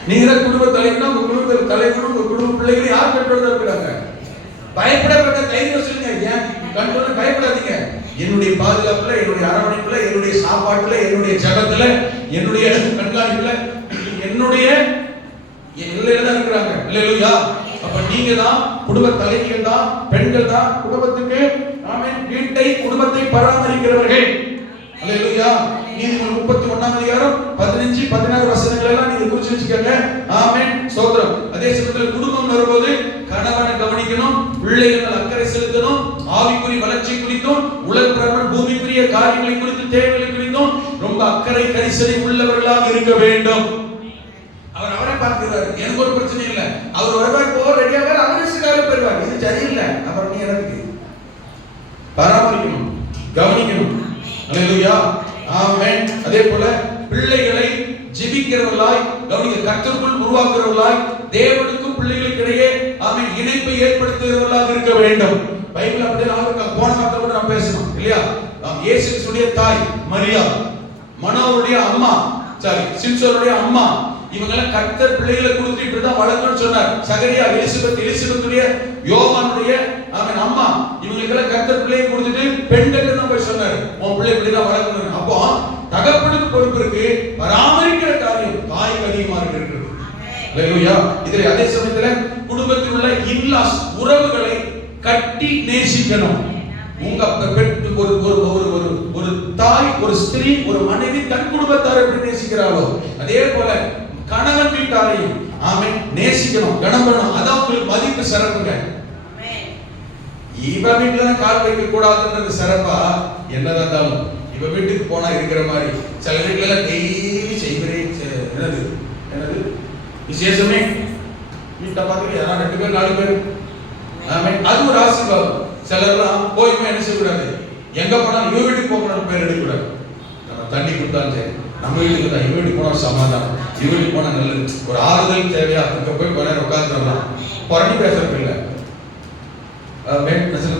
நீங்க குடும்ப தலைவனா, உங்க குடும்பத்துல தலைவனும் உங்க குடும்ப பிள்ளைகளும் யார் கண்ட்ரோல் இருக்கிறாங்க? பயப்படப்பட்ட தைரியம் சொல்லுங்க. ஏன் கண்ட்ரோல்? பயப்படாதீங்க. என்னுடைய பாதுகாப்புல, என்னுடைய அரவணைப்புல, என்னுடைய சாப்பாட்டுல, என்னுடைய ஜபத்துல, என்னுடைய கண்காணிப்புல, என்னுடைய எல்லையில தான் இருக்கிறாங்க. அல்லேலூயா. அப்ப நீங்க தான் குடும்ப தலைவிகள் தான், பெண்கள் தான் குடும்பத்துக்கு ஆமென் வீட்டை குடும்பத்தை பராமரிக்கிறவர்கள். அல்லேலூயா. நீதிமொழி 31 அதிகாரம் 15 16 வசனங்கள் எல்லாம் நீங்க குறிச்சு வச்சுக்கங்க. ஆமென். ஸ்தோத்திரம். அதே சமயத்தில் குடும்பம் வரும்போது கணவனை கவனிக்கணும், பிள்ளைகள் அக்கறை செலுத்தணும், ஆவிக்குரிய வளர்ச்சி குறித்தும் உலக பிரகாரம் பூமிக்குரிய காரியங்களை குறித்து தேவைகளை குறித்தும் ரொம்ப அக்கறை கரிசனை உள்ளவர்களாக இருக்க வேண்டும். அவரை பார்க்கிறாரு, எனக்கு ஒரு பிரச்சனை இல்லை, அவர் வருவார் போவார் ரெடியாக அவரே பெறுவார். இது சரியில்லை, அப்புறம் நீ எனக்கு பராமரிக்கணும். கவனிக்கணும். அல்லேலூயா, ஆமென். அதே போல பிள்ளைகளை ஜெபிக்கிறவர்களாய் கவனிக்க, கர்த்தருக்குள் உருவாக்குறவர்களாய், தேவனுக்கும் பிள்ளைகளுக்கு இடையே ஆமென் இணைப்பை ஏற்படுத்துகிறவர்களாக இருக்க வேண்டும். பைபிள் அப்படியே நாளுக்கு போன வாரத்துல கூட நான் பேசணும் இல்லையா? இயேசுவுடைய தாய் மரியா, மனோவுடைய அம்மா, சாரி சிம்சோனுடைய அம்மா, இவங்கெல்லாம் கர்த்தர் பிள்ளைகளை கொடுத்து இப்படிதான் வளர்க்கணும்னு சொன்னார். சகரியா, எலிசபெத்துடைய யோவானுடைய அவன் அம்மா, இவங்களுக்கெல்லாம் கர்த்தர் பிள்ளையை கொடுத்துட்டு பெண்கள் தான் போய் சொன்னார், உன் பிள்ளை இப்படிதான் வளர்க்கணும். அப்போ தகப்பனுக்கு பொறுப்பு இருக்கு, பராமரிக்கிற காரியம் தாய்க்கு அதிகமாக இருக்கிறது. அல்லேலூயா. இதில் அதே சமயத்துல குடும்பத்தில் உள்ள இன்லாஸ் உறவுகளை கட்டி நேசிக்கணும். உங்க ஒரு தாய், ஒரு ஸ்திரீ, ஒரு மனைவி தன் குடும்பத்தாரை எப்படி நேசிக்கிறாளோ அதே போல கணவன் வீட்டாரையும் ஆமென் நேசிக்கணும், கனம் பண்ணணும். அதான் உங்களுக்கு மதிப்பு சிறப்புங்க. இவ வீட்டுல கால் வைக்க கூடாதுன்றது சிறப்பா? என்னதான் இருந்தாலும் இவ வீட்டுக்கு போனா இருக்கிற மாதிரி சில வீட்டுல டெய்லி செய்கிறேன் என்னது விசேஷமே வீட்டை பார்த்து யாராவது 2 பேர் 4 பேர் ஆமென், அது ஒரு ஆசீர்வாதம். சிலர்லாம் போயுமே என்ன செய்யக்கூடாது, எங்க போனாலும் இவ வீட்டுக்கு போகணும் பேர் எடுக்கக்கூடாது. நம்ம தண்ணி கொடுத்தாலும் சரி, நம்ம வீட்டுக்கு தான், இவ வீட்டுக்கு போனா சமாதானம், இவ வீட்டுக்கு போனா நல்லது, ஒரு ஆறுதல் தேவையா அங்க போய் கொஞ்ச நேரம் உட்காந்துடலாம். புரணி பேசுறது இல்லை,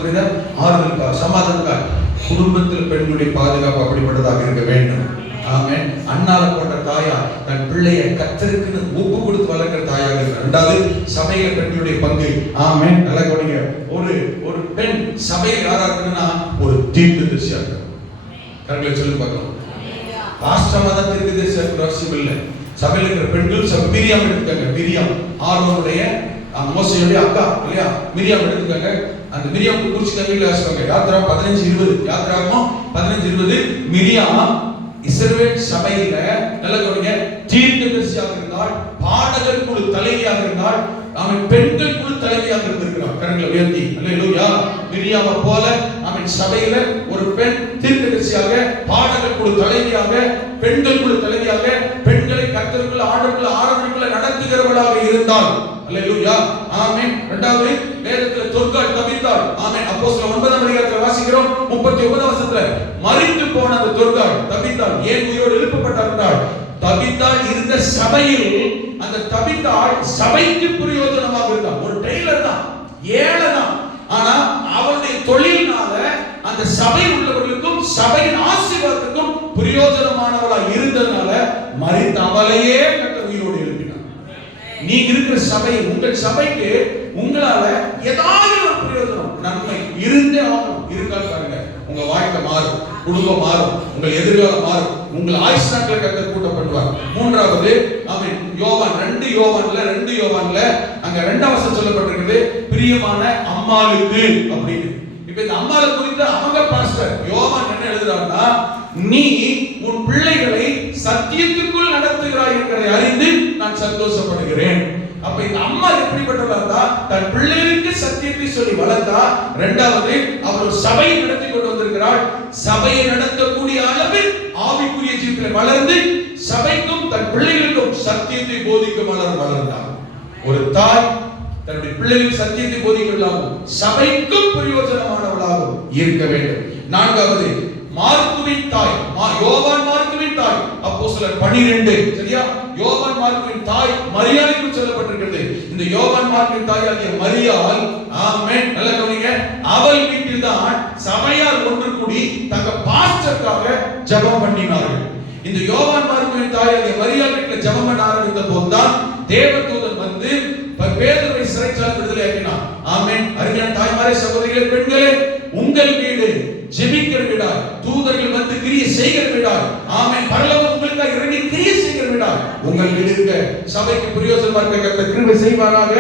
புரியுதா? ஆறுதல் சமாதானம். குடும்பத்தில் பெண்களுடைய பாதுகாப்பு அப்படிப்பட்டதாக இருக்க வேண்டும். ஆமென். அண்ணால போன்ற தாயா தன் பிள்ளையை கர்த்தருக்கு ஒப்பு கொடுத்து வளர்க்கிற தாயாக இருக்கிறார். இரண்டாவது, சபையில பெண்களுடைய பங்கு. ஆமென். நல்லா கவனிங்க. ஒரு பெண் சபையில் யாரா இருக்குன்னா ஒரு தீர்க்கதரிசியா இருக்கணும். கரெக்டா சொல்லி பார்க்கலாம். பாஸ்டர் தான் தீர்க்கதரிசியா இருக்கிற அவசியம் இல்லை. சபையில் இருக்கிற பெண்கள் மிரியாம் எடுத்துக்காங்க. மிரியாம் ஆரோனுடைய மோசேயுடைய அக்கா இல்லையா? மிரியாம் எடுத்துக்காங்க. அந்த மிரியாம் குறிச்சு தமிழ்ல வாசிப்பாங்க. யாத்ரா 15:20. யாத்ராகமம் 15:20. மிரியாம் இஸ்ரவேல் சபையில நல்ல கவனிங்க தீர்க்கதரிசியாக இருந்தால், பாடகர் குழு தலைவியாக இருந்தால், அவன் பெண்கள் குழு தலைவியாக இருந்திருக்கிறார். கரங்களை உயர்த்தி அல்லேலூயா. மிரியாமை போல அவன் சபையில ஒரு பெண் தீர்க்கதரிசியாக, பாடகர் குழு தலைவியாக, பெண்கள் குழு தலைவியாக, பெண்களை கர்த்தருக்குள்ள ஆண்டவருக்குள்ள ஆராதனைக்குள்ள நடத்துகிறவளாக இருந்தால் அல்லேலூயா. ஆமென். இரண்டாவது, வேதத்துல தொற்காள் தபித்தாள். ஆமென். அப்போஸ்தலர் 9ஆம் அதிகாரத்துல வாசிக்கிறோம் 39ஆம் வசனத்துல மரித்து போன அந்த தொற்காள் தபித்தாள் ஏன் உயிரோடு எழுப்பப்பட்டார் என்றால், தபித்தாள் இருந்த சபையில் அந்த தபித்தாள் சபைக்கு பிரயோஜனமாக இருந்தாள். ஒரு டெய்லர் தான், ஏழை தான், ஆனா அவருடைய தொழில்னால அந்த சபையில் உள்ளவர்களுக்கும் சபையின் ஆசீர்வாதத்துக்கும் பிரயோஜனமானவளா இருந்ததனால மரித்த அவளையே கர்த்தர் உயிரோடு எழுப்பினார். நீங்க இருக்கிற சபை, உங்கள் சபைக்கு உங்களால ஏதாவது ஒரு பிரயோஜனம் நன்மை இருந்தே ஆகும். இருக்காது பாருங்க, உங்க வாழ்க்கை மாறும், குடும்பம் மாறும், உங்கள் எதிர்காலம் மாறும், உங்கள் ஆயுஷ் நாட்களை கர்த்தர் கூட்ட பண்ணுவார். மூன்றாவது, ஆமென், யோவான் 2 யோவான்ல அங்க 2ஆம் வசனம் சொல்லப்பட்டிருக்கிறது, பிரியமான அம்மாளுக்கு அப்படின்னு. இப்ப இந்த அம்மாளை குறித்து அவங்க பாஸ்டர் யோவான் என்ன எழுதுறாருன்னா, நீ உன் பிள்ளைகளை சத்தியத்துக்குள் நடத்துகிறாய் என்பதை அறிந்து நான் சந்தோஷப்படுகிறேன். அப்ப இந்த அம்மா எப்படிப்பட்டவளா? தன் பிள்ளைகளுக்கு சத்தியத்தை சொல்லி வளர்த்தா. இரண்டாவது, அவர் சபையை நடத்தி கொண்டு வந்திருக்கிறாள். சபையை நடத்தக்கூடிய அளவில் ஆவிக்குரிய ஜீவிதத்தில் வளர்ந்து சபைக்கும் தன் பிள்ளைகளுக்கும் சத்தியத்தை போதிக்க வளர்ந்தார். ஒரு தாய் தன்னுடைய பிள்ளைகளுக்கு சத்தியத்தை போதிக்கலாகும், சபைக்கும் பிரயோஜனமானவளாகவும் இருக்க வேண்டும். நான்காவது, மார்க்குவின் தாய், யோவான் மார்க்குவின் தாய், அப்போஸ்தலர் 12. சரியா? யோவான் மார்க்குவின் தாய் மரியாதை குறித்து சொல்லப்பட்டிருக்கிறது. இந்த யோவான் மார்க்குவின் தாயாகிய மரியாள், ஆமென், நல்ல கவனிங்க, அவள் வீட்டில் தான் சபையார் ஒன்று கூடி தங்க பாஸ்டருக்காக ஜெபம் பண்ணினார்கள். இந்த யோவான் மார்க்குவின் தாயாகிய மரியாள் வீட்டில் ஜெபம் பண்ண ஆரம்பித்த போதுதான் தேவதூதன் வந்து பேதுருவை சிறைச்சாலை விடுதலை ஆக்கினார். ஆமென். அருமையான தாய்மாரே, சகோதரிகளே, பெண்களே, உங்கள் வீடு ஜெபிக்கிற வீடா, தூதர்கள் வந்து கிரியை செய்கிற வீடா, ஆமென், பரலோகம் உங்களுக்காக இறங்கி கிரியை செய்கிற வீடா உங்கள் வீடு இருக்க சபைக்கு பிரயோஜனமா இருக்க கர்த்தர் கிருபை செய்வாராக.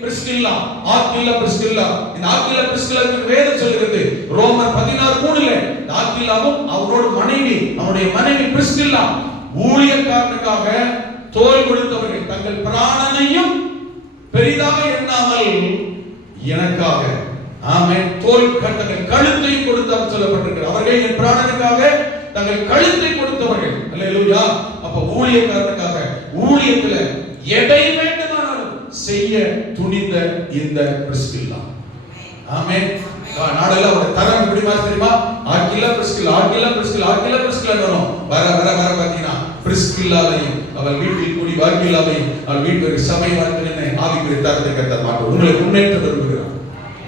பிரிஸ்கில்லா, ஆக்கில்லா, பிரிஸ்கில்லா, இந்த ஆக்கில்லா பிரிஸ்கில்லாவுக்கு வேதம் சொல்லுகிறது ரோமர் 16:3. ஆக்கில்லாவும் அவரோட மனைவி, அவருடைய மனைவி பிரிஸ்கில்லா ஊழியக்காரனுக்காக தோள் கொடுத்தவர்கள், தங்கள் பிராணனையும் பெரிதாக எண்ணாமல் எனக்காக, ஆமென், தோள் தங்கள் கழுத்தையும் கொடுத்தார் சொல்லப்பட்டிருக்கிறது. அவர்கள் என் பிராணனுக்காக தங்கள் கழுத்தை கொடுத்தவர்கள். அல்லேலூயா. அப்ப ஊழியக்காரனுக்காக ஊழியத்துல எதை வேண்டுமானாலும் செய்ய துணிந்த இந்த பிரிஸ்கில்லா, ஆமென், நாடெல்லாம் அவருடைய தரம் எப்படி மாதிரி தெரியுமா? Aquila Priscilla, Aquila Priscilla, Aquila பிரிஸ்கில்லான்னு வரும். வர வர வர பார்த்தீங்கன்னா பிரிஸ்கில்லாவையும் அவள் வீட்டில் கூடி வாக்கில்லாவையும் அவள் வீட்டு சபை வாழ்க்கை ஆவிக்குரிய தரத்தை கத்த மாட்டோம். உங்களை முன்னேற்ற விரும்புகிறார்,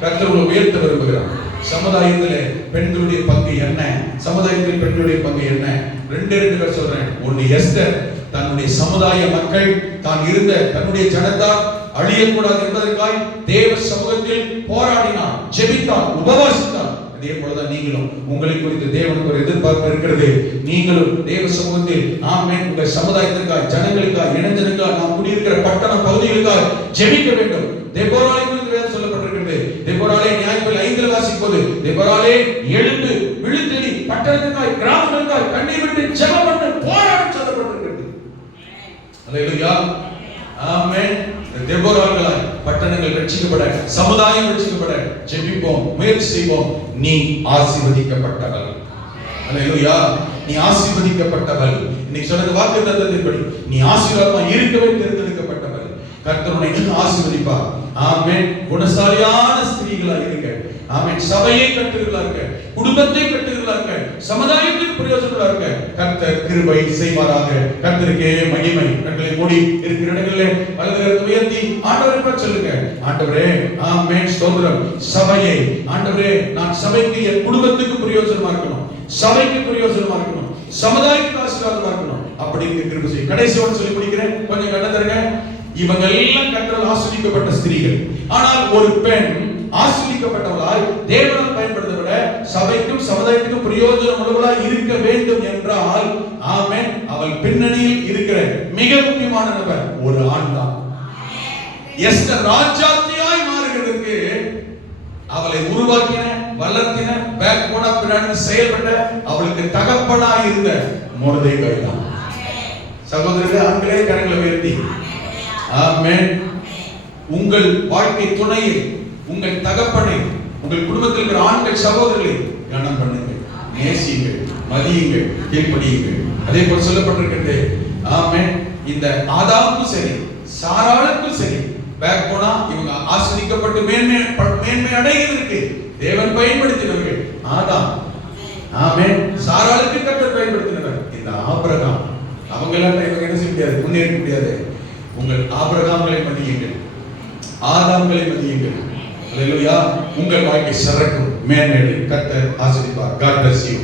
கர்த்தர் உங்களை உயர்த்த விரும்புகிறார். சமுதாயத்திலே பெண்களுடைய பங்கு என்ன? சமுதாயத்தில் பெண்களுடைய பங்கு என்ன? ரெண்டு பேர் சொல்றேன். ஒன்னு, எஸ்தர் தன்னுடைய சமுதாய மக்கள் தான் இருந்த தன்னுடைய ஜனத்தார் அழியக்கூடாது என்பதற்காக தேவ சமூகத்தில் போராடினார், ஜெபித்தார், உபவாசித்தார். அதே போலதான் நீங்களும் உங்களை குறித்து தேவனுக்கு ஒரு எதிர்பார்ப்பு இருக்கிறது. நீங்களும் தேவ சமூகத்தில் ஆமென் உங்கள் சமுதாயத்திற்காக, ஜனங்களுக்காக, இனஞ்சனுக்காக, நாம் குடியிருக்கிற பட்டண பகுதிகளுக்காக ஜெபிக்க வேண்டும். தெபோராளை குறித்து வேதம் சொல்லப்பட்டிருக்கிறது. தெபோராளை நியாயங்கள் 5 வாசிப்பது, தெபோராளே எழுந்து விழுத்தெழி பட்டணத்துக்காக, கிராமங்களுக்காக கண்ணீர் விட்டு ஜெபம் பண்ண போராட சொல்லப்பட்டிருக்கிறது. அல்லேலூயா, ஆமென். தெபோராக்களாய் பட்டணங்கள் ரட்சிக்கப்பட, சமுதாயம் ரட்சிக்கப்பட ஜெபிப்போம், முயற்சி செய்வோம். நீ ஆசீர்வதிக்கப்பட்டவள். அல்லேலூயா, நீ ஆசீர்வதிக்கப்பட்டவள். இன்னைக்கு சொன்ன வாக்குத்தத்தத்தின்படி நீ ஆசீர்வாதமா இருக்கவே தேர்ந்தெடுக்கப்பட்டவள். கர்த்தர் உன்னை ஆசீர்வதிப்பார். ஆமென். குணசாலியான ஸ்திரீகளா இருக்க, ஆமென். சபையை கட்டுகிறவர்களா இருக்க, குடும்பத்தை கட்டுகிறவர்களா இருக்க, சமுதாயத்துக்கு பிரயோஜனமா இருக்க கர்த்தர் கிருபை செய்வாராக. கர்த்தருக்கே மகிமை. கண்களை மூடி இருக்கிற இடங்களிலே வலது கரத்தை உயர்த்தி ஆண்டவரை சொல்லுங்க. ஆண்டவரே, ஆமென், ஸ்தோத்திரம். சபையை ஆண்டவரே, நான் சபைக்கு, என் குடும்பத்துக்கு பிரயோஜனமா இருக்கணும், சபைக்கு பிரயோஜனமா இருக்கணும், சமுதாயத்துக்கு ஆசீர்வாதமா இருக்கணும். அப்படி கிருபை செய். கடைசியோட சொல்லி முடிக்கிறேன், கொஞ்சம் கண்ண தருங்க. இவங்க எல்லாம் கர்த்தரால் ஆசீர்வதிக்கப்பட்ட ஸ்திரீகள். ஆனால் ஒரு பெண் ஆசீர்வதிக்கப்பட்டவளாய் தேவனால் பயன்படுத்த விட சபைக்கும் சமுதாயத்துக்கும் பிரயோஜனம் உள்ளவளாய் இருக்க வேண்டும் என்றால், ஆமென், அவள் பின்னணியில் இருக்கிற மிக முக்கியமான நபர் ஒரு ஆண் தான். எஸ்தர் ராஜாத்தியாய் மாறுகிறதுக்கு அவளை உருவாக்கின, வளர்த்தின, பேக் போனா பின்னாடி செயல்பட்ட, அவளுக்கு தகப்பனாய் இருந்த மொர்தெகாய் தான். சகோதரர்களே, ஆண்களே கரங்களை உயர்த்தி ஆமென். உங்கள் வாழ்க்கை துணையை, உங்கள் தகப்பனை, உங்கள் குடும்பத்தில் இருக்கிற ஆண்கள் சகோதரர்களை கனம் பண்ணுங்கள், நேசியுங்கள், மதியுங்கள், கீழ்ப்படியுங்கள். அதே போல சொல்லப்பட்டிருக்கிறது, ஆமென், இந்த ஆதாமுக்கும் சரி சாராளுக்கும் சரி பேக் போனா இவங்க ஆசீர்வதிக்கப்பட்டு மேன்மை அடைகிறதுக்கு தேவன் பயன்படுத்தினவர்கள் ஆதாம். ஆமென். சாராளுக்கு கர்த்தர் பயன்படுத்தினவர் இந்த ஆபிரகாம். அவங்க எல்லாம் இவங்க என்ன செய்ய முடியாது, முன்னேற முடியாது. உங்கள் ஆபிரகாம்களை மதியுங்கள், ஆதாம்களை மதியுங்கள். அல்லேலூயா. உங்கள் வாழ்க்கை சிறக்கும், மேன்மையை கர்த்தர் ஆசீர்வதிப்பார். God bless you.